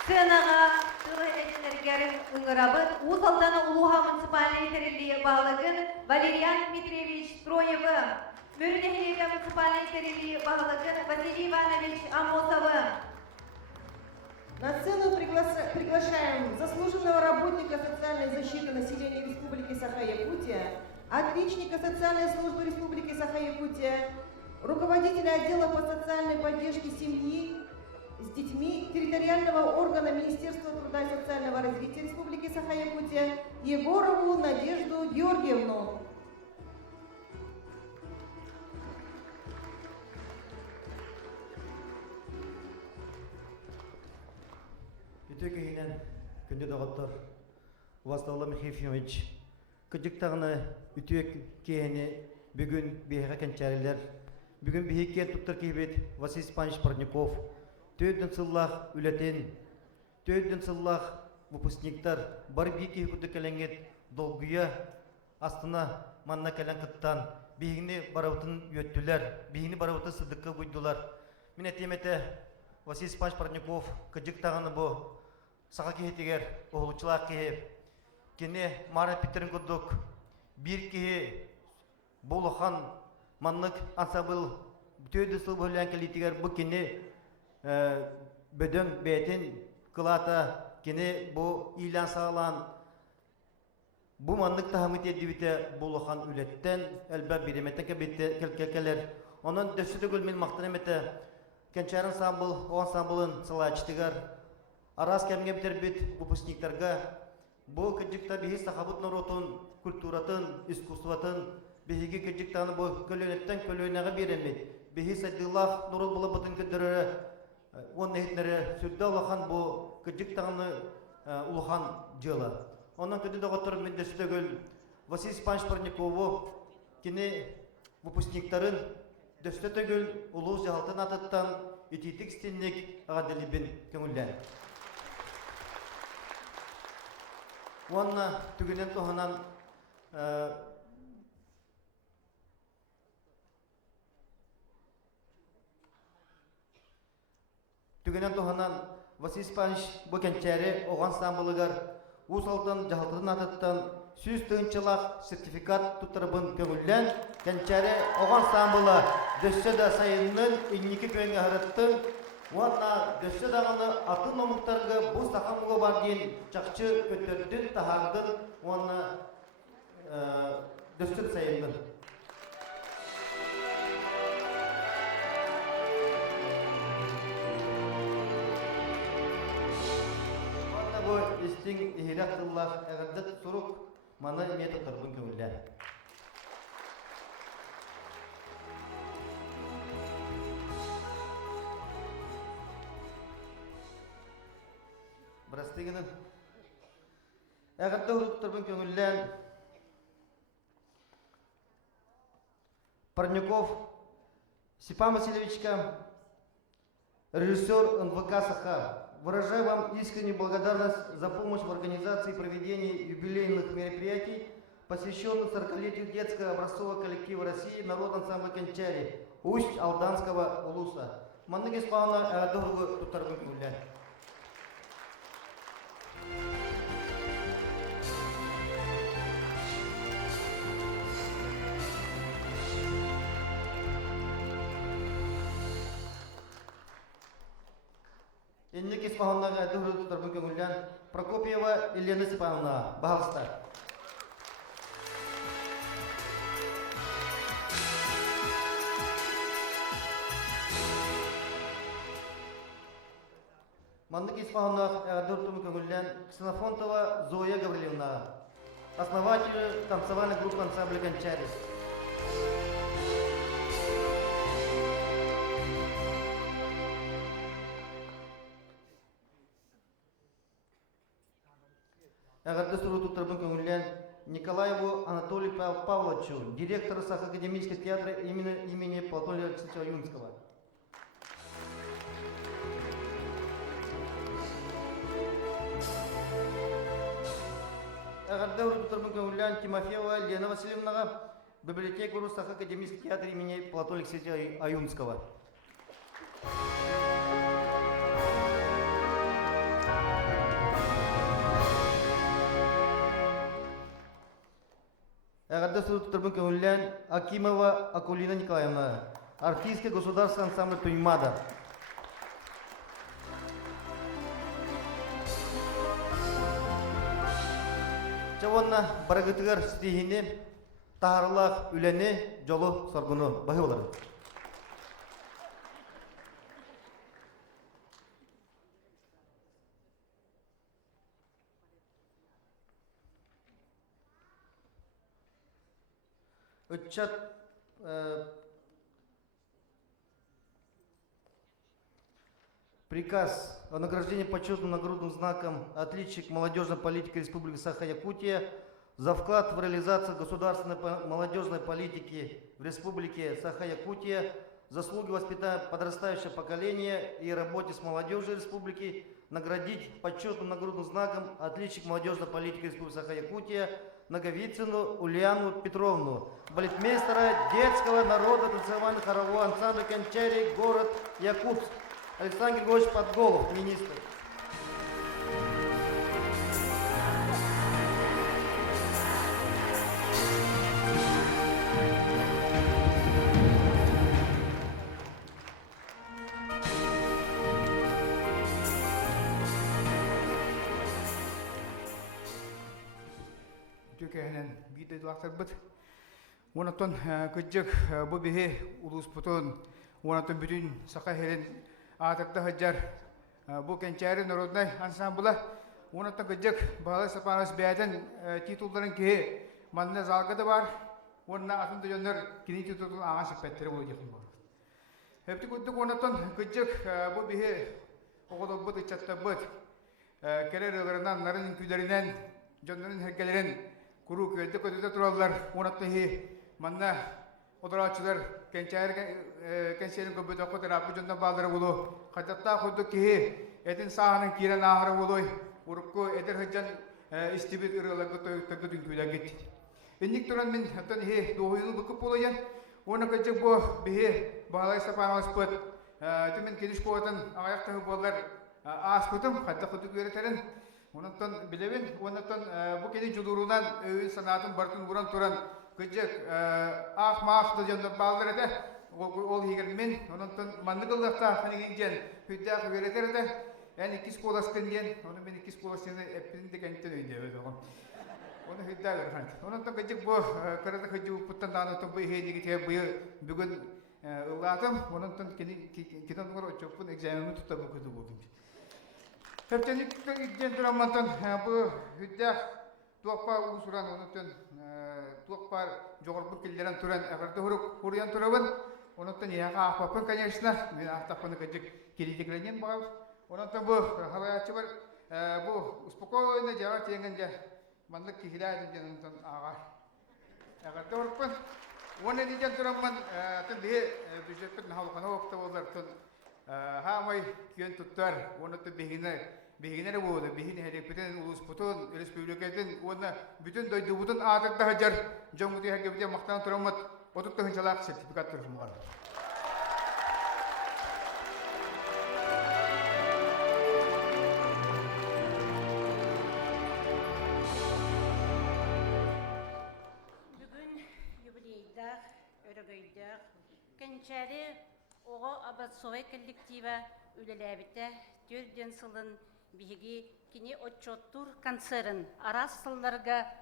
Сценаға тылы әденергерін ұңырабыт, Узалданы Улуға муниципальный терелі бағылығын Валерьян Дмитриевич Троевы, Мөрінехлега муниципальный терелі бағылығын Василий Иванович Амосовы. На сцену приглашаем заслуженного работника социальной защиты населения Республики Саха-Якутия, отличника социальной службы Республики Саха-Якутия, руководителя отдела по социальной поддержке семьи с детьми территориального органа Министерства труда и социального развития Республики Саха-Якутия Егорову Надежду Георгиевну. Ütükehinen күнде доғыттыр. Вастаулы Михаил Ефимович, күдіктағыны ütük кейіні бүгін бейхе кәнчәрілер, бүгін бейхекен тұттыр кейбет Василий Спанович Парников, төйдің сыллақ үлетен, төйдің сыллақ выпускниктар бар бейке күдік кәләңет долгүйя астына манна кәләң қыттан, бейгіні бараутын өттілер, бейгіні бараутын сыдыққа көйділер. Мен әтеметі Василий Спанович Парников күдіктағыны бұл сақа кейтегер оғылучылақ кейіп, кене мара питерін күдік, бір кейі болуған манлық ансабыл төйді сыл бөлен келетегер бұл кене бөдің бәйтін қылата, кене бұл илан сағалан, бұл манлық тағымет едібіте болуған үлеттен, әлбә береметтен кәбетті кәлкәлер. Оның дөсіді гүлмен мақтан әметі, кәнчәрін самбыл, оған самбылын сылачтығар, арас кәмге бітербет выпускниктарға бұл кәджікта бейі сақабыт нұротын, культуратын, искусстватын, бейіге кәджіктаны бұл көлөнеттен көлөнеға беремет. Бейі сәділақ нұрот бұлы бұтын көдірі, оның әйтінері сүрді олақан бұл кәджіктаны ұлыған жылы. Оның көді доғытыр мендесі дөгіл Василий Спанович Парникову кені выпускниктарын дөсті төгіл ұлу жағалтын атыттан ететік стеннек ағаделебін көңілден. Онна түгінен тоғынан бүгінен туғанан Василий Спанович бұл кенчәрі оған самбылығар ұс алтын жағалтыдың атыттан сүз тыңчылақ сертификат тұттырыбын көңілден кенчәрі оған самбылы дөссі да сайынның иннекі көнге ғырыттың уанна дөссі дағаны атын номықтарға бұл сақамығы бар дейін чақчы көттердің тахардың уанна дөссі сайынның. Бу истин ихираттыллах әгәрдәт сурук маны метод торбын көңілдән. Брастыгының әгәрдәт сурук торбын көңілдән Парнюков Степан Васильевичка, режиссер НВК «Саха». Выражаю вам искреннюю благодарность за помощь в организации и проведении юбилейных мероприятий, посвященных 40-летию детского образцового коллектива России «Народ ансамбль Кенчари» Усть-Алданского улуса. Маннык исполнена Аадогу Тутарбын Куллян. Иннеки исполнена Аадогу Тутарбын Куллян Прокопьева Елена Степановна. Пожалуйста. Маннык исполнена Аадогу Куллян Ксенофонтова Зоя Гавриловна, основатель танцевальной группы ансамбля Кенчари. Николаеву Анатолию Павловичу, директору Сахакадемического театра имени Платона Алексеевича Юнского. Тимофеева Лена Васильевна, библиотекару Сахакадемического театра имени Платона Алексеевича Аюнского. Акимова Акулина Николаевна, артистка государственного ансамбля Туймада. Чаванна барагытыгар стихини, тахарлах үлени, жолу соргуну бахи олар. Приказ о награждении почетным нагрудным знаком «Отличник молодежной политики Республики Саха-Якутия» за вклад в реализацию государственной молодежной политики в Республике Саха-Якутия, заслуги воспитания подрастающего поколения и работе с молодежью Республики наградить почетным нагрудным знаком «Отличник молодежной политики Республики Саха-Якутия» Наговицыну Ульяну Петровну, балетмейстера детского народа танцевального хорового ансамбля Кенчари, город Якутск. Александр Григорьевич Подголов, министр. Тюкенен биде лактырбыт. Онотон кыжык бу бихе улус бутун, онотон бүтүн сака херен атакта хаджар бу Кенчари народный ансамбля. Онотон кыжык бала сапанас бәден титулдарын ке манна залгада бар. Онна атын дөйөннөр кини титул ага сепеттери болу жакын бар. Хепти күттүк онотон кыжык бу бихе оголобут ичаттабыт. Керерелеринен нарын күйлеринен жоннорун хергелерин куру көлдө көдөдө тураллар. Онотон манна одорачылар Кенчарин көбөтө котарапы жондан балдары болу. Кататта койду ки этин саанын кирен ахары болой. Урукку эдер хыжан истибит ырылагы төгөдүн күйлөгөт. Эник туран мен аттан дохуйну быкып болоян. Оны кыжык бу бихе балай сапаныбыз пыт. Тümen kediş koğatın ağayakta bollar ağız kutum, hatta kutu göreterin. Onundan bilevin, onundan bu kedi julurunan övün sanatın bartın vuran turan kıcık ağ mağıqlı janlar bağlar ede. Ol higelmin, onundan mandıqıldaqta hani gengen hüddaq göreter de. Yani ikis kolasken diyen, onu ben ikis kolasken epinin de kentten öyle evet oğlum. Onu hüddaq verhan. Onundan kıcık bu kırada kıcık uputtan dağınıtın bu iheydi giteye bugün ılladım, onundan kitan var o çöpün egzaminimi tutabı kutu buldum. Hepçenlikten ilgen duranmantan bu hüddaq tuaqpa usuran onundan tuaqpar joğurbu killeran turan agarda huruyan turabın. Onundan yaqa ahpapın kanyasına, men ahtapını kıcık kilidiklenyen bağır. Onundan bu halayatçı var, bu uspokojno cevap çengence manlık kihilaya edin onundan ağar. Agarda hurupun. Ona diyeceğim duramman, tüm diye düşepet nahalkan hokta olar tüm hamay kön tutar, onu tüm behinere boğdu, behine hedefeten ulus putun, respublikatin, ona bütün doydu butun atıkta hajar, jomu diye herkese maktan turamat, otukta hınçalak sertifikat turfum var. Kençeri oğu Abatsovay kollektiva ülelebite dördен sılın bihigi kini otçottur konserin aras sıllarga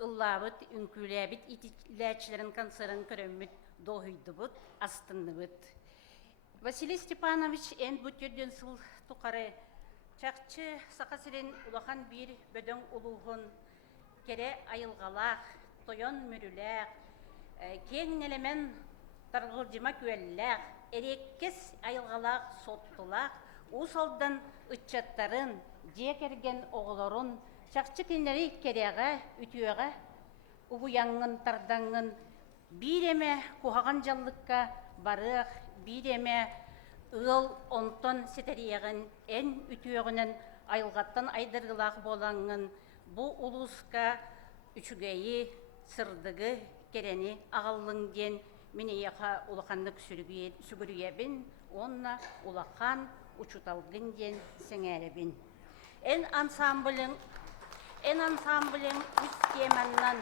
ıllabıt ünkülebit itileçlerin konserin körömmüt doğuydubut astınlıbıt. Vasiliy Степанович en bu dördен sıl tukarı çakçı sakasirin ulakan bir bödön uluğun kere ayılgalak, toyon mürülek, kengnelemen targılcıma küellek, erekkes ayılgalak sottulak, usaldan ıççatların, diye kergen oğulorun, çakçı kinleri kereğe, ütüyeğe, ubuyangın, tardangın, bireme kuhagan jallıkka barık, bireme ıl onton seteriyeğin en ütüyeğinin ayılgattan aydırgılak bolangın, bu uluska üçügeyi, sırdıgı, kereni ağallın gen, mine yaqa ulaqanlık sügürüyebin, onna ulaqan uçutalgın den sengerebin. En ansamblın üst kemandan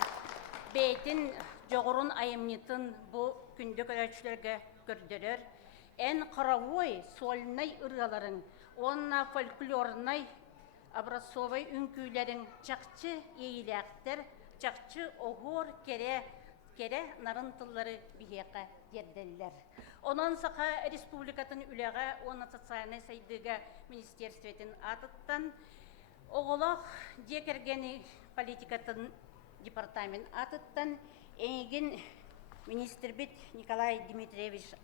beytin joğurun ayımnitın bu kündük ölçülerge gördürür. En qaravoy solnay ırgaların, onna folklornay Abrasovay ünkülerin çakçı eğilektir, çakçı oğur kere narıntılları biheka yerdeller. Ondan sonra Respublikatın üleğe, ona sosyalne saydığı ministerstvetin atıttan, oğulak diyekergeni politikatın departament atıttan, engin ministerbit Nikolay Dmitrievich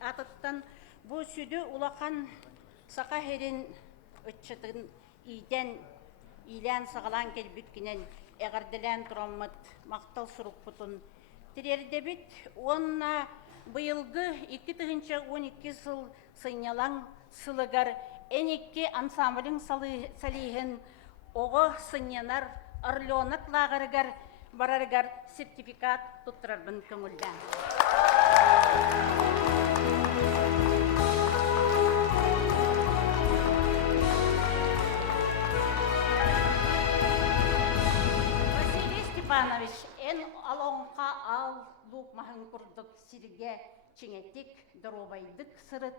atıttan, bu südü ulakan sakaherin ötçatın iyiden ilan sağalan kelbütkinen eğerdilen turammat maqtal suruputun tirerdebit onna bıyılgı 2012 yıl sınyalan sılıgar en iki ansamblın salihin oğu sınyanar arlyonak lağırgar barargar sertifikat tutturarbın köngülden. Stepanoviç en alonqa al lup mahın kurduk sirge çiğnetik dorobaydık sırıt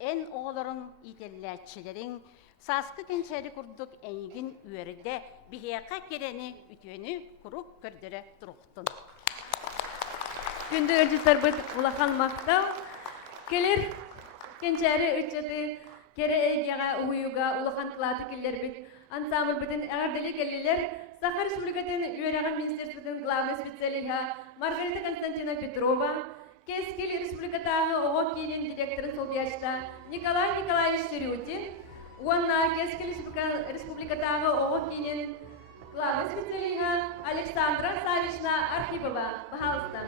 en oğların itelletçilerin saskı kençeri kurduk engin üeride biheka kereni ütünü kuruk kördüre turuktun. Gündü öncü sarbıt ulaqan maqtav kelir kençeri ütçatı kere eygega uyuga ulaqan kılatı killer bit ansambl bitin eğerdeli kelliler Саха Республикатын Юрияған министерствотын главный специалиха Маргарита Константина Петрова, Кескел Республикатағы оғы кейінен директорын Солбияшта Николай Николаевич Шерютин, онна Кескел Республикатағы оғы кейінен главный специалиха Александра Савична Архипова, пожалуйста.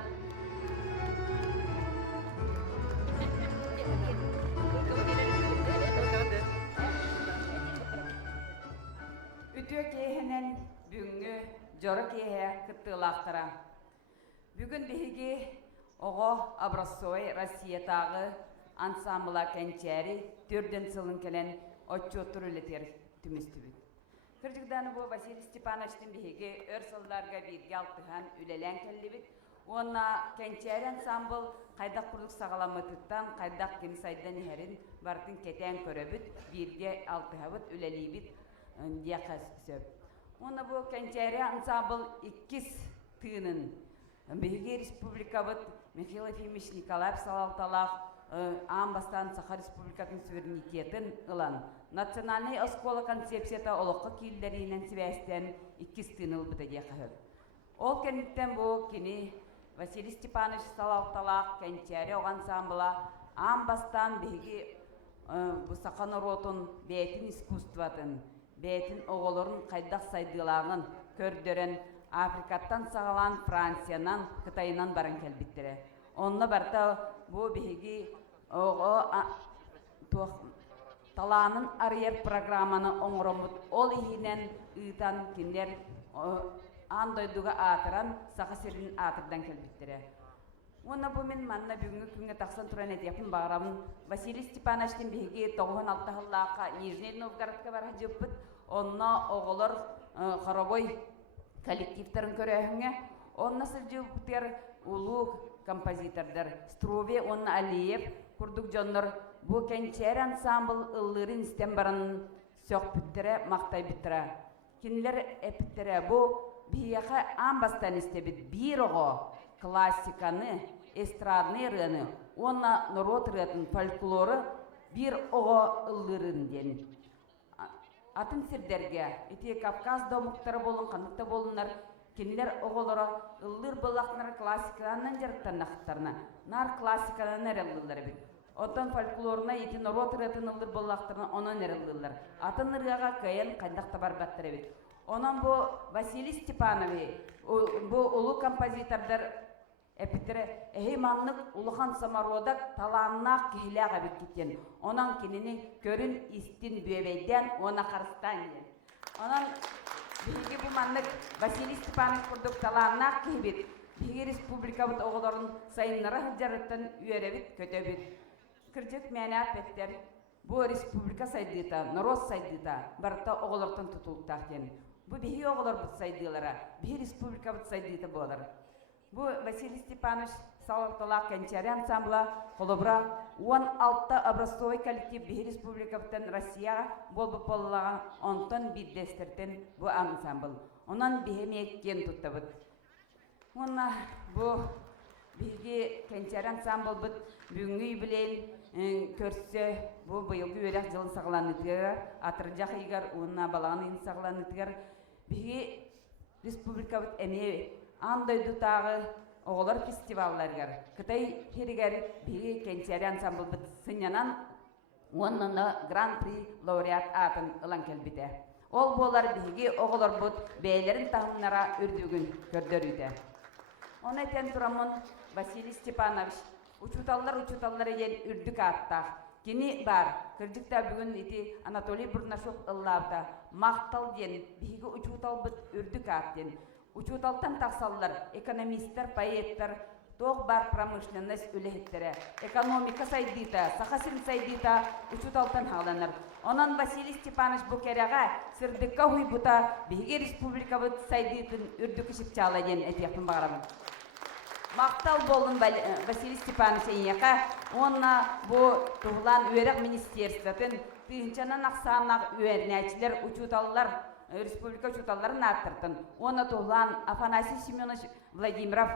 Ütüye keyhenen Büngü jorok yehe kıttığılaqtıra. Bugün bihigi oğu Abrasovay Rossiyatağı ансамбла кенчери түрден сылын келен отчеттур үлетер түмістібіт. Кырдыгданы бу Василий Степановичтин биһиги өр сылларга бирге алтыхан үлелен келлибит. Онна кенчери ансамбл кайдак курдук сагаламытыттан кайдак кини сайдан ихерин бартын кетен көрөбүт, бирге алтыхабыт үлелибит дияқас сөп. Онна бу кенчери ансамбл иккис тыынын биһиги республикабыт Михаил Ефимович Николаев Салалталах Амбастан Саха Республикатын суверенитетін ылан. Национальный оскола концепцията олыққа кейлерінен сібәстен 2 тыныл бұта деқі. Ол кенттен бұл кені Василий Степанович Салалталақ кенчәрі оған самбыла Амбастан бігі бұл Саха народын бәйтін искусстватын, бәйтін оғылырын қайдақ сайдылағын көрдерін Африкаттан сағалан Франциянан, Қытайынан баран кәлбіттірі. Онны барта бұл бігі таланын арьер программаны оңыромыт ол ихинен ыйтан киндер андойдуга атыран саха сирин атырдан келбиттире. Онна бу мен манна бүгүнгү күнгө таксан туран этепин баграмын Василий Степановичтин биги 96 жыллакка Нижний Новгородка бара жыппыт. Онна оголор хоровой коллективтерин көрөһүңө. Онна сылжыптер улуу композитордар Струве, онна Алиев, курдук жоннор бу кенчер ансамбл ыллырын истен барын сök бүттіре, мақтай бүттіре. Кинилер эпітіре бу бияқа амбастан истебит бир оғы классиканы, эстрадны рыны, онна народ рытын фольклоры бир оғы ыллырын ден. Атын сирдерге, ити Кавказ домуктары болын, қандықта болынлар, кинилер оғылары ыллыр болақнар классиканын жарықтан нақыттарына, нар классиканын әрелілері бит. Оттан фольклорына ити народ рытын ыллыр болақтарына онын әрелілер. Атын ырыға кайын қандақта бар баттыры бит. Онан бу Василий Степанович, бу улу композитордар эпитері әйманлық улухан самародак таланына кейліға бит кеткен. Онан кенені көрін истин бөбейден она қарыстан ен. Онан биги бу маннык Василий Степанович курдук таланына кейбет. Биги республика бут оғыларын сайынлары жарыттан үйеребит, көтөбит. Кірдік мәне апеттер бу республика сайдыта, народ сайдыта, барта оғылыртын тұтылықтақ кен. Бу биги оғылар бұт сайдылары, биги республика бұт сайдыта болар. Бу Василий Степанович Салалталақ кенчері ансамбла қолыбыра 16 образцовый коллектив биги республика бұттан Россияға болбы болылаған онтон биддестіртен бу ансамбл. Онан биги меккен тұтты бұт. Онна бу биги кенчері ансамбл бұт бүгінгі юбилей көрсе бу быйылғы өрек жылын сағыланытығар, атыржақ егер онна балағын сағыланытығар биги республика бұт әме андойду тағы оғылар фестивалларгар. Кытай херигер биги кенчери ансамбл бит сынянан оннана гран-при лауреат атын ылан келбите. Ол болар биги оғылар бут бәйлерін тағыннара үрдігін көрдөрүйді. Он этен турамын Василий Степанович учуталлар ел үрдік аттақ. Кені бар, кірдікта бүгін ити Анатолий Бурнашов ыллавда мақтал ден биги учутал бут үрдік аттен. Учуталтан тақсаллар, экономисттер, поэттер, тоқ бар промышленность үлехеттері, экономика сайдыта, сақасырын сайдыта, учуталтан хағланыр. Онан Василий Степанович Букераға сырдыққа хуйбута биге республика бұт сайдытын үрдікі шыпчала ден әтияқпын бағарамын. Мақтал болын Василий Степанович әйеқа, онна бұл тұғылан өрек министерствотын түйінчанан ақсанақ өрнәчілер, учуталылар, республика учуталларын аттыртын. Оны туғлан Афанасий Семенович Владимиров